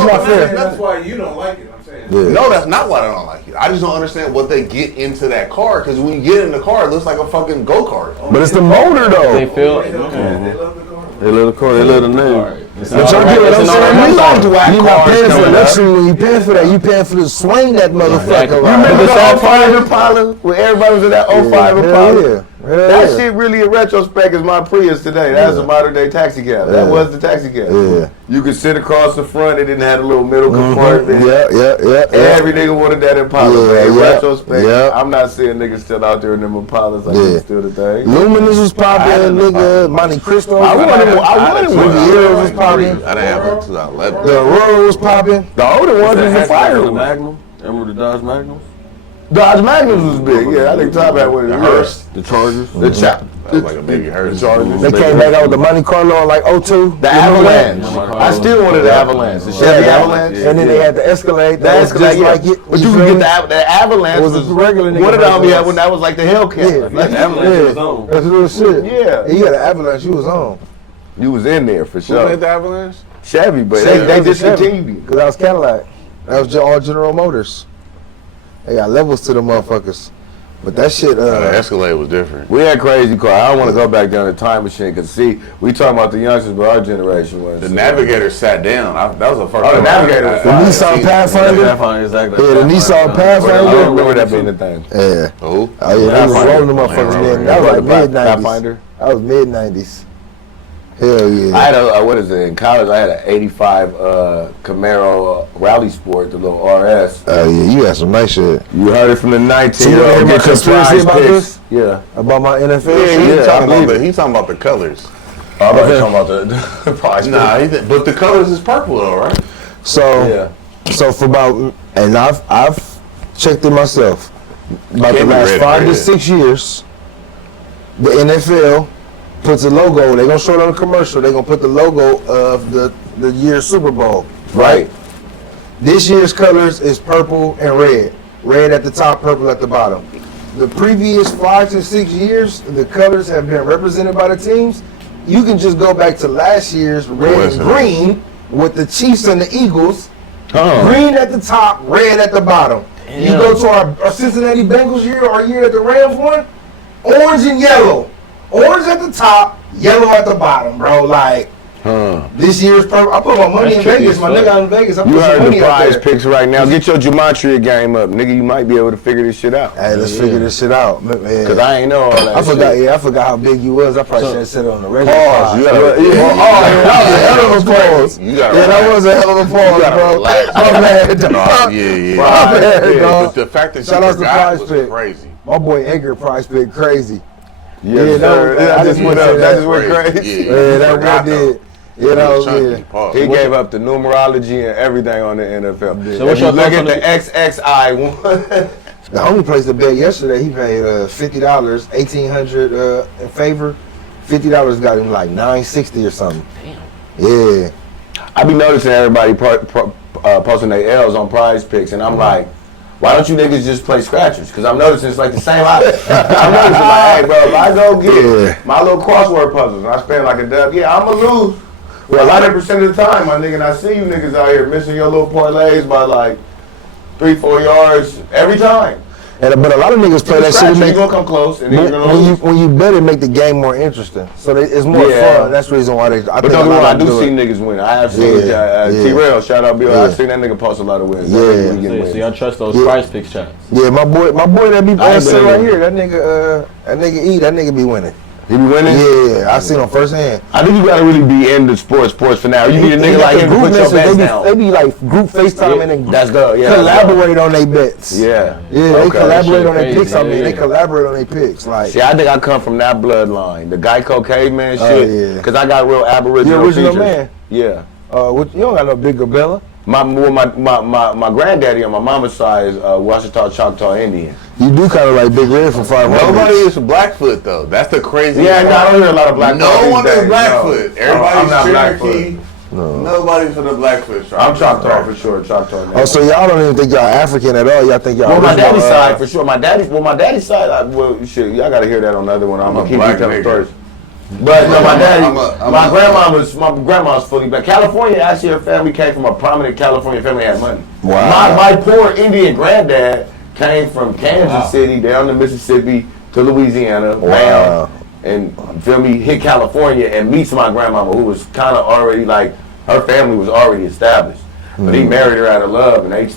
not fair. That's why you don't like it. I'm saying. Yeah. No, that's not why I don't like it. I just don't understand what they get into that car. Because when you get in the car, it looks like a fucking go-kart. But it's the motor though. They feel. They love the car. They little car, they little name. But y'all get what I'm saying? You not paying for luxury when you paying for that. You paying for to swing that motherfucker. You remember the 05 Impala when everybody was in that 05 Impala? That shit really in retrospect is my Prius today. That's a modern day taxi cab. That was the taxi cab. Yeah. You could sit across the front. It didn't have a little middle compartment. Yeah. Every nigga wanted that Impala. Yeah, In yeah, retrospect, yeah. I'm not seeing niggas still out there in them Impalas like it's still the thing. Luminous was popping, nigga. Monte Cristo. I wanted one. Rivieras was popping. I didn't have one in 2011. The Aurora was popping. The older ones was the fire The one. Magnum. Remember the Dodge Magnums? Dodge Magnums was big. Yeah, I think Tom had one of The the Hearst. The Chargers. The chop. That was like a baby Hearst. They came back out with the Monte Carlo in like 02. The Avalanche. I still wanted the Avalanche. The Chevy Avalanche. And then they had the Escalade. The That was Escalade, just yeah. like it. But you could get the Avalanche. Was Was a regular nigga one of them we had version. when that was like the Hellcat. Yeah. Like the Avalanche was on. That's real shit. Yeah. You had an Avalanche, you was on. You was in there for Who sure. made the Avalanche? Chevy, but Chevy, they that was a Chevy. discontinued it. Because that was Cadillac. That was all General Motors. They got levels to the motherfuckers. But that shit, The Escalade was different. We had crazy car. I don't want to go back down the time machine because see, we talking about the youngsters, but our generation was The Navigator sat down. That was the first. Oh, the Navigator was the fire. Nissan Pathfinder. Exactly. Yeah, the Nissan I Pathfinder. don't remember that being the thing. Yeah. Oh, Oh yeah, they was rolling the motherfuckers then. That was like mid Pathfinder. 90s. That was mid 90s. Hell yeah. I had a what is it in college? I had an '85 Camaro Rally Sport, the little RS. Oh yeah, you had some nice shit. You heard it from the 19. So you heard my conspiracy about this? Yeah. About my NFL yeah, shit? he's talking about the colors. I was talking about the price. Nah, but the colors is purple though, right? So, Yeah. so for about, and I've checked it myself. About the Can't be last red, 5 to red. 6 years, the NFL puts a logo. They're gonna show it on the commercial. They're gonna put the logo of the year's Super Bowl. Right. This year's colors is purple and red. Red at the top, purple at the bottom. The previous 5 to 6 years, the colors have been represented by the teams. You can just go back to last year's red and green with the Chiefs and the Eagles. Green at the top, red at the bottom. You go to our Cincinnati Bengals year, our year that the Rams won, orange and yellow. Orange at the top, yellow at the bottom, bro. Like, this year's purple. I put my money in Vegas. My nigga out in Vegas. I put You some heard money the out prize there. picks right now. Get your gematria game up, nigga. You might be able to figure this shit out. Hey, let's figure this shit out. Man. Cause I ain't know all that. I forgot. shit. Yeah, I forgot how big you was. I probably should have said it on the regular. Pause. You gotta. that was a hell of a pause. You gotta Yeah, that was a hell of a pause, bro. My bad, dog. Yeah. My bad, But dog. the fact that Shout you out to forgot Prize was Pick. crazy. My boy Edgar price pick crazy. Yes, sir. That just went up. That just went crazy. Yeah, that one did. You know, yeah. He gave up the numerology and everything on the NFL. So what's if you your look thoughts at on the the- XXI one, The homie placed a bet yesterday. He paid $50, $1,800 in favor. $50 got him like $960 or something. Damn. Yeah. I be noticing everybody posting their L's on prize picks, and I'm like, why don't you niggas just play scratchers? Because I'm noticing it's like the same odds. I'm noticing like, hey, bro, if I go get my little crossword puzzles and I spend like a dub, I'm going to lose. Well, 100% of the time, my nigga, and I see you niggas out here missing your little parlays by like 3-4 yards every time. But a lot of niggas play that shit. You're going to come close, and then you're going to lose. When you bet it, make the game more interesting. So it's more fun. That's the reason why they. But don't get me wrong, I do see niggas win. I have seen T-Rail, shout out Bill. Yeah. I've seen that nigga post a lot of wins. Yeah. So y'all trust those prize picks chats? Yeah, my boy that be I ain't sitting been right in. here. That nigga E, that nigga be winning. He be winning? Yeah, I seen him firsthand. I think you gotta really be into sports for now. You need a nigga like him to put your bets down. They be like group FaceTiming and that's collaborate on their bets. Yeah. Yeah, they collaborate on their picks. I mean, they collaborate on their picks. Like, see, I think I come from that bloodline, the Geico caveman shit. Yeah. Cause I got real Aboriginal you original features. man. Yeah. You don't got no big Gabella. My granddaddy on my mama's side is Washita Choctaw Indian. You do kind of like Big Red from 500. Nobody is Blackfoot though. That's the crazy. Yeah, no, I don't hear a lot of Blackfoot. No one is days, Blackfoot. No. Everybody's I'm not Cherokee. No. Nobody's from the Blackfoot tribe. I'm Choctaw for sure. Choctaw. Oh, so y'all don't even think y'all African at all? Y'all think y'all? Well, my daddy's side for sure. My daddy's side. Shit, y'all gotta hear that on the other one. I'm gonna keep you telling stories. But no, my daddy, my grandma's fully black. California, actually, her family came from a prominent California family that had money. Wow. My poor Indian granddad came from Kansas City down to Mississippi to Louisiana. Wow. And feel me, hit California and meets my grandmama, who was kind of already like, her family was already established. But he married her out of love, and they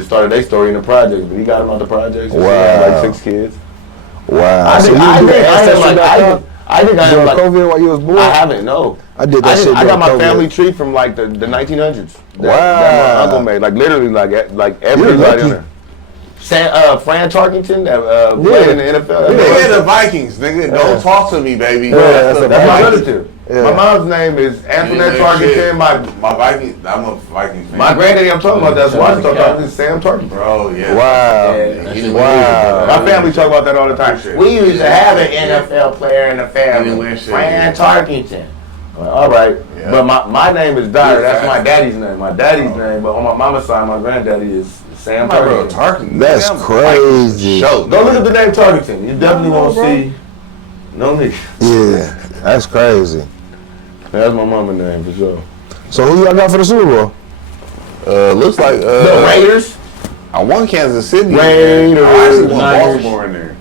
started their story in the projects. But he got them out the projects. Wow. She had like 6 kids. Wow. I think I am like COVID while you was born. I haven't, no. I did that shit. I got my COVID. family tree from like the 1900s. Wow. That my uncle made, like literally, like everybody on there. Fran Tarkington, that played in the NFL. They the Vikings, nigga. Don't talk to me, baby. That's my relative. Yeah. My mom's name is Antoinette Tarkington. My Viking, I'm a Viking fan. My granddaddy, I'm talking about, that's why I'm talking about, is Sam Tarkington. Bro, yeah. Wow. Yeah, wow. My family talk about that all the time. We used to have an NFL player in the family, Fran Tarkington. All right, yeah. But my name is Dyer. That's my daddy's name. My daddy's name, but on my mama's side, my granddaddy is Sam Tarkington. That's crazy. Go look at the name Tarkington. You definitely won't see no nigga. Yeah, that's crazy. That's my mama's name for sure. So who y'all got for the Super Bowl? Looks like the Raiders. I won Kansas City. Raiders. I actually want Baltimore in there.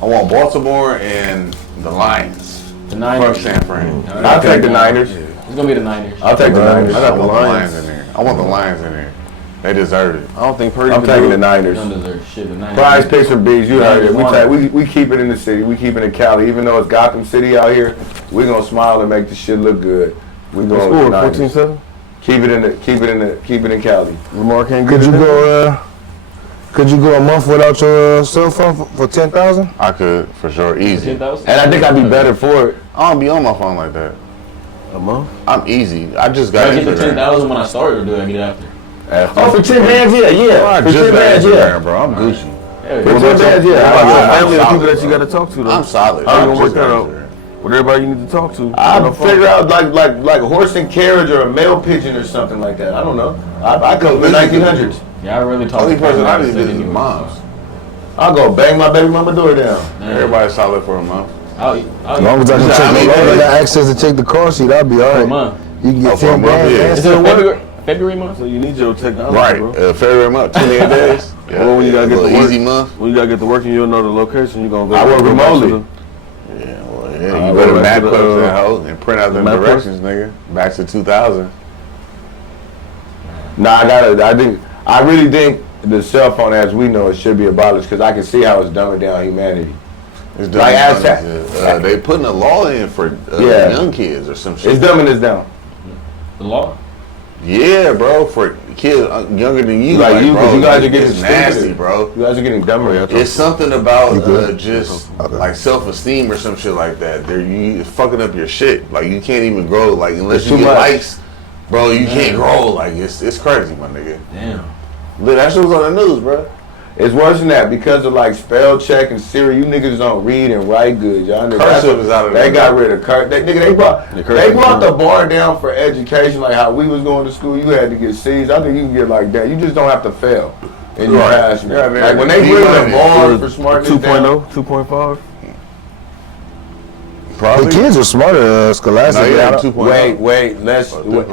I want Baltimore and the Lions. The Niners. Fuck San Fran. I'll take the Niners. It's gonna be the Niners. I'll take the Niners. I got the Lions in there. I want the Lions in there. They deserve it. I don't think Purdy. I'm taking the Niners. They don't deserve shit. The Niners. Prize picks for BEEZ. You heard it. We keep it in the city. We keep it in Cali. Even though it's Gotham City out here, we gonna smile and make the shit look good. We gonna score 14-7. Keep it in Cali. Lamar can't get Could you go a month without your cell phone for 10,000? I could, for sure, easy. 10,000? And I think I'd be better for it. I don't be on my phone like that. A month? I'm easy. I just got I get the Instagram. 10,000 when I start, or do I get it after? Oh, for 10 bands, yeah. I For just 10 got bands, Instagram, bro. I'm Gucci. For 10 bands, yeah. Family, the people that you got to talk to, though. I'm solid. How you gonna I work just that got out? Instagram. With everybody you need to talk to. I'll figure out like a horse and carriage or a mail pigeon or something like that. I don't know. I come from the 1900s. Yeah, I really talk Only to person I people need to that visit is anyway. moms. I'll go bang my baby mama door down. Everybody's solid for a month. As long as I got access to check the car seat, I'll be all right. For a month. You can get for a 10 month, grand. yeah. and Is still it work. February month? So you need your technology, Right. bro. February month, 28 days. Yeah, Well, when you gotta get to work, easy month. when you gotta get to work and you'll know the location, you're gonna go. I work go back to remotely. Yeah, you better go back map to up the, that hoe and print out the map directions, nigga. Back to 2000. Nah, I really think the cell phone as we know it should be abolished because I can see how it's dumbing down humanity. It's Like, they putting a law in for young kids or some shit. It's dumbing us down. The law? Yeah, bro, for kids younger than you. Like you, bro, because you guys are getting it's nasty, stupider. bro. You guys are getting dumber. It's something about just like self-esteem or some shit like that. It's fucking up your shit. Like you can't even grow. Like unless you get likes, bro, you can't grow. Like it's crazy, my nigga. Damn. Look, that shit was on the news, bro. It's worse than that because of like spell check and Siri. You niggas don't read and write good, y'all. Cursive is out of They there. got rid of cursive. They brought the bar down for education, like how we was going to school. You had to get C's. I think you can get like that. You just don't have to fail in your passion. Yeah, like when they bring the bar for smartness 2.0, 2.5. Probably. The kids are smarter scholastic. No, yeah,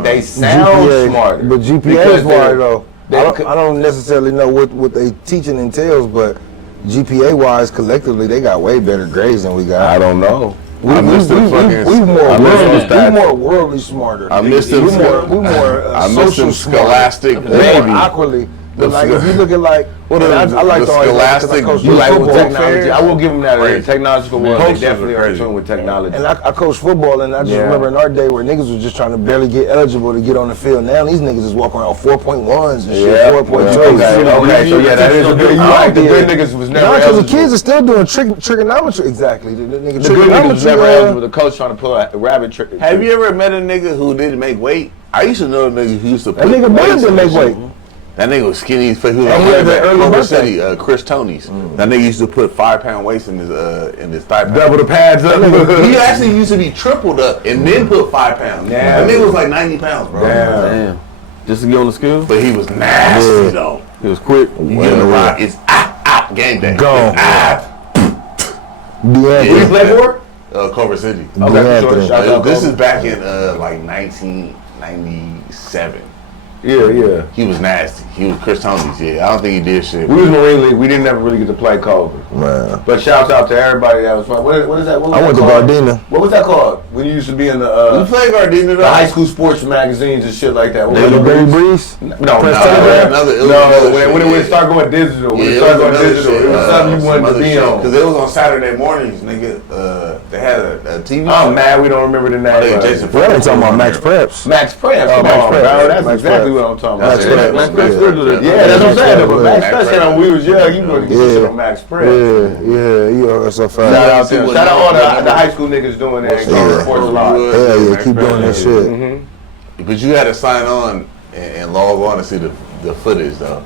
they sound smarter. But GPA is smarter though. I don't necessarily know what they teaching entails, but GPA wise, collectively, they got way better grades than we got. I don't know. We more worldly smarter. I missed them. We more I missed them social scholastic. smarter. Maybe. But like if you look at like, What I like the to always like, 'cause I Scholastic coach You like with football. technology? I will give them that. Crazy. Technological world, Coaches they definitely are are in crazy. tune with technology. And I coach football, and I just remember in our day where niggas was just trying to barely get eligible to get on the field. Now these niggas is walking around 4.1s and shit, 4.2s. Okay, so yeah, that is a good. You like the good niggas was never because the eligible. kids are still doing trigonometry. Exactly. The nigga The good niggas was never trigonometry, eligible. The coach trying to pull a rabbit trick. Have you ever met a nigga who didn't make weight? I used to know a nigga who used to put That nigga weights didn't in make his weight. shit. That nigga was skinny as fuck. He was And like he had that early Culver birthday. City, Chris Tony's. That nigga used to put 5-pound weights in his thigh pad. Double the pads up. He actually used to be tripled up and then put 5 pounds. Damn. That nigga was like 90 pounds, bro. Damn. Just to get on the skill? But he was nasty though. He was quick. You get in the rock, it's game day. Gone. Who you play for? Culver City. Okay, sure. Shout out This Culver. is back in like 1997. Yeah. He was nasty. He was Chris Tony's. Yeah, I don't think he did shit. We was Marine League. We didn't ever really get to play Culver. Man. But shouts out to everybody that was playing. What is that? What was I that went to called? Gardena. What was that called? When you used to be in You the played Gardena though? the high school sports magazines and shit like that. What was The it? Barry Breeze? No, Press no, Telegram? another- it was no. another When shit, it yeah. started going digital, when it Yeah, started going another digital, shit, it was something you wanted to be on. Because it was on Saturday mornings, nigga. They had a TV. I'm mad we don't remember the name. Oh, they of it. Jason We ain't talking about Max Preps. Max Preps. Oh, Come Max on, Preps. bro. That's Max exactly Preps. what I'm talking Max about. Preps. Max Preps still do that. Yeah, that's what I'm saying. Yeah, But yeah. Max Preps came on when we was young. You wanted to get Yeah. shit on Max Preps. Yeah, that's a fact. Shout out to them. Shout out all the high school niggas doing that. Yeah. Sports a lot. Yeah, keep doing that shit. But you had to sign on and log on to see the footage though.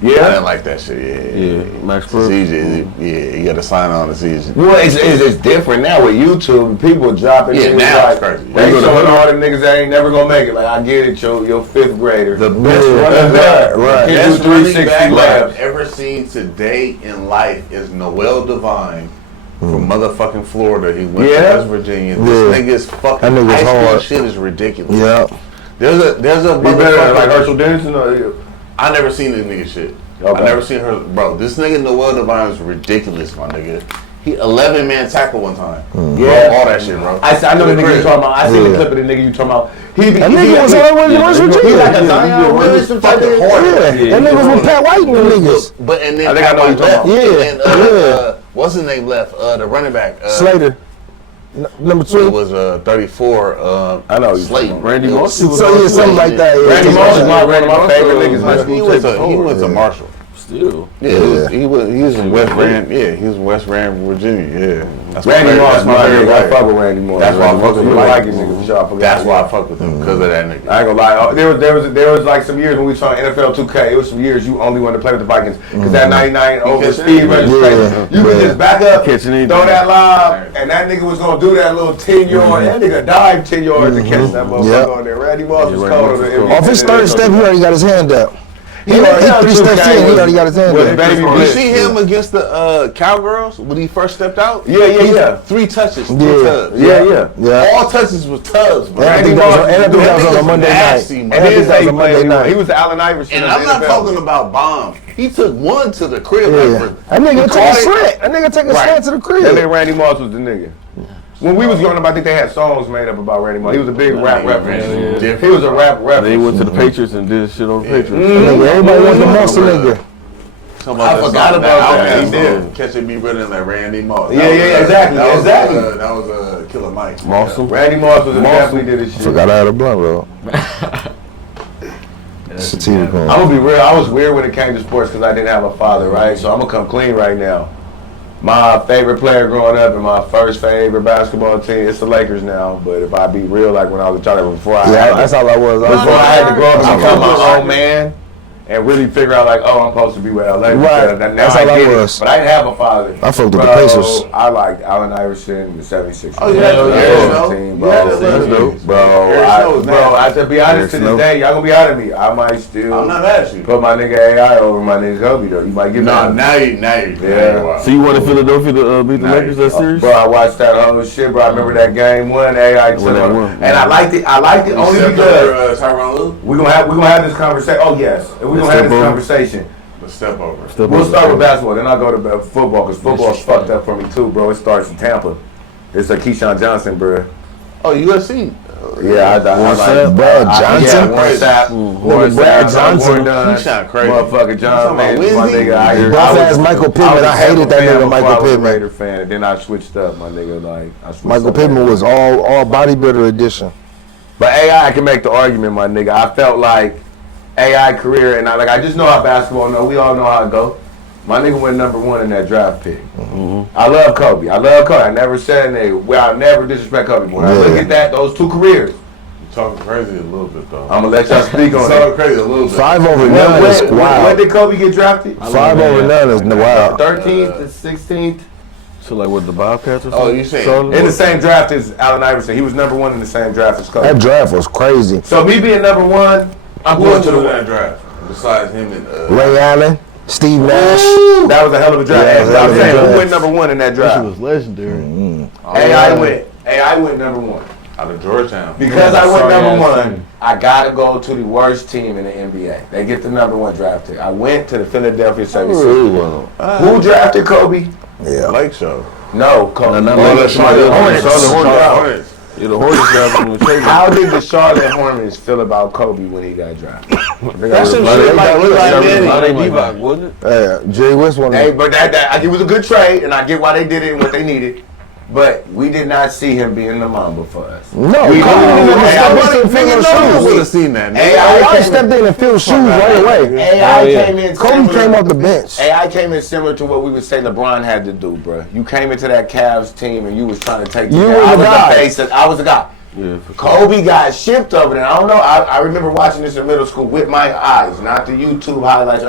I Yeah. didn't like that shit. Yeah, Max It's Preps. easy. Yeah, you got to sign on to see it. Well, it's different now with YouTube. People dropping Yeah, things now like, it's crazy. they You go to showing all them niggas that ain't never gonna make it. Like, I get it, your fifth grader. The best running back. right. Can Best do running 360 back laps. I've ever seen today in life is Noel Devine from motherfucking Florida. He went Yeah? to West Virginia. This Yeah. nigga's fucking That nigga's high school hard. shit is ridiculous. Yeah. There's a He better than motherfucker like Herschel Dennison or I never seen this nigga shit. Okay. I never seen her, bro. This nigga Noel Devine is ridiculous, my nigga. He 11-man tackle one time. Yeah. Bro, all that shit, bro. I know the nigga you talking about. I seen the clip of the nigga you talking about. That nigga was on West Virginia. He like a He Zion was Williamson type fucking of hard. Yeah, that nigga was with Pat White and them niggas. But and then I think I know Pat what you're left. talking about. And then, what's his name left? The running back. Slater. Number It 2. was 34. I know you Slate. talking Randy Moss. So yeah, something like that. Yeah. Randy Moss is one of my favorite niggas in high He school. went to Marshall. Still. Yeah, he was in West Rand. Yeah, he was in West Rand, Virginia. Yeah, that's Randy my Moss, favorite- my that's favorite. I favorite. fuck with Randy Moss. That's why I fuck with You him. like his nigga for sure. I forgot. That's why I fuck with him because of that nigga. I ain't gonna lie. There was like some years when we was on NFL 2K. It was some years you only wanted to play with the Vikings because that 99 over catching speed it? registration. You could just back up, Catching it. throw that lob, and that nigga was gonna do that little 10-yard. That nigga dived 10 yards to catch that motherfucker Yep. on there. Randy Moss was Randy cold. Moss was cold. Off his third step, he already got his hand up. He already already done 3 steps 2K in, he was- already got his hand was up. baby You blitz. see him against the Cowgirls when he first stepped out? Yeah. 3 touches, 3 Yeah. tubs. Yeah. All touches was tubs, bro. And I think that was on a Monday night. nasty, And man. I think that was a Monday He night. was the Allen Iverson. And of I'm the not NFL. talking about bombs. He took one to the crib. Yeah. Like, That nigga he take a caught it. slant. That nigga take a Right. slant to the That crib. nigga Randy Moss was the nigga. When we was growing up, I think they had songs made up about Randy Moss. He was a big rap reference. Yeah. He was a rap Then he reference. went to the Patriots and did shit on the Patriots. Nigga, everybody wants the monster nigga. I forgot about that. He did. Catch it, be running like Randy Moss. Yeah, exactly, exactly. That was Killer Mike. Awesome. Randy Moss was definitely did his shit. Forgot I had a blunt roll. Sativa I'm going. gonna be real. I was weird when it came to sports because I didn't have a father, right? So I'm gonna come clean right now. My favorite player growing up and my first favorite basketball team, it's the Lakers now. But if I be real, like when I was a child, before I Yeah, had that's all I was. before I had to grow up and I become fuck with my own man and really figure out like, oh, I'm supposed to be with LA. Right. Now That's I all I get it. was. But I didn't have a father. I fucked with the Bro, Pacers. I liked Allen Iverson, the 76ers. Oh, yeah, team, bro. To be honest, to this day, y'all gonna be out of me. I might still I'm not mad at you. put my nigga AI over my nigga Kobe though. You might get No, me. now you. Yeah. So you wanted Philadelphia to beat the Lakers that series? Bro, I watched that whole shit, bro. I remember that game 1, AI took When that over. won. And I liked it only because Tyronn Lue? we're gonna have this conversation. Oh yes. We're gonna have this over. conversation. Let's step over. We'll start with basketball, then I'll go to football, because football's fucked up for me too, bro. It starts in Tampa. It's a Keyshawn Johnson, bro. Oh, USC. Yeah, I like Brad Johnson. Nigga, Brad Johnson. He shot crazy. Motherfucker John, man, my nigga. He buff ass Michael Pittman. I hated that nigga Michael Pittman. Raider fan, and then I switched up, my nigga. Like Michael Pittman was all bodybuilder edition. But AI can make the argument, my nigga. I felt like AI career, and I just know how basketball know. We all know how it go. My nigga went #1 in that draft pick. I love Kobe. I never said anything. Well, I never disrespect Kobe. When I look at that, those two careers. You're talking crazy a little bit though. I'm gonna let y'all speak on Talking it. crazy a little bit. 5 over 9 is wild. When did Kobe get drafted? 5 over 9 is wild. 13th to 16th. So like with the Bobcats or Oh, something? you saying In the same draft as Allen Iverson. He was #1 in the same draft as Kobe. That draft was crazy. So me being #1, I'm who going went to to the that draft besides him and Ray Allen, Steve Nash. That was a hell of a draft. Yeah, I'm hell of a saying, who draft. went #1 in that That draft? shit was legendary. AI went #1. out of Georgetown? Because I went Sorry, #1, I gotta go to the worst team in the NBA. They get the #1 draft pick. I went to the Philadelphia 76ers. Who drafted Kobe? Yeah. Lake Show. No, Kobe. No, Oh, no, the Charlotte Hornets. Hornets. Yeah, the Hornets got him with Shaker. How did the Charlotte Hornets feel about Kobe when he got drafted? That's some shit like Levi, wasn't it? Jerry West won. Hey, but that it was a good trade, and I get why they did it and what they needed. But we did not see him being the Mamba for us. No, We Kobe didn't even step in and fill Nigga, those no one shoes. would have seen that. Nigga. AI stepped in and filled shoes right away. AI came in. Kobe came off the bench. AI came in similar to what we would say LeBron had to do, bro. You came into that Cavs team and you was trying to take. You the were I the was guy. face. I was the guy. Yeah, for sure. Kobe got shipped over there. I don't know. I remember watching this in middle school with my eyes, not the YouTube highlights.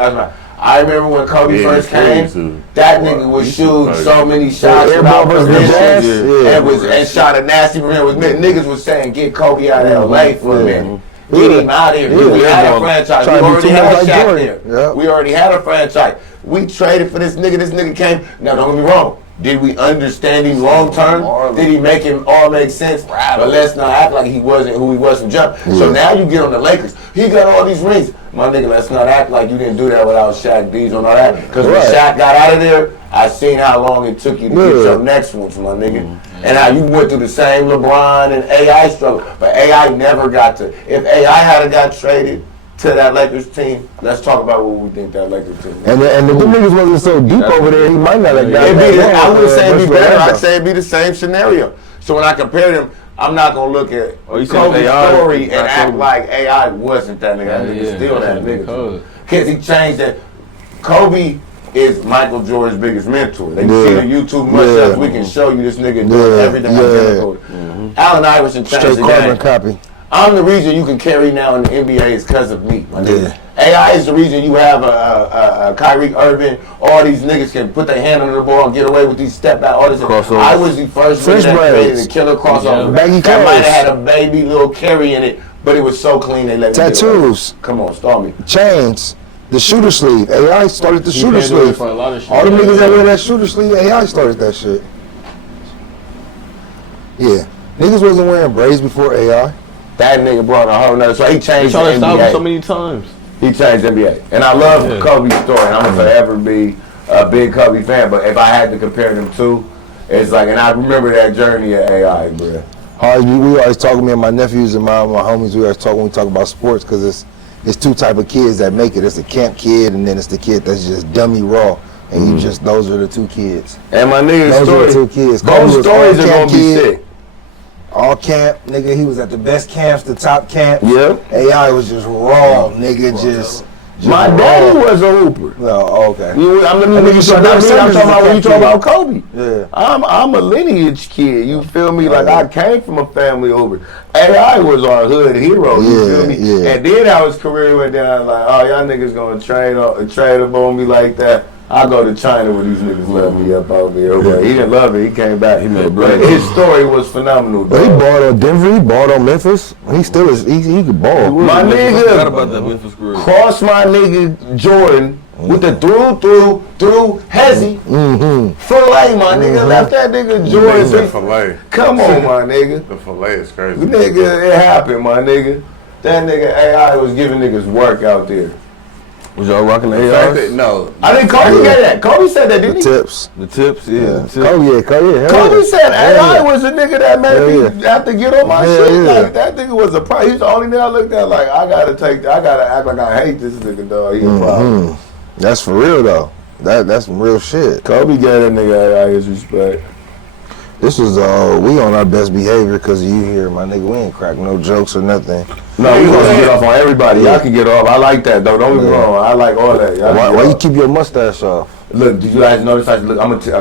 I remember when Kobe Yeah, first he used came. to. That nigga was shooting so many shots Airball without versus the permission, Jazz? Yeah. and shot a nasty rim. Niggas was saying, "Get Kobe out of LA for a minute. Get him out of here." Yeah. We had a Airball. franchise. Trying We to be already too had much like Shaq Jordan. there. Yeah. We already had a franchise. We traded for this nigga. This nigga came. Now don't get me wrong. Did we understand him long term? Did he make him all make sense? But let's not act like he wasn't who he was from jump. So now you get on the Lakers. He got all these rings. My nigga, let's not act like you didn't do that without Shaq, Bezos, and all that. Because when Shaq got out of there, I seen how long it took you to get your next ones, my nigga. And how you went through the same LeBron and AI struggle. But AI never got to. If AI had got traded to that Lakers team, let's talk about what we think that Lakers team is. And if the niggas wasn't so deep over there, he might not have got It'd be that. I wouldn't say it'd be better. I'd say it'd be the same scenario. So when I compare them, I'm not gonna look at you saying Kobe's AI, story and not act Kobe. like AI wasn't that nigga. That nigga still that nigga. Because he changed that. Kobe is Michael Jordan's biggest mentor. They see the YouTube much we can show you this nigga doing everything identical. Allen Iverson changed Straight the carbon game. copy. I'm the reason you can carry now in the NBA is because of me, my nigga. AI is the reason you have a Kyrie Irving. All these niggas can put their hand on the ball and get away with these step back. All this. Crossovers. I was the first Fresh nigga that created braids. a killer crossover. Baggy That might clothes. have had a baby little carry in it, but it was so clean they let me get away. Tattoos. Come on, start me. Chains. The shooter sleeve. AI started the shooter can't do it sleeve. for a lot of shit. All the niggas that wear that shooter sleeve, AI started that shit. Yeah. Niggas wasn't wearing braids before AI. That nigga brought a whole nother. So he changed the Trying to stop him so NBA. many times. He changed the NBA, and I love Kobe's story, and I'm gonna forever be a big Kobe fan. But if I had to compare them two, it's like, and I remember that journey of AI, bro. We always talk, me and my nephews and my homies, we always talk when we talk about sports, because it's two type of kids that make it. It's a camp kid, and then it's the kid that's just dummy raw. And you just, those are the two kids. And my nigga's Those story, are the two kids. both Kobe was stories all are gonna camp be kid. sick. All camp, nigga, he was at the best camps, the top camps. Yeah. AI was just raw, nigga, just My raw. daddy was a hooper. No, okay. I'm talking about when you talk about Kobe. Yeah. I'm a lineage kid. You feel me? Like I came from a family over. AI was our hood hero. You feel me? Yeah. And then how his career went down. Like, oh, y'all niggas gonna trade up on me like that. I go to China where these niggas love me up over here. But he didn't love it. He came back. But his story was phenomenal. But he dog. balled on Denver, he balled on Memphis. He still is, he could ball. My Forgot about that nigga Memphis career. crossed my nigga Jordan with the through hezzy. Filet, my nigga. Left that nigga Jordan. The filet. Come on, my nigga. The filet is crazy. Nigga, it happened, my nigga. That nigga AI was giving niggas work out there. Was y'all rocking the The fact that, ARs? no, I think Kobe got that. Kobe said that, didn't he? Tips. The tips, yeah. The tips. Kobe. Kobe said AI yeah. was the nigga that made me have to get on my Hell shit. yeah. Like that nigga was a problem. He's the only nigga I looked at like I gotta act like I hate this nigga, dog. He a problem. That's for real though. That's some real shit. Kobe gave that nigga AI his respect. This was we on our best behavior because of you here, my nigga. We ain't crack no jokes or nothing. No, we gonna get off on everybody. Y'all can get off. I like that though. Don't get me wrong. I like all that. Why you keep your mustache off? Look, did you guys notice? I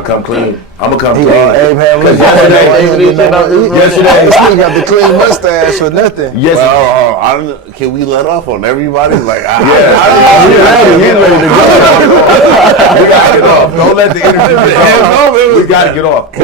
come clean. I'm gonna come clean. Yesterday, he got the clean mustache or nothing. Yes. well, I don't know. Can we let off on everybody? Like, He's ready to go. We gotta get off. Don't let the interview get off. We gotta get off. I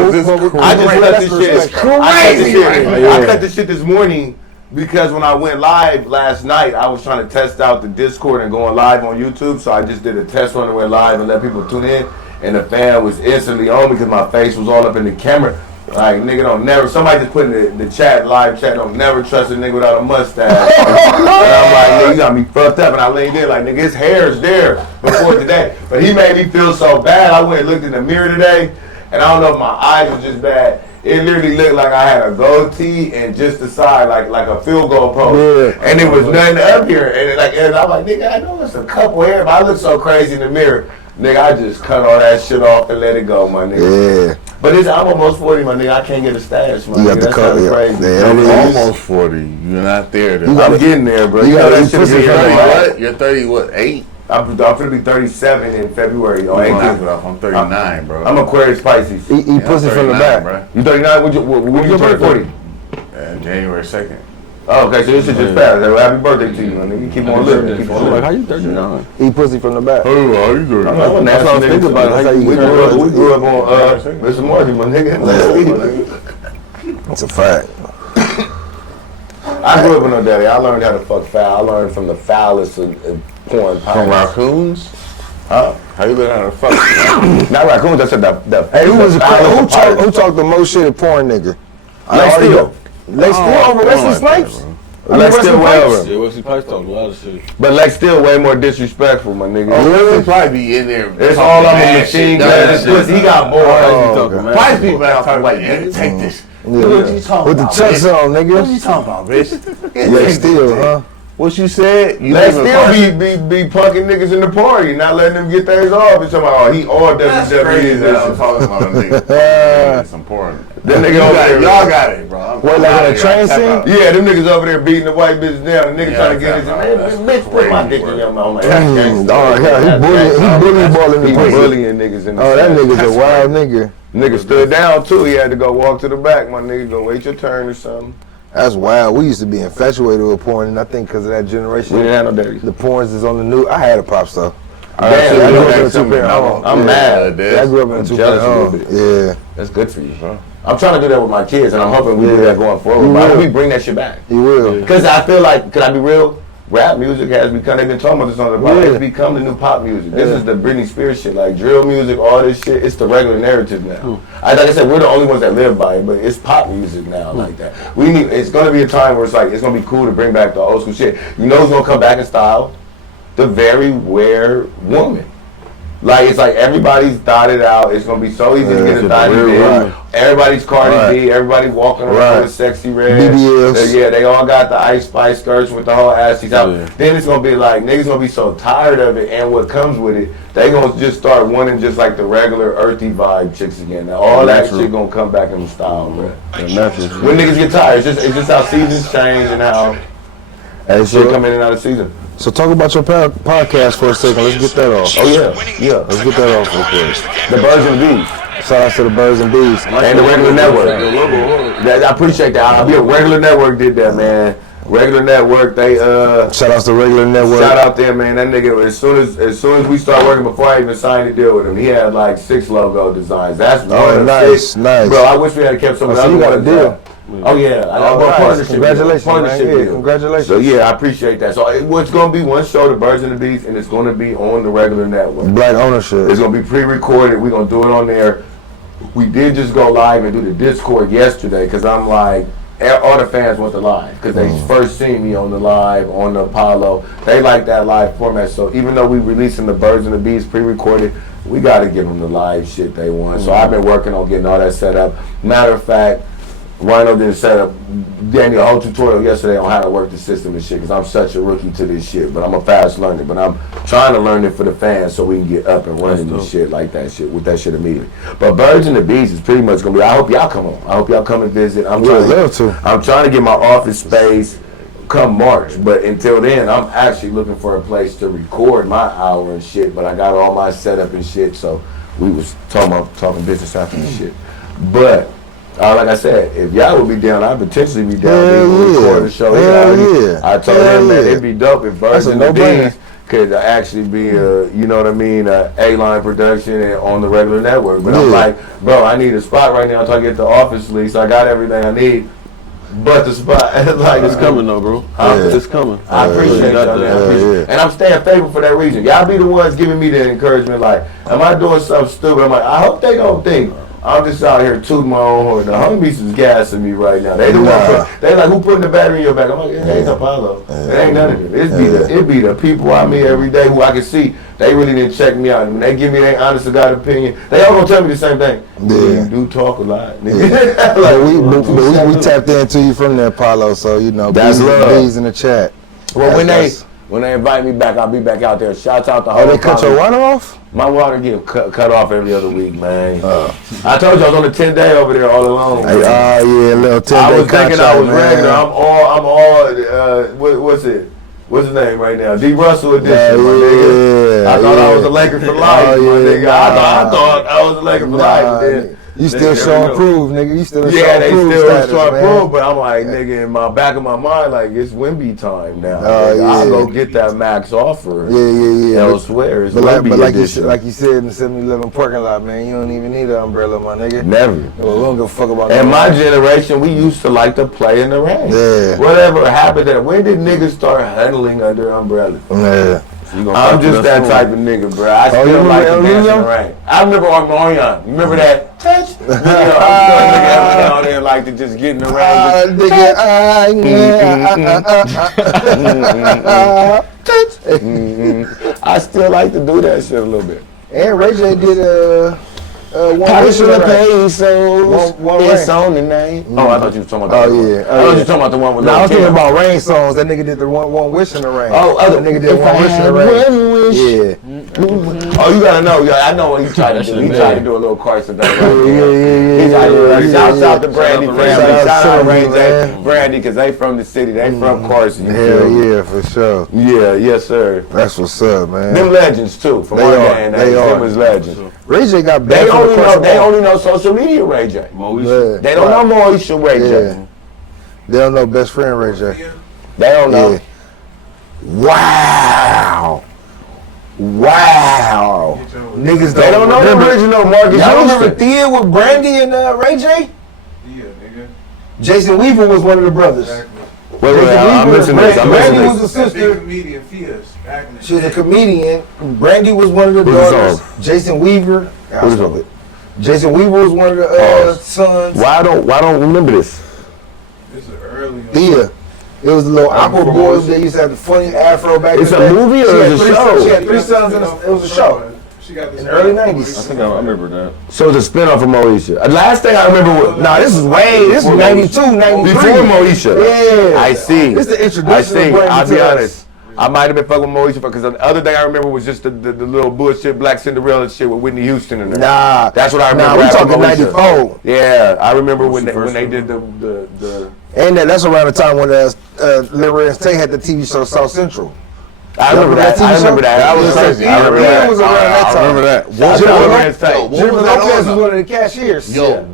just cut this shit. I cut this shit this morning because when I went live last night, I was trying to test out the Discord and going live on YouTube. So I just did a test run and went live and let people tune in. And the fan was instantly on me because my face was all up in the camera. Like, nigga don't never, somebody just put in the chat, live chat, don't never trust a nigga without a mustache. And I'm like, nigga, you got me fucked up. And I laid there like, nigga, his hair's there before today. But he made me feel so bad. I went and looked in the mirror today, and I don't know if my eyes was just bad. It literally looked like I had a goatee and just the side, like a field goal post. Yeah. And it was nothing up here. And I'm like, nigga, I know it's a couple hair, but I look so crazy in the mirror. Nigga, I just cut all that shit off and let it go, my nigga. Yeah. But I'm almost 40, my nigga. I can't get a stash, my nigga. That's kind of crazy. I'm almost 40. You're not there. I'm getting there, bro. You know that shit. You're 30, what, 8? I'm gonna be 37 in February. Oh, I'm 39, bro. I'm Aquarius Pisces. Eat pussy from the back, bro. You 39? When you turn 40? January 2nd. Oh, okay, so this shit just passed. Happy birthday to you, man. You keep on living. Keep on living. How you 39? Eat pussy from the back. Oh, how you doing? I'm not That's what I was thinking about. We grew up on Mr. Marty, my nigga. That's a fact. I grew up with no daddy. I learned how to fuck foul. I learned from the foulest of porn pies. From raccoons? How you learn how to fuck? Not raccoons, I said the Hey, who talked the most shit at porn nigga? Lex Steele. Lex Steele over Wesley Snipes? Lex Steele way over. Yeah, Wesley Pipes talk a lot of shit. But Lex Steele way more disrespectful, my nigga. Oh, he'll probably be in there. It's all on the machine gun. He got bored. Pipe people out there like, nigga, take this. What you talking With about? the chucks on, nigga. What you talking about, bitch? Lex Steele, huh? What you said? Lex Steele be punking niggas in the party, not letting them get theirs off. It's talking about, he all WWE is that I'm shit. talking about a nigga. It's important. That nigga over there. Y'all got it, bro. What, like on a train scene? Yeah, them niggas over there beating the white bitch down. The nigga trying to get his man, bitch, put my dick in your mouth. He bully balling the He pussy. bullying niggas in the Oh, that nigga's a wild nigga. Nigga stood down too. He had to go walk to the back. My nigga, go wait your turn or something. That's wild. We used to be infatuated with porn, and I think because of that generation, We didn't have no daddies. the porns is on the new. I had a pop star. Damn, I grew up in a Damn, two-parent home. I'm mad. Yeah, I grew up in a I'm two-parent jealous a home. little bit. Yeah, That's good for you, bro. I'm trying to do that with my kids, and I'm hoping we do that going forward. But I hope we bring that shit back. you will. Because I feel like, could I be real? Rap music has become, they've been talking about this on the podcast, it's become the new pop music. This is the Britney Spears shit, like drill music, all this shit, it's the regular narrative now. Like I said, we're the only ones that live by it, but it's pop music now like that. It's gonna be a time where it's like, it's gonna be cool to bring back the old school shit. You know who's gonna come back in style? The very rare woman. Like, it's like everybody's dotted out. It's going to be so easy to get a dotted in. Everybody's Cardi B. Everybody walking around with sexy red. BBLs. Yeah, they all got the Ice Spice skirts with the whole ass cheeks out. Yeah. Then it's going to be like, niggas going to be so tired of it and what comes with it, they going to just start wanting just like the regular earthy vibe chicks again. Now, all that shit going to come back in style, bro. When niggas get tired, it's just how seasons change and how shit come in and out of season. So talk about your podcast for a second. Let's get that off. Oh yeah. Let's get that off real quick. The BIRDZ and BEEZ. Shout out to the BIRDZ and BEEZ. And the regular network. I appreciate that. I mean, a regular network did that, man. Regular network, they Shout out to the regular network. shout out there, man. That nigga, as soon as we start working, before I even signed a deal with him, he had like 6 logo designs. That's one of nice, 6. nice. Bro, I wish we had kept some of the So other you got a ones deal. out. Oh yeah, I got nice. partnership. Congratulations, partnership man. Yeah, deal. congratulations. So yeah, I appreciate that. So it's gonna be one show, the BIRDZ and the BEEZ, and it's gonna be on the regular network. Black ownership. It's gonna be pre-recorded. We're gonna do it on there. We did just go live and do the Discord yesterday because I'm like, all the fans want the live because they first seen me on the live on the Apollo. They like that live format. So even though we releasing the BIRDZ and the BEEZ pre-recorded, we got to give them the live shit they want. So I've been working on getting all that set up. Matter of fact, Rhino did set up Daniel a whole tutorial yesterday on how to work the system and shit because I'm such a rookie to this shit, but I'm a fast learner. But I'm trying to learn it for the fans so we can get up and running and shit like that shit with that shit immediately. But BIRDZ and the BEEZ is pretty much gonna be. I hope y'all come on. I hope y'all come and visit. I'm trying to get my office space come March, but until then, I'm actually looking for a place to record my hour and shit. But I got all my setup and shit, so we was talking business after the shit. But like I said, if y'all would be down, I'd potentially be down to record the show. I told him that it'd be dope if BIRDZ and the BEEZ could actually be you know what I mean, A-line production and on the regular network. But I'm like, bro, I need a spot right now until I get the office lease. I got everything I need. But the spot, like, it's coming though, bro. It's coming. I appreciate y'all, man. And I'm staying faithful for that reason. Y'all be the ones giving me the encouragement. Like, am I doing something stupid? I'm like, I hope they don't think I'm just out here tooting my own horn. The homies is gassing me right now. They the one. They like, who putting the battery in your back? I'm like, it ain't Apollo. It ain't none of them. It be the people I meet every day who I can see. They really didn't check me out. When they give me their honest to God opinion, they all gonna tell me the same thing. Yeah, you do talk a lot. Like, we tapped into you from the Apollo, so you know. That's love. BEEZ in the chat. Well, when they invite me back, I'll be back out there. Shouts out to whole. Oh, they cut your water off? My water get cut off every other week, man. I told you I was on a 10-day over there all alone. Yeah, little 10-day. I was thinking I was regular. I'm all. What's it? What's his name right now? D. Russell edition, my nigga. I thought I was a Laker for life, my nigga. I thought I was a Laker for life. Then, you still showing proof, nigga. You still they still showing proof, but I'm like, nigga, in my back of my mind, like, it's Wemby time now. I'll go get that max offer. Yeah. Elsewhere. But like you said in the 7-Eleven parking lot, man, you don't even need an umbrella, my nigga. Never. Well, we don't give a fuck about that. In my generation, we used to like to play in the rain. Yeah. Whatever happened there. When did niggas start huddling under umbrellas? Yeah. I'm just that type of nigga, bro. I still like to dance in the rain. I remember Omarion. You remember that? Touch. I'm still a nigga down there like to just get in the rain. I still like to do that shit a little bit. And Ray J did one Polish the pesos. It's on the name. Oh, I thought you were talking about that. I thought you were talking about the one with. No, I was thinking about rain songs. That nigga did the one wish in the rain. Oh, that nigga did one wish in the rain. Yeah. Oh, you gotta know. I know what he tried to do. He tried to do a little Carson thing. Yeah. Shouts out to Brandy family. Shout out Ray J, Brandy, because they from the city. They from Carson. Hell yeah, for sure. Yeah, yes sir. That's what's up, man. Them legends too. From one game, they was legends. Ray J got bad. They only know social media Ray J. They don't know Moesha Ray J. They don't know best friend Ray J. They don't know. Yeah. Wow. Niggas they don't know the original Marcus. Y'all remember Thea with Brandy and Ray J? Yeah, nigga. Jason Weaver was one of the brothers. Wait, I'm missing this. Brandy was a sister. Comedian Fias. She was a comedian. Brandy was one of the daughters. Jason Weaver. Jason Weaver was one of the sons. Why don't remember this? This is early. Thea. It was the little Aqua Boys. They used to have the funny afro back in the day. It's a movie or is it a show? She had 3 sons and it was a show. In the early 90s. I think I remember that. So it's a spinoff of Moesha. Last thing I remember was, this is 92, 93. Before Moesha. Yeah. I see. It's the introduction. I'll be honest. I might have been fucking with Moesha because the other thing I remember was just the little bullshit Black Cinderella shit with Whitney Houston in there. Nah. That's what I remember. Nah, we talking 94. Yeah, I remember when they did the and that's around the time when Lil Rance Tay had the TV show South Central. I remember that. That was crazy. I remember that. Was around that time. I remember that. Jennifer Lopez was one of the cashiers. Yo,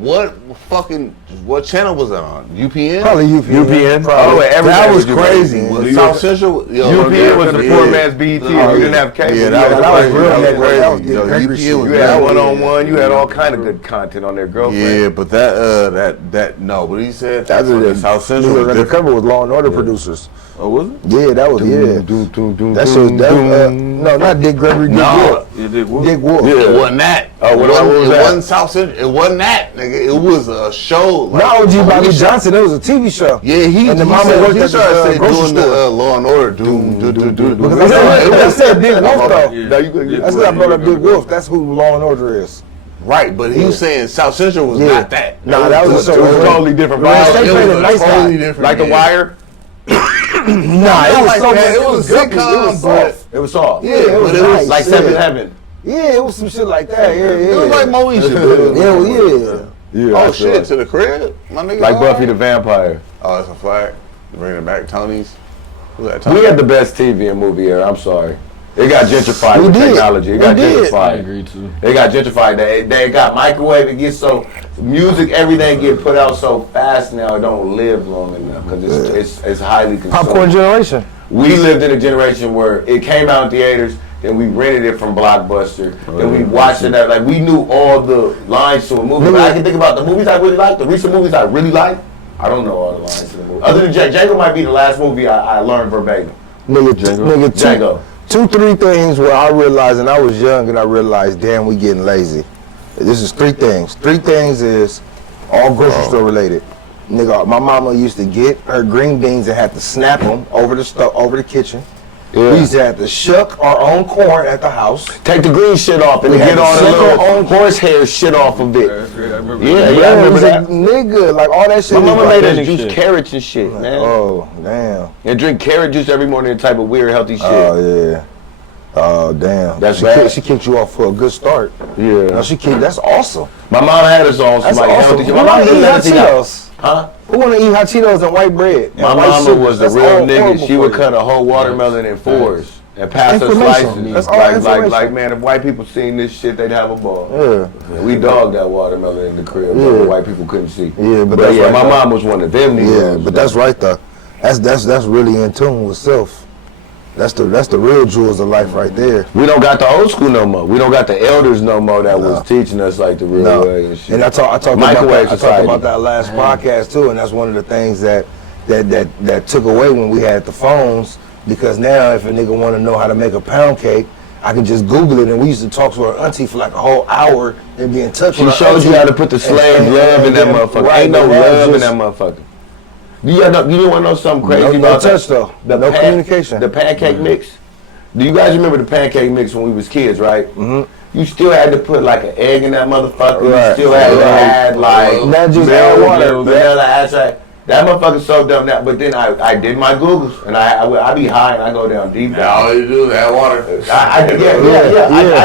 what channel was that on? UPN? Probably UPN. That was crazy. South Central? UPN was the poor man's BET. You didn't have cable. Yeah, that was real crazy. You had one-on-one. You had all kind of good content on there, girlfriend. Yeah, but no, but he said that's South Central. The cover was Law and Order producers. Oh, was it? Yeah, that was, That shit, no, not Dick Gregory, Dick Wolf. Dick Wolf. Dick Wolf. Yeah, it wasn't that. Oh, it wasn't South Central. It wasn't that, nigga. It was a show old. Like, Not OG Bobby Johnson. It was a TV show. Yeah, and the mama worked at the grocery doing the store. Law and Order. Because I said Big Wolf though. That's what I brought up Big Wolf. That's who Law and Order is. Right, but he was saying South Central was not that. Nah, that was a It was totally different vibes. They played a nice totally guy. different. Like The Wire. Nah, it was so that. It was a sitcom, but It was soft. yeah, it was but it was nice. Like Seventh Heaven. Yeah, it was some shit like that. Yeah, yeah. it was like Moesha. Yeah. Oh shit, to the crib, my nigga. Like Buffy the Vampire. Oh, that's a flag. Bringing it back, Tony's. Who's that? Tony? We had the best TV and movie era. I'm sorry. It got gentrified We with did. technology. It We got did. gentrified. I agree too. They got gentrified. They got microwave. It gets so music, everything get put out so fast now. It don't live long enough because it's highly consumed. Popcorn generation. We lived in a generation where it came out in theaters, then we rented it from Blockbuster, then we watched it. Like we knew all the lines to a movie. But I can think about the movies I really like, the recent movies I really like. I don't know all the lines to the movie. Other than Django might be the last movie I learned verbatim. Nigga, two, three things where I realized, and I was young and I realized, damn, we getting lazy. This is three things. Three things is all grocery store related. Nigga, my mama used to get her green beans and had to snap them over the kitchen. Yeah. We used to have to shuck our own corn at the house. Take the green shit off and We get had all to the suck little our own horsehair shit off of it. Yeah, I Yeah, remember that. Nigga, like all that shit. My mama was made like, us juice carrots and shit, man. oh, damn. And drink carrot juice every morning, type of weird healthy shit. Oh, yeah. Oh, damn. That's bad. She kicked you off for a good start. Yeah. No, that's awesome. My mom had us on some That's like awesome. healthy shit. Who My mom wanna didn't eat let hot us eat out. Cheetos? Huh? Who want to eat hot Cheetos and white bread? My and white mama sugar? was a That's real all nigga. horrible She would for cut a whole watermelon in fours and pass us Information. slices. That's all Like, information. man, if white people seen this shit, they'd have a ball. Yeah. And we dogged that watermelon in the crib. Yeah. But white people couldn't see. Yeah, but But that's yeah, right my though. mom was one of them niggas. Yeah, but that's right though. That's really in tune with self. That's the real jewels of life right there. We don't got the old school no more. We don't got the elders no more that was teaching us like the real way and shit. And I talked Microwave about society. that last podcast too, and that's one of the things that took away when we had the phones. Because now, if a nigga want to know how to make a pound cake, I can just Google it. And we used to talk to our auntie for like a whole hour and be in touch with her. She showed you auntie. how to put the slave And- love in that and- motherfucker. right, Ain't no but that love in was that motherfucker. You want to know something crazy no about touch that? though. No communication. The pancake mix. Do you guys remember the pancake mix when we was kids, right? Mm-hmm. You still had to put like an egg in that motherfucker. Right. You still had to add like Not just milk, add water. vanilla extract. That motherfucker's so dumb now. But then I did my Googles and I be high and I go down deep. Now all you do is add water. I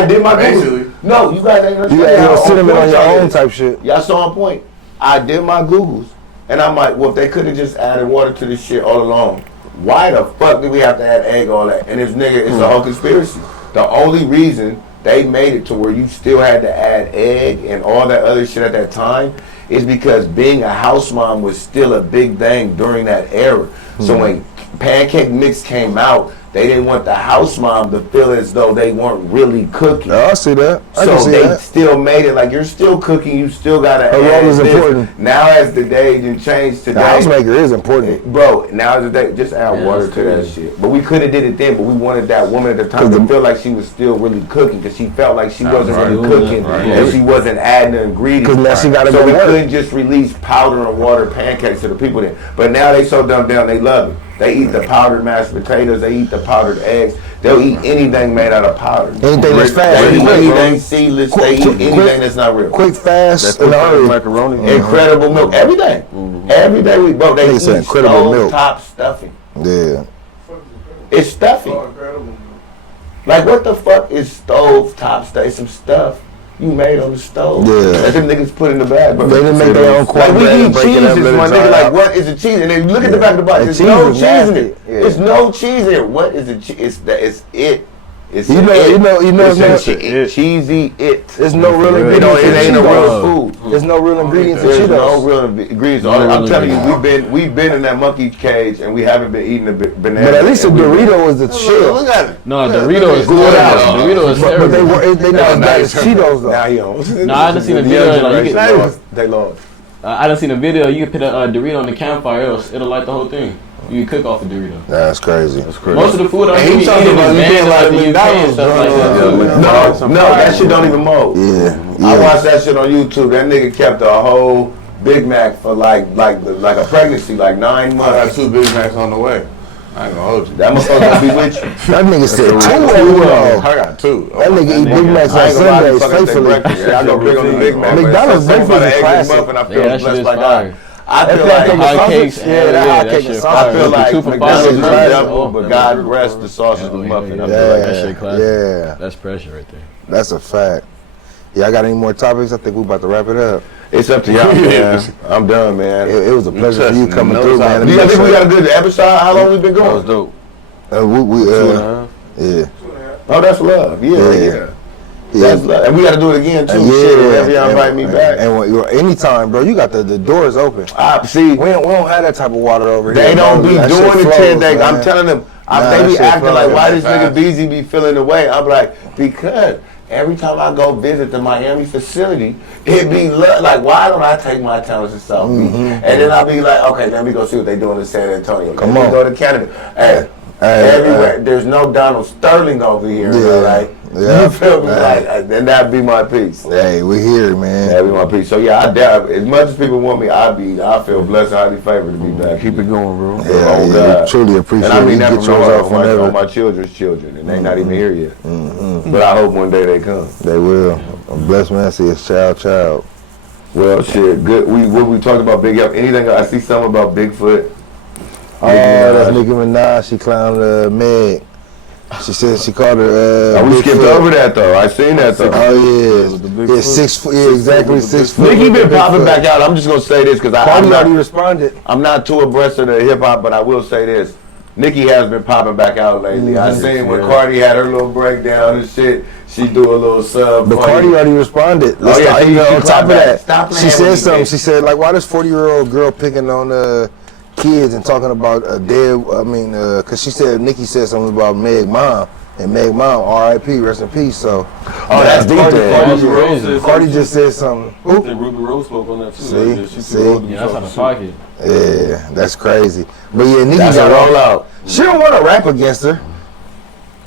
did my Googles. Basically. No, you guys ain't understand. You got how your cinnamon on on your point y'all own is. type shit. Y'all saw on point. I did my Googles. And I'm like, well, if they could have just added water to this shit all along, why the fuck do we have to add egg all that? And this nigga, it's a whole conspiracy. The only reason they made it to where you still had to add egg and all that other shit at that time is because being a house mom was still a big thing during that era. So when pancake mix came out, they didn't want the house mom to feel as though they weren't really cooking. I see that. I can So see they that. still made it like you're still cooking. You still gotta. Her role add is this. important. Now, as the day done changed The today, housemaker is important. bro. Now as the day, just add water to that shit. But we could have did it then. But we wanted that woman at the time to feel like she was still really cooking because she felt like she wasn't really cooking and she wasn't adding the ingredients. 'Cause now she gotta so go we work. couldn't just release powder and water pancakes to the people then. But now they so dumbed down, they love it. They eat the powdered mashed potatoes. They eat the powdered eggs. They'll eat anything made out of powder. Anything that's fast. They eat Quick, anything seedless. They eat anything that's not real. Quick, fast, and hurry. Macaroni. Incredible milk. Every day. Every day we bro. They Nigga eat said Incredible stove milk. top stuffing. Yeah. It's stuffing. Like what the fuck is stove top stuff? It's some stuff you made on the stove. Yeah. That them niggas put in the bag. Bro. They didn't make their own Like we cornbread eat and break it up, cheeses, let it my dry nigga. Like out. what is a cheese? And then you look at the back of the box. And There's cheese no is cheese in nasty. it. Yeah. There's no cheese in it. What is a cheese? It's it. It's You know, it's it's a cheesy it. There's no real It ingredients in ain't a Cheetos. real food. There's no real ingredients in There's no Cheetos. real ingredients. I'm telling you, we've been in that monkey cage and we haven't been eating the banana. But at least a and we- Dorito is the Look shit. at it. No, Dorito is Good terrible. out. Dorito is But they terrible. not as bad as Cheetos though. Now he on. No, I done seen a video. Like, you can, They lost. I done seen a video. You can put a Dorito on the campfire. It'll light the whole thing. You can cook off a Dorito. That's crazy. Most of the food I'm And he eating talking is about you banned being in like like the UK and McDonald's, stuff like that. No, that shit don't even mold. Yeah. I watched that shit on YouTube. That nigga kept a whole Big Mac for like a pregnancy, like 9 I months. got 2 Big Macs on the way. I ain't gonna hold you. That motherfucker gonna be with you. That nigga said 2 I got 2. That nigga eat Big Macs on Sundays faithfully. I go big on the Big Mac. McDonald's breakfast is classic. Muffin, I feel Yeah, that shit blessed is by fire. God. I feel like hot cakes. Yeah, that hot cake is I feel like 2 for McDonald's is $5. double, but God rest the sausage with muffin. I feel like that shit classic. Yeah, That's pressure right there. that's a fact. Y'all got any more topics? I think we about to wrap it up. it's up to y'all, man. I'm done, man. It was a pleasure for you coming No through, time. man. Do you think we got a good episode? How long we been going? That was dope. Yeah. Oh, that's love. Yeah. That's love. And we got to do it again, too. Shit, whenever y'all invite me back. And anytime, bro, you got the doors open. See, We don't have that type of water over here. they don't bro. be That doing shit the flows, 10 days. man. I'm telling them, Nah, they that be shit acting flows like, why this fast. nigga BZ be feeling away? I'm like, because every time I go visit the Miami facility, it be like, why don't I take my talents to South Beach? And then I'll be like, okay, let me go see what they doing in San Antonio. Come Let on. me go to Canada. Hey, everywhere. There's no Donald Sterling over here, right? Yeah. You feel me? Like, then that'd be my piece. Hey, we here, man. That'd be my piece. So yeah, I doubt as much as people want me, I feel blessed and highly favored to be back. Keep it going, bro. Yeah, Oh, we God. truly appreciate And I mean it. that Get from yours off all whenever. my children's children, and they not even here yet. But I hope one day they come. They will. A blessed man says, child. Well, shit, good. We talked about Big F. Anything? I see something about Bigfoot. Oh, that's Nicki Minaj. She clowned Meg. She said she called her. We skipped Bigfoot. over that though. I seen that though. Oh yeah, 6 foot. Yeah, exactly 6 foot. Nicki been popping Bigfoot. back out. I'm just gonna say this because Cardi already responded. I'm not too abreast of the hip hop, but I will say this. Nicki has been popping back out lately. I seen when Cardi had her little breakdown and shit. She do a little sub. But Cardi already responded. Oh, yeah, she on top of that, Stop she playing said with something. me, She said, like, why this 40-year-old girl picking on kids and talking about a dead, because she said, Nicki said something about Meg mom. And Meg mom, R.I.P., rest in peace. So, that's deep Cardi, Cardi just said something. I think Ruby Rose spoke on that too. See? Like, she See? too old to be Yeah, that's out talking of shit. pocket. Yeah, that's crazy. But yeah, Nicki That's a got rollout. She don't want to rap against her.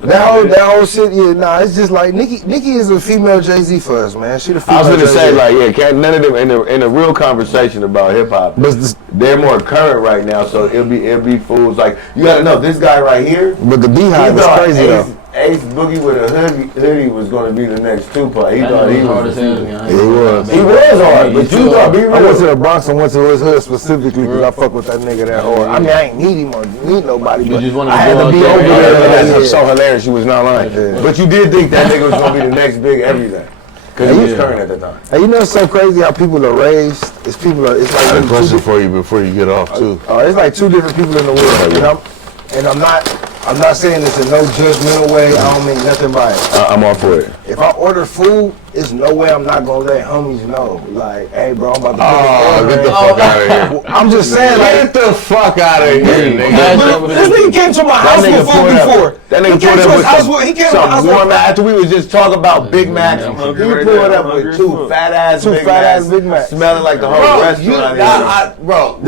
That whole shit, yeah, nah, it's just like Nicki is a female Jay-Z for us, man. She the female I was gonna say, Jay-Z. like, yeah, can't none of them in a real conversation about hip hop. They're more current right now, so it'll be fools like you gotta know this guy right here. But the Beehive is crazy though. Ace Boogie with a hoodie was gonna be the next Tupac. He thought he hard as was. hell to be honest. He was. He was hard, but you thought be I went to real. the Bronx and went to his hood specifically because I fuck with that nigga that hard. I mean, I ain't need him or need nobody, You but just wanted I to had go to out be there. over Yeah, there. That's so hilarious. You was not lying, Yeah. but you did think that nigga was gonna be the next big everything because he was current at the time. Hey, you know it's so crazy how people are raised? It's I got a question for you before you get off too. It's like two different people in the world, and I'm not saying this in no judgmental way. I don't mean nothing by it. I'm all for it. If I order food, there's no way I'm not gonna let homies know. Like, hey, bro, I'm about to Oh, get the fuck out of here. I'm just saying, like, Get the fuck out of here, nigga. this nigga came to my house with food before. That He nigga came pulled to up his house with with. He came to my house some warm with. after we was just talking about Big Macs. I'm He hungry right pulled now. up I'm with hungry two as fat ass Two Big fat-ass Macs, Big Macs. smelling like the whole Bro, restaurant.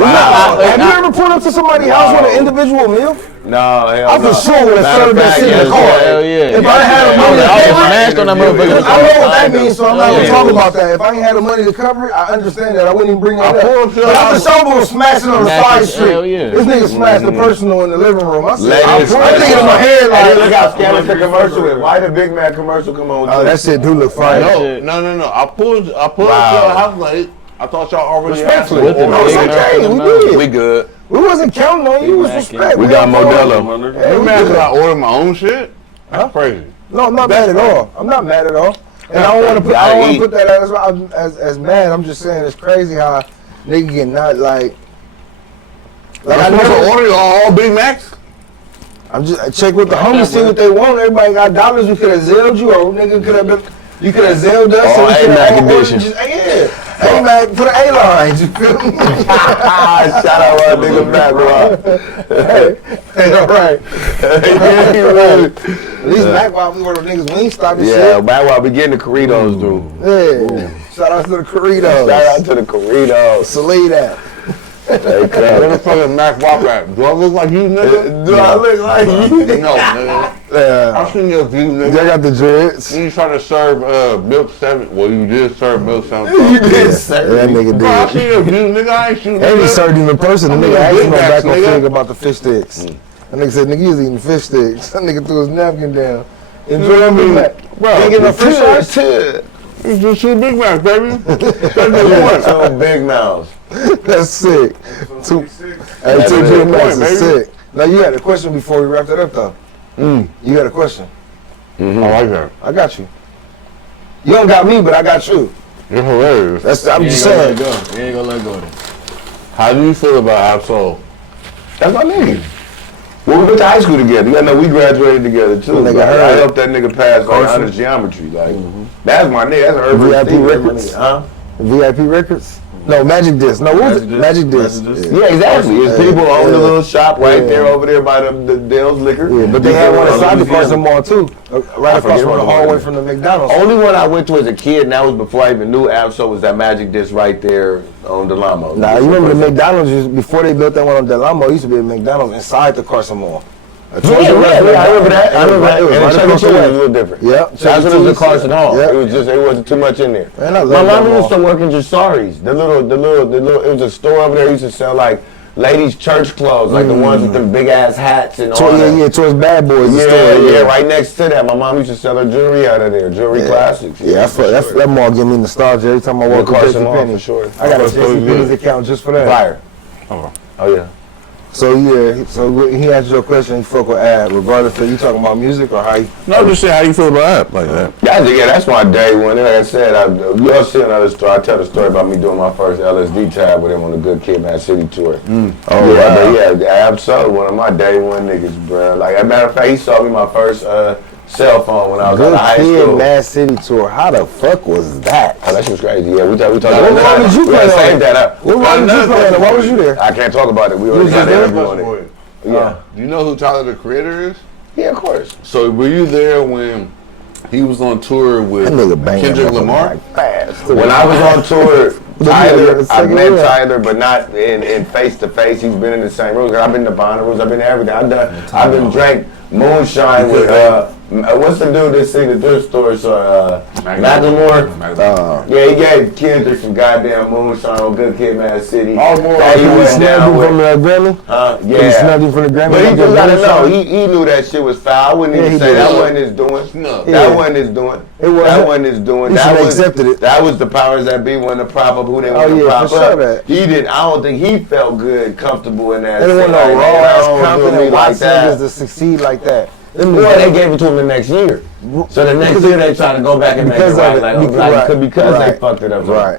Have you ever pulled up to somebody's house with an individual meal? No, hell I no. for sure would have Matter served of that fact, shit in yes, the car. Hell yeah. If I had the money to I was cover it, smashed on that motherfucker. I know what that means, so I'm not gonna Yeah. talk about that. If I ain't had the money to cover it, I understand that. I wouldn't even bring that I pulled up. to But the I house. for sure was smashing on the Smash side it, street. hell yeah. This nigga smashed the personal in the living room. I said, Ladies, I'm thinking in my head Hey, like, look how scandalous the commercial is. Why the Big Mac commercial come on? oh, that shit do look fire. No. I pulled up to the house late. I thought y'all already Respectfully. With the No, it's Big Mac okay. in We the did. We good. We wasn't counting on you. It was respect. We got Modelo. Hey, we Man, good. I ordered my own shit. That's crazy. No, I'm not mad at all. I'm not mad at all. And I don't want to put. I don't want to put that as mad. I'm just saying it's crazy how nigga get not like. Like I I'm supposed to never. order all Big Macs? I'm just I check with the homies, see what they want. Everybody got dollars. We could have zelled you, or nigga could have been. You could have zelled us. Oh, we coulda A-Mac all ordered edition. just- Yeah. Hey Mac, for the A lines. You feel me? Shout out our nigga Mac Rock. Hey, all right. At least Mac while we were the niggas Wingstop and Yeah, shit. Mac Rock, we getting the Corritos through. Yeah. Shout out to the Corritos. Shout out to the Corritos. Salute that. Hey, Where the fuck is Mac Wop at? Do I look like you, nigga? Do I look like you? No, nigga. Yeah. I seen your view, They nigga. got the dreads. You trying to serve milk 7? Well, you did serve milk 7. You did, Yeah, sir. that nigga Bro, I did. seen your view, nigga. I ain't shooting. And he nigga. served him in person. The I'm nigga eating asked Big him Macs, back on nigga. Fig about the fish sticks. That nigga said, nigga, he was eating fish sticks. That nigga threw his napkin down. Enjoy Big Mac. Bro, Ain't get no fish fries? it's just 2 Big Macs, baby. That's Yeah, 2 big mouths. That's sick. Two, hey, 2 Big Macs is sick. Now, you had a question before we wrapped it up, though. You had a question. I like that. I got you. You don't got me, but I got you. You're hilarious. I'm just saying. You ain't gonna let go of it. How do you feel about Absol? That's my nigga. Well, we went to high school together. You know, we graduated together too. Nigga Like, heard I it. helped that nigga pass like honors geometry. Like, that's my nigga. That's an urban VIP Steve, records? Huh? VIP Records? No, Magic Disc. No, what was it? Magic Disc. Yeah, exactly. It's people own the little shop right there over there by the Dale's Liquor. Yeah, but they had one inside the Carson Mall too, right across from the hallway from the McDonald's. Only one I went to as a kid, and that was before I even knew Absol, was that Magic Disc right there on Delamo. Nah, you remember the McDonald's before they built that one on Delamo? It used to be a McDonald's inside the Carson Mall. Yeah, I remember that. I remember that. It was And right the across Chuck E. the Cheese way. was a little different. Yep. That's what it was in Carson Hall. Yep. It was just, it wasn't too much in there. Man, I love My that mom used mall. to work in Jasari's. The little, it was a store over there. Used to sell like ladies' church clothes, like the ones with the big ass hats and all that. Yeah, towards Bad Boys. the Yeah, store, yeah, right next to that. My mom used to sell her jewelry out of there, jewelry classics. Yeah, that mall give me nostalgia every time I walk to Carson Mall, JCPenney. for sure. I got a That's so JCPenney's good. account just for that. Fire. Oh yeah. So yeah, so he answered your question. He fuck with Ab, regardless of you talking about music or how you. No, just say how you feel about App like that. Yeah, that's my day one. Like I said, you'll see another story. I tell the story about me doing my first LSD tab with him on the Good Kid, Mad City tour. Oh But yeah, absolutely one of my day one niggas, bro. Like, as a matter of fact, he saw me my first cell phone when I was Good out of high Kid, school. Mad City tour. How the fuck was that? Oh, that shit was crazy. Yeah, we talked What about that. role did you We play gotta on save it? that up. What role did you play on it? Why was you there? I can't talk about it. We already was got just an there? interview on it. Yeah. Do you know who Tyler the Creator is? Yeah, of course. So were you there when he was on tour with That nigga banging Kendrick that Lamar? motherfucker fast. When I was on tour, Tyler, I second met round. Tyler, but not in face to face. He's been in the same rooms. I've been to Bonnaroo's. I've been to everything. I've been drank moonshine with what's the dude that sing the thrift stores? Macklemore. Yeah, he gave Kendrick some goddamn moonshine on Good Kid, Mad City. Oh, more That he You went snubbed down him with. from the Grammy? You Yeah. snubbed him from the Grammy? But he Like just that gotta know. moonshine? He knew that shit was foul. I wouldn't Yeah, even he say did. that wasn't his doing. Snub. Yeah. That wasn't his doing. It wasn't? That wasn't his doing. He That should have was accepted it. That was the powers that be wanting to prop up who they Oh, want to yeah, prop for sure up. that. He didn't. I don't think he felt good, comfortable in that. They want shit no like raw that. ass I don't do confident me white like that. singers to succeed like that. Them Well, niggas- they gave it to him the next year. So the next year they try to go back and make it Because of right, it. because they Right. fucked it up. Right.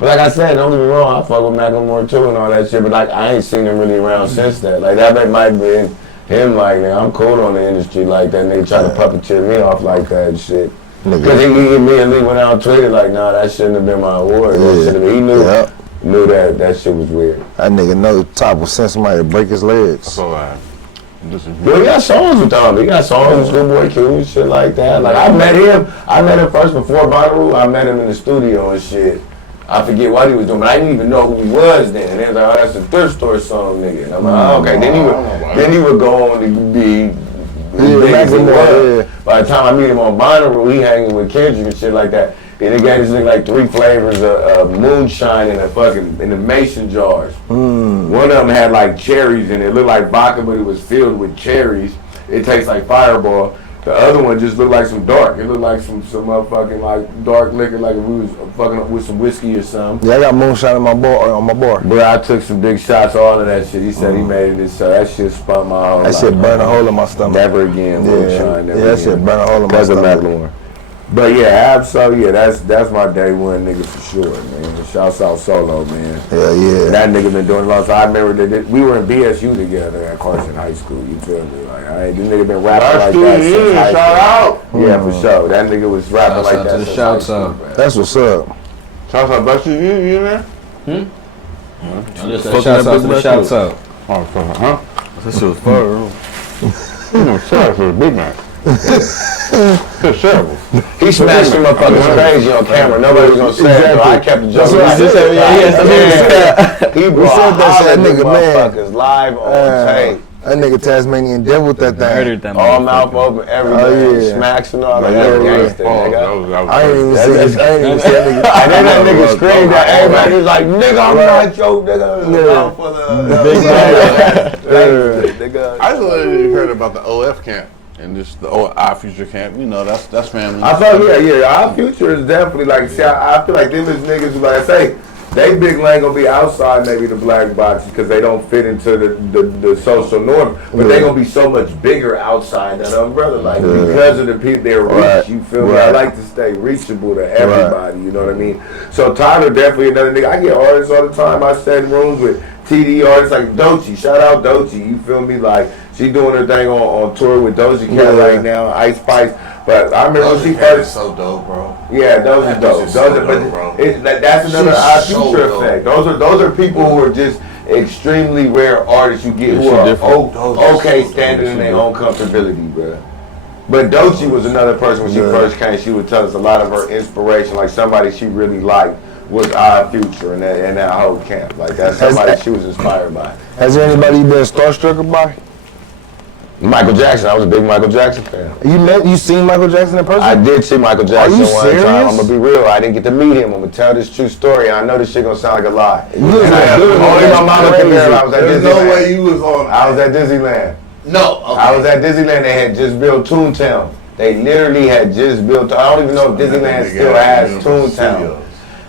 But like I said, don't get me wrong, I fuck with Macklemore too and all that shit. But like I ain't seen him really around since that. Like that might have been him. Like nigga, I'm cool on the industry like that. Nigga try to puppeteer me off like that and shit. Because he immediately went out and tweeted like, nah, that shouldn't have been my award. That Yeah. should have been. He knew Yep. knew that shit was weird. That nigga know Top will send somebody to break his legs. So Well, he got songs with them. He got songs with Schoolboy Q and shit like that. Like I met him first before Bonnaroo. I met him in the studio and shit. I forget what he was doing, but I didn't even know who he was then. And they was like, oh, that's a thrift store song, nigga. And I'm like, oh, okay. Then he would go on to be big as he was. By the time I meet him on Bonnaroo, he hanging with Kendrick and shit like that. And they got this nigga like 3 flavors of moonshine in the mason jars. One of them had like cherries in it. It looked like vodka, but it was filled with cherries. It tastes like Fireball. The other one just looked like some dark. It looked like some motherfucking like dark liquor, like if we was fucking up with some whiskey or something. Yeah, I got moonshine on my bar. Bro, I took some big shots, all of that shit. He said he made it, so that shit spun my whole That life. shit burn a hole in my stomach. Never again, moonshine. Never that shit again. burn a hole in my Because of stomach. Macklemore. But yeah, absolutely, yeah, that's my day one nigga for sure, man. Shouts out Solo, man. Yeah. That nigga been doing it long. So I remember that we were in BSU together at Carson High School. You feel me? Like, this nigga been rapping like that since high school. Shout out. Yeah, for sure. That nigga was rapping Shouts like out that to the since shouts high school, out. man. That's what's up. Shout out, Buster. You in there? I just said shouts out to the shouts out. Oh, fuck, huh? That shit was fire. Shout out to the Big Man. It's terrible. He smashed some motherfuckers crazy on camera. Nobody was gonna say it, so I kept the joke. He brought that nigga motherfuckers live on tape. That nigga Tasmanian devil that thing. Murdered them. All mouth open, everything, smacks and all that. That's gangster, nigga. I ain't even see that nigga. And then that nigga screamed at everybody. He was like, nigga, I'm not your nigga. For the big nigga. I just heard about the OF camp and just the Our Future camp. You know, that's family. I thought, Our Future is definitely like, see, I feel like them is niggas who, like I say, they big lane gonna be outside maybe the black boxes because they don't fit into the social norm, but they gonna be so much bigger outside that umbrella, like because of the people their reach. You feel me? I like to stay reachable to everybody. You know what I mean? So Tyler definitely another nigga. I get artists all the time. I stay in rooms with TD artists like Doechii. Shout out Doechii. You feel me? Like she doing her thing on tour with Doja Cat right now. Ice Spice. But I remember when she first. So dope, bro. Yeah, those are dope. That's another Our Future effect. Those are people who are just extremely rare artists you get who are okay standing in their own comfortability, bro. But Doechii was another person when she first came. She would tell us a lot of her inspiration, like somebody she really liked was Our Future and that whole camp. Like that's somebody she was inspired by. Has there anybody you been starstruck by? Michael Jackson. I was a big Michael Jackson fan. You seen Michael Jackson in person? I did see Michael Jackson one serious? time. I'm gonna be real. I didn't get to meet him. I'm gonna tell this true story. I know this shit gonna sound like a lie. Only my mama can I was at There's Disneyland. no way you was on. I was at Disneyland. No. Okay. I was at Disneyland. They had just built Toontown. They literally had just built. I don't even know if Disneyland still has Toontown.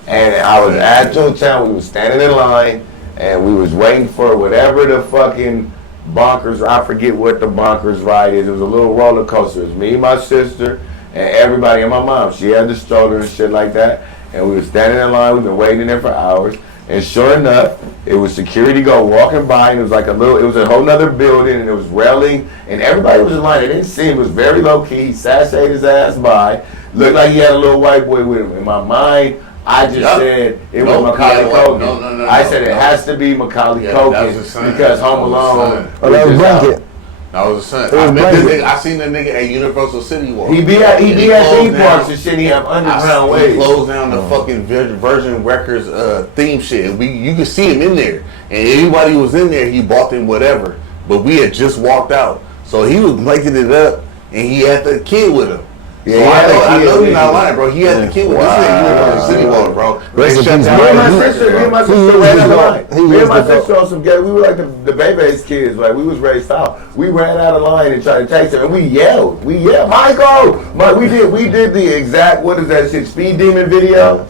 And I was at Toontown. We was standing in line, and we was waiting for whatever the fucking bonkers. I forget what the bonkers ride is. It was a little roller coaster. It was me, my sister, and everybody, and my mom. She had the stroller and shit like that. And we were standing in line. We've been waiting in there for hours. And sure enough, it was security go walking by, and it was like it was a whole nother building, and it was railing, and everybody was in line. They didn't see him. It was very low key. He sashayed his ass by. Looked like he had a little white boy with him. In my mind, I just said it was Macaulay Culkin. No, I said it has to be Macaulay Culkin because Home Alone. Oh, that was Blanket. That was a son. I seen the nigga at Universal City Walk. He be at theme parks and shit. He have underground ways. He closed down the fucking Virgin Records theme shit. And you could see him in there. And anybody who was in there, he bought them whatever. But we had just walked out. So he was blanking it up, and he had the kid with him. Yeah, so I know you're not lying, bro. He had the kid with this nigga. Universal City Walk, bro. They shut down. Me and my sister ran out of line. Me and my sister on some ghetto. We were like the Bezos kids. Like we was raised foul. We ran out of line and tried to chase him, and we yelled, Michael! We did the exact, what is that shit, Speed Demon video?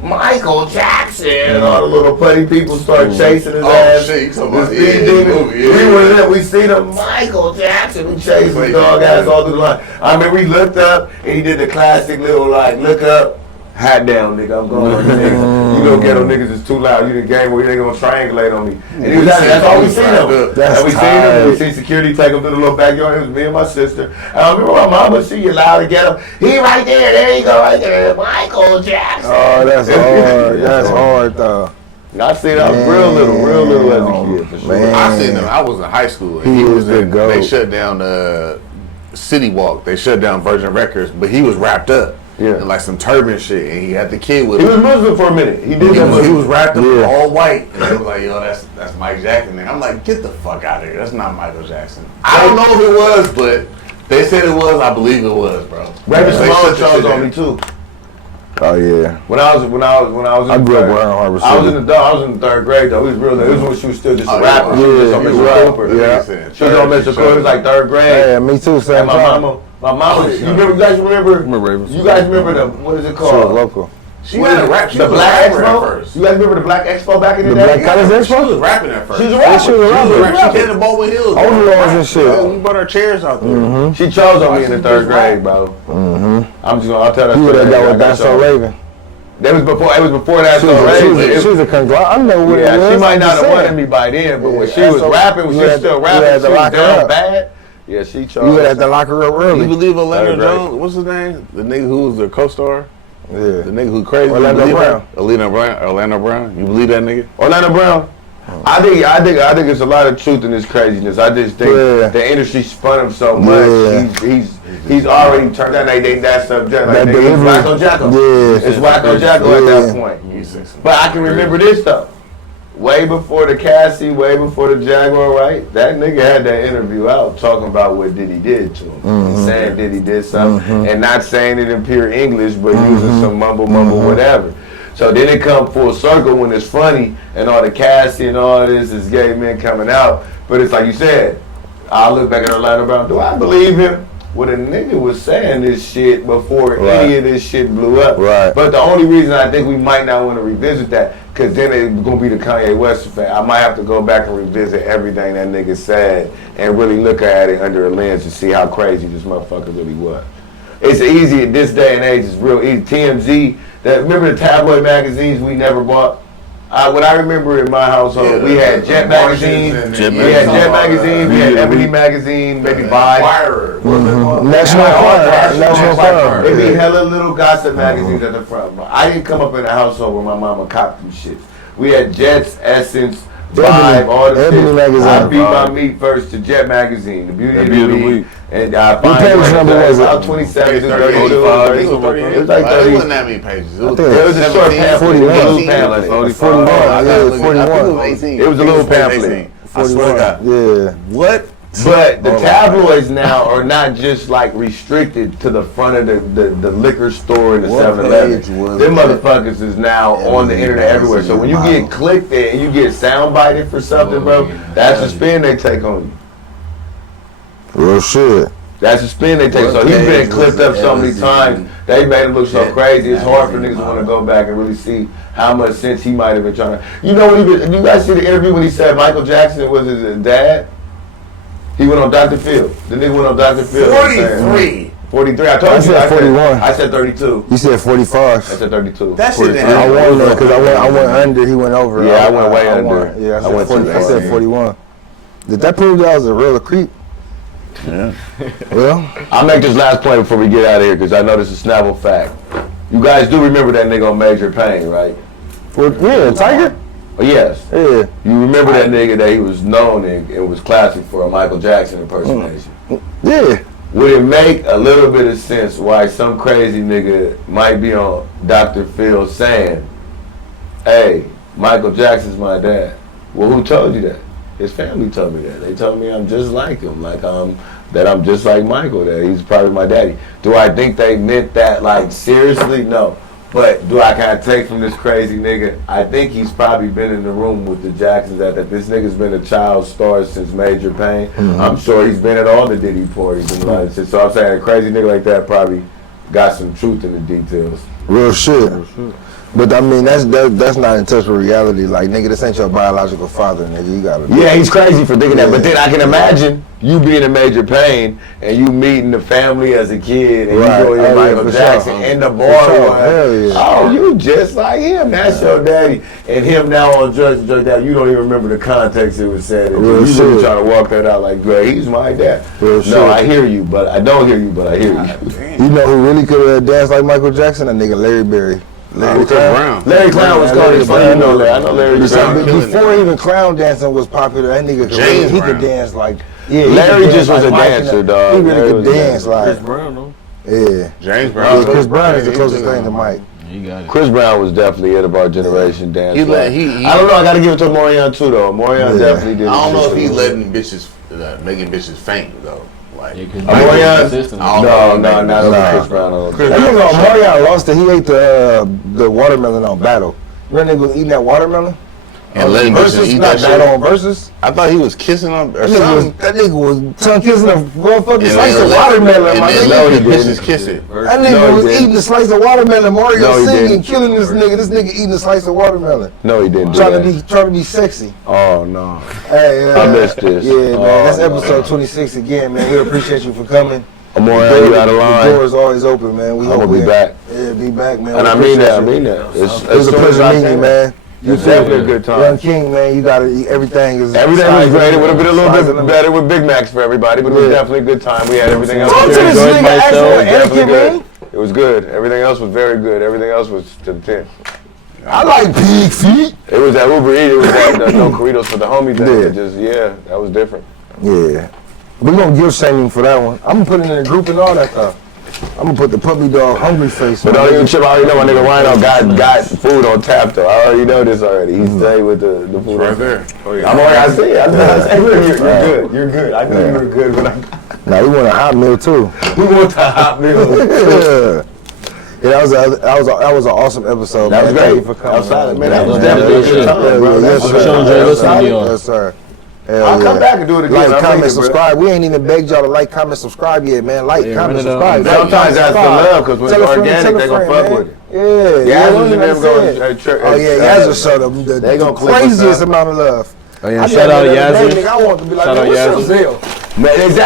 Michael Jackson! And all the little putty people started chasing his ass. Shit, you talking about we seen him, Michael Jackson. We chased his dog ass all through the line. I remember we looked up and he did the classic little look up, hat down, nigga. I'm going on the niggas. You know, ghetto niggas is too loud. You the game where they gonna triangulate on me. And he was that's all we seen him. And we seen him. We seen security take him to the little backyard. It was me and my sister. And I remember my mama, she allowed to get him. He right there. There you go, right there. Michael Jackson. Oh, that's hard. That's hard though. I seen I was real little as a kid for sure. Man. I seen him. I was in high school. And He was the GOAT. They shut down City Walk. They shut down Virgin Records, but he was wrapped up. Yeah. In like some turban shit, and he had the kid with He him. was Muslim for a minute. He was wrapped up all white, and they was like, "Yo, that's Mike Jackson." And I'm like, "Get the fuck out of here! That's not Michael Jackson." I don't know if it was, but they said it was. I believe it was, bro. Raven Simone chose on me too. Oh yeah. When I was in I grew up wearing Harbor City. I was in the third grade though. It was real. It was when she was still just a rapper. Yeah, She was on Mr. Cooper. Yeah. She was on Mr. Cooper. It was like third grade. Yeah, me too. Same And time. my mama. You guys remember? You guys remember the what is it She was called? local. She had a rap. The Black Expo. You guys remember the Black Expo back in the The day? Black College She Expo? was rapping at first. She was a rapper. She was a rapper. She came to Baldwin Hills. Overalls and shit. Yeah, we brought our chairs out there. She chose on me in the third grade, bro. I'll tell that You would story. have got with That's So Raven. It was before that. She was a conglomerate. I know what it was. Yeah, she might not have wanted me by then, but when she was rapping, when she was still rapping, she was down bad. Yeah, she chose. You had to lock her up early. You believe Orlando Jones? What's his name? The nigga who was the co-star? Yeah. The nigga who crazy. Orlando Brown. Orlando Brown. You believe that nigga? Orlando Brown. I think there's a lot of truth in this craziness. I just think the industry spun him so much. He's already turned out. That subject. Like, That nigga, delivery. Wacko Jacko. Yeah. It's Wacko Jacko at that point. But I can remember this though. Way before the Cassie, way before the Jaguar, right? That nigga had that interview out talking about what Diddy did to him. Saying Diddy did something and not saying it in pure English, but using some mumble, whatever. So then it come full circle when it's funny and all the Cassie and all this is gay men coming out. But it's like you said, I look back at Orlando Brown, do I believe him? Well, the nigga was saying this shit before any of this shit blew up. Right. But the only reason I think we might not want to revisit that, because then it's going to be the Kanye West effect. I might have to go back and revisit everything that nigga said and really look at it under a lens to see how crazy this motherfucker really was. It's easy at this day and age. It's real easy. TMZ, remember the tabloid magazines we never bought? What I remember in my household, we had Jet magazine, we had Ebony magazine, maybe Vibe. National Enquirer. It'd be hella little gossip magazines at the front. I didn't come up in a household where my mama copped them shits. We had Jets, Essence, Vibe, all the Ebony shit. magazine. I beat my meat first to Jet magazine, the Beauty of the Week. And what page number was it? About 27, 32, It was like 30. It wasn't that many pages. It was a short pamphlet. 41. It was a little pamphlet. 41. Yeah, 41. It was a little pamphlet. I swear to God. Yeah. What? But the tabloids now are not just like restricted to the front of the liquor store and the 7-Eleven. Them motherfuckers is now on the internet everywhere. So when you get clicked there and you get soundbited for something, bro, that's the spin they take on you. Real shit. That's the spin they take. So he's been clipped up so many times. They made him look so crazy. It's hard for niggas to want to go back and really see how much sense he might have been trying to. You know when you guys see the interview when he said Michael Jackson was his dad? He went on Dr. Phil. The nigga went on Dr. Phil. 43. 43. I told you. said 41. I said 32. You said 45. I said 32. That shit didn't I happen. won there because I went under. He went over. Yeah, I went way under. Yeah, I went too I far. said 41. Did that prove that I was a real creep? Yeah. Well, I'll make this last point before we get out of here because I know this is a Snapple fact. You guys do remember that nigga on Major Pain, right? yeah, Tiger. Oh, yes. Yeah. You remember that nigga that he was known and it was classic for a Michael Jackson impersonation. Yeah. Would it make a little bit of sense why some crazy nigga might be on Dr. Phil saying, hey, Michael Jackson's my dad? Well, who told you that? His family told me that. They told me I'm just like him, that I'm just like Michael, that he's probably my daddy. Do I think they meant that like seriously? No. But do I kind of take from this crazy nigga? I think he's probably been in the room with the Jacksons that this nigga's been a child star since Major Pain. I'm sure he's been at all the Diddy parties and all that shit. So I'm saying a crazy nigga like that probably got some truth in the details. Real shit. But I mean, that's not in touch with reality. Like, nigga, this ain't your biological father, nigga. You gotta. Yeah, he's crazy for thinking that. But then I can imagine you being in Major Pain and you meeting the family as a kid and you go to Michael Jackson in the bar. Oh, you just like him. That's your daddy. And him now on drugs and drugs that you don't even remember the context it was said. You really trying to walk that out like, Greg, he's my dad. No, I hear you, but I don't hear you, but I hear you. You know who really could have danced like Michael Jackson? That nigga Larry Berry. Larry Clown. Larry Clown was called his friend. I know Larry Clown. Before even clown dancing was popular, that nigga could dance like. Yeah, Larry just was a dancer, dog. He really could dance like. Chris Brown, though. Yeah. James Brown. Chris Brown is the closest thing to Mike. You got it. Chris Brown was definitely it of our generation dance. I don't know. I got to give it to Morion too, though. Morion definitely did. I don't know if he letting bitches, making bitches faint though. Like, Morion? No, not over Chris Brown. That nigga Morion lost it. He ate the watermelon on Battle. Remember nigga was eating that watermelon? And letting bitches eat that shit. On Versus? I thought he was kissing on or something. That nigga was tongue kissing a motherfucking slice of watermelon. And then letting the bitches kiss it. That nigga was eating a slice of watermelon. Mario singing, killing this nigga. This nigga eating a slice of watermelon. No, he didn't. Trying to be sexy. Oh no. Hey, I missed this. Yeah, man. That's episode 26 again, man. We appreciate you for coming. Morion, you out of line. The door is always open, man. We I'm gonna be back. Yeah, be back, man. And I mean that. It was a pleasure meeting you, man. It's definitely a good time. Young King, man, you got it. Everything was great. It would have been a little bit better with Big Macs for everybody, but it was definitely a good time. We had everything else. Talk to this nigga, actually, good. It was good. Everything else was very good. Everything else was to the 10. I like pig feet. It was that Uber Eats. It was that no Corritos for the homie thing. That was different. Yeah. We're gonna give shaming for that one. I'm gonna put it in a group and all that stuff. I'm gonna put the puppy dog hungry face. But don't even trip. I already know my nigga Rhino got food on tap though. I already know this already. He stayed with the food Right there. Oh, yeah. I'm already. I see it. You're good. You're good. I knew you were good when I. Now we want a hot meal too. We want the hot meal. Yeah, that was an awesome episode. That was man. Thank great. you for coming. Outside, man. That Yeah, was yeah, definitely a yeah, good time, bro. Yes, That's sir. sure enjoyed listening to y'all. Yes, sir. Hell I'll come yeah. back and do it again. Like, I'm comment, ready, bro. subscribe. We ain't even begged y'all to like, comment, subscribe yet, man. Like, Yeah, comment, run it up. subscribe. Sometimes that's for love, because when Tell it's a friend, organic, tell a they gonna friend, fuck man. with it. Yeah, Yeah, what you never I'm go saying. at church. Oh yeah, Yazzer showed them the They gonna clip us craziest up. amount of love. Oh yeah, I shout out never met a Yazzer. nigga I want to be like, Shout man, out what's Yazzer. your deal? Man, exactly.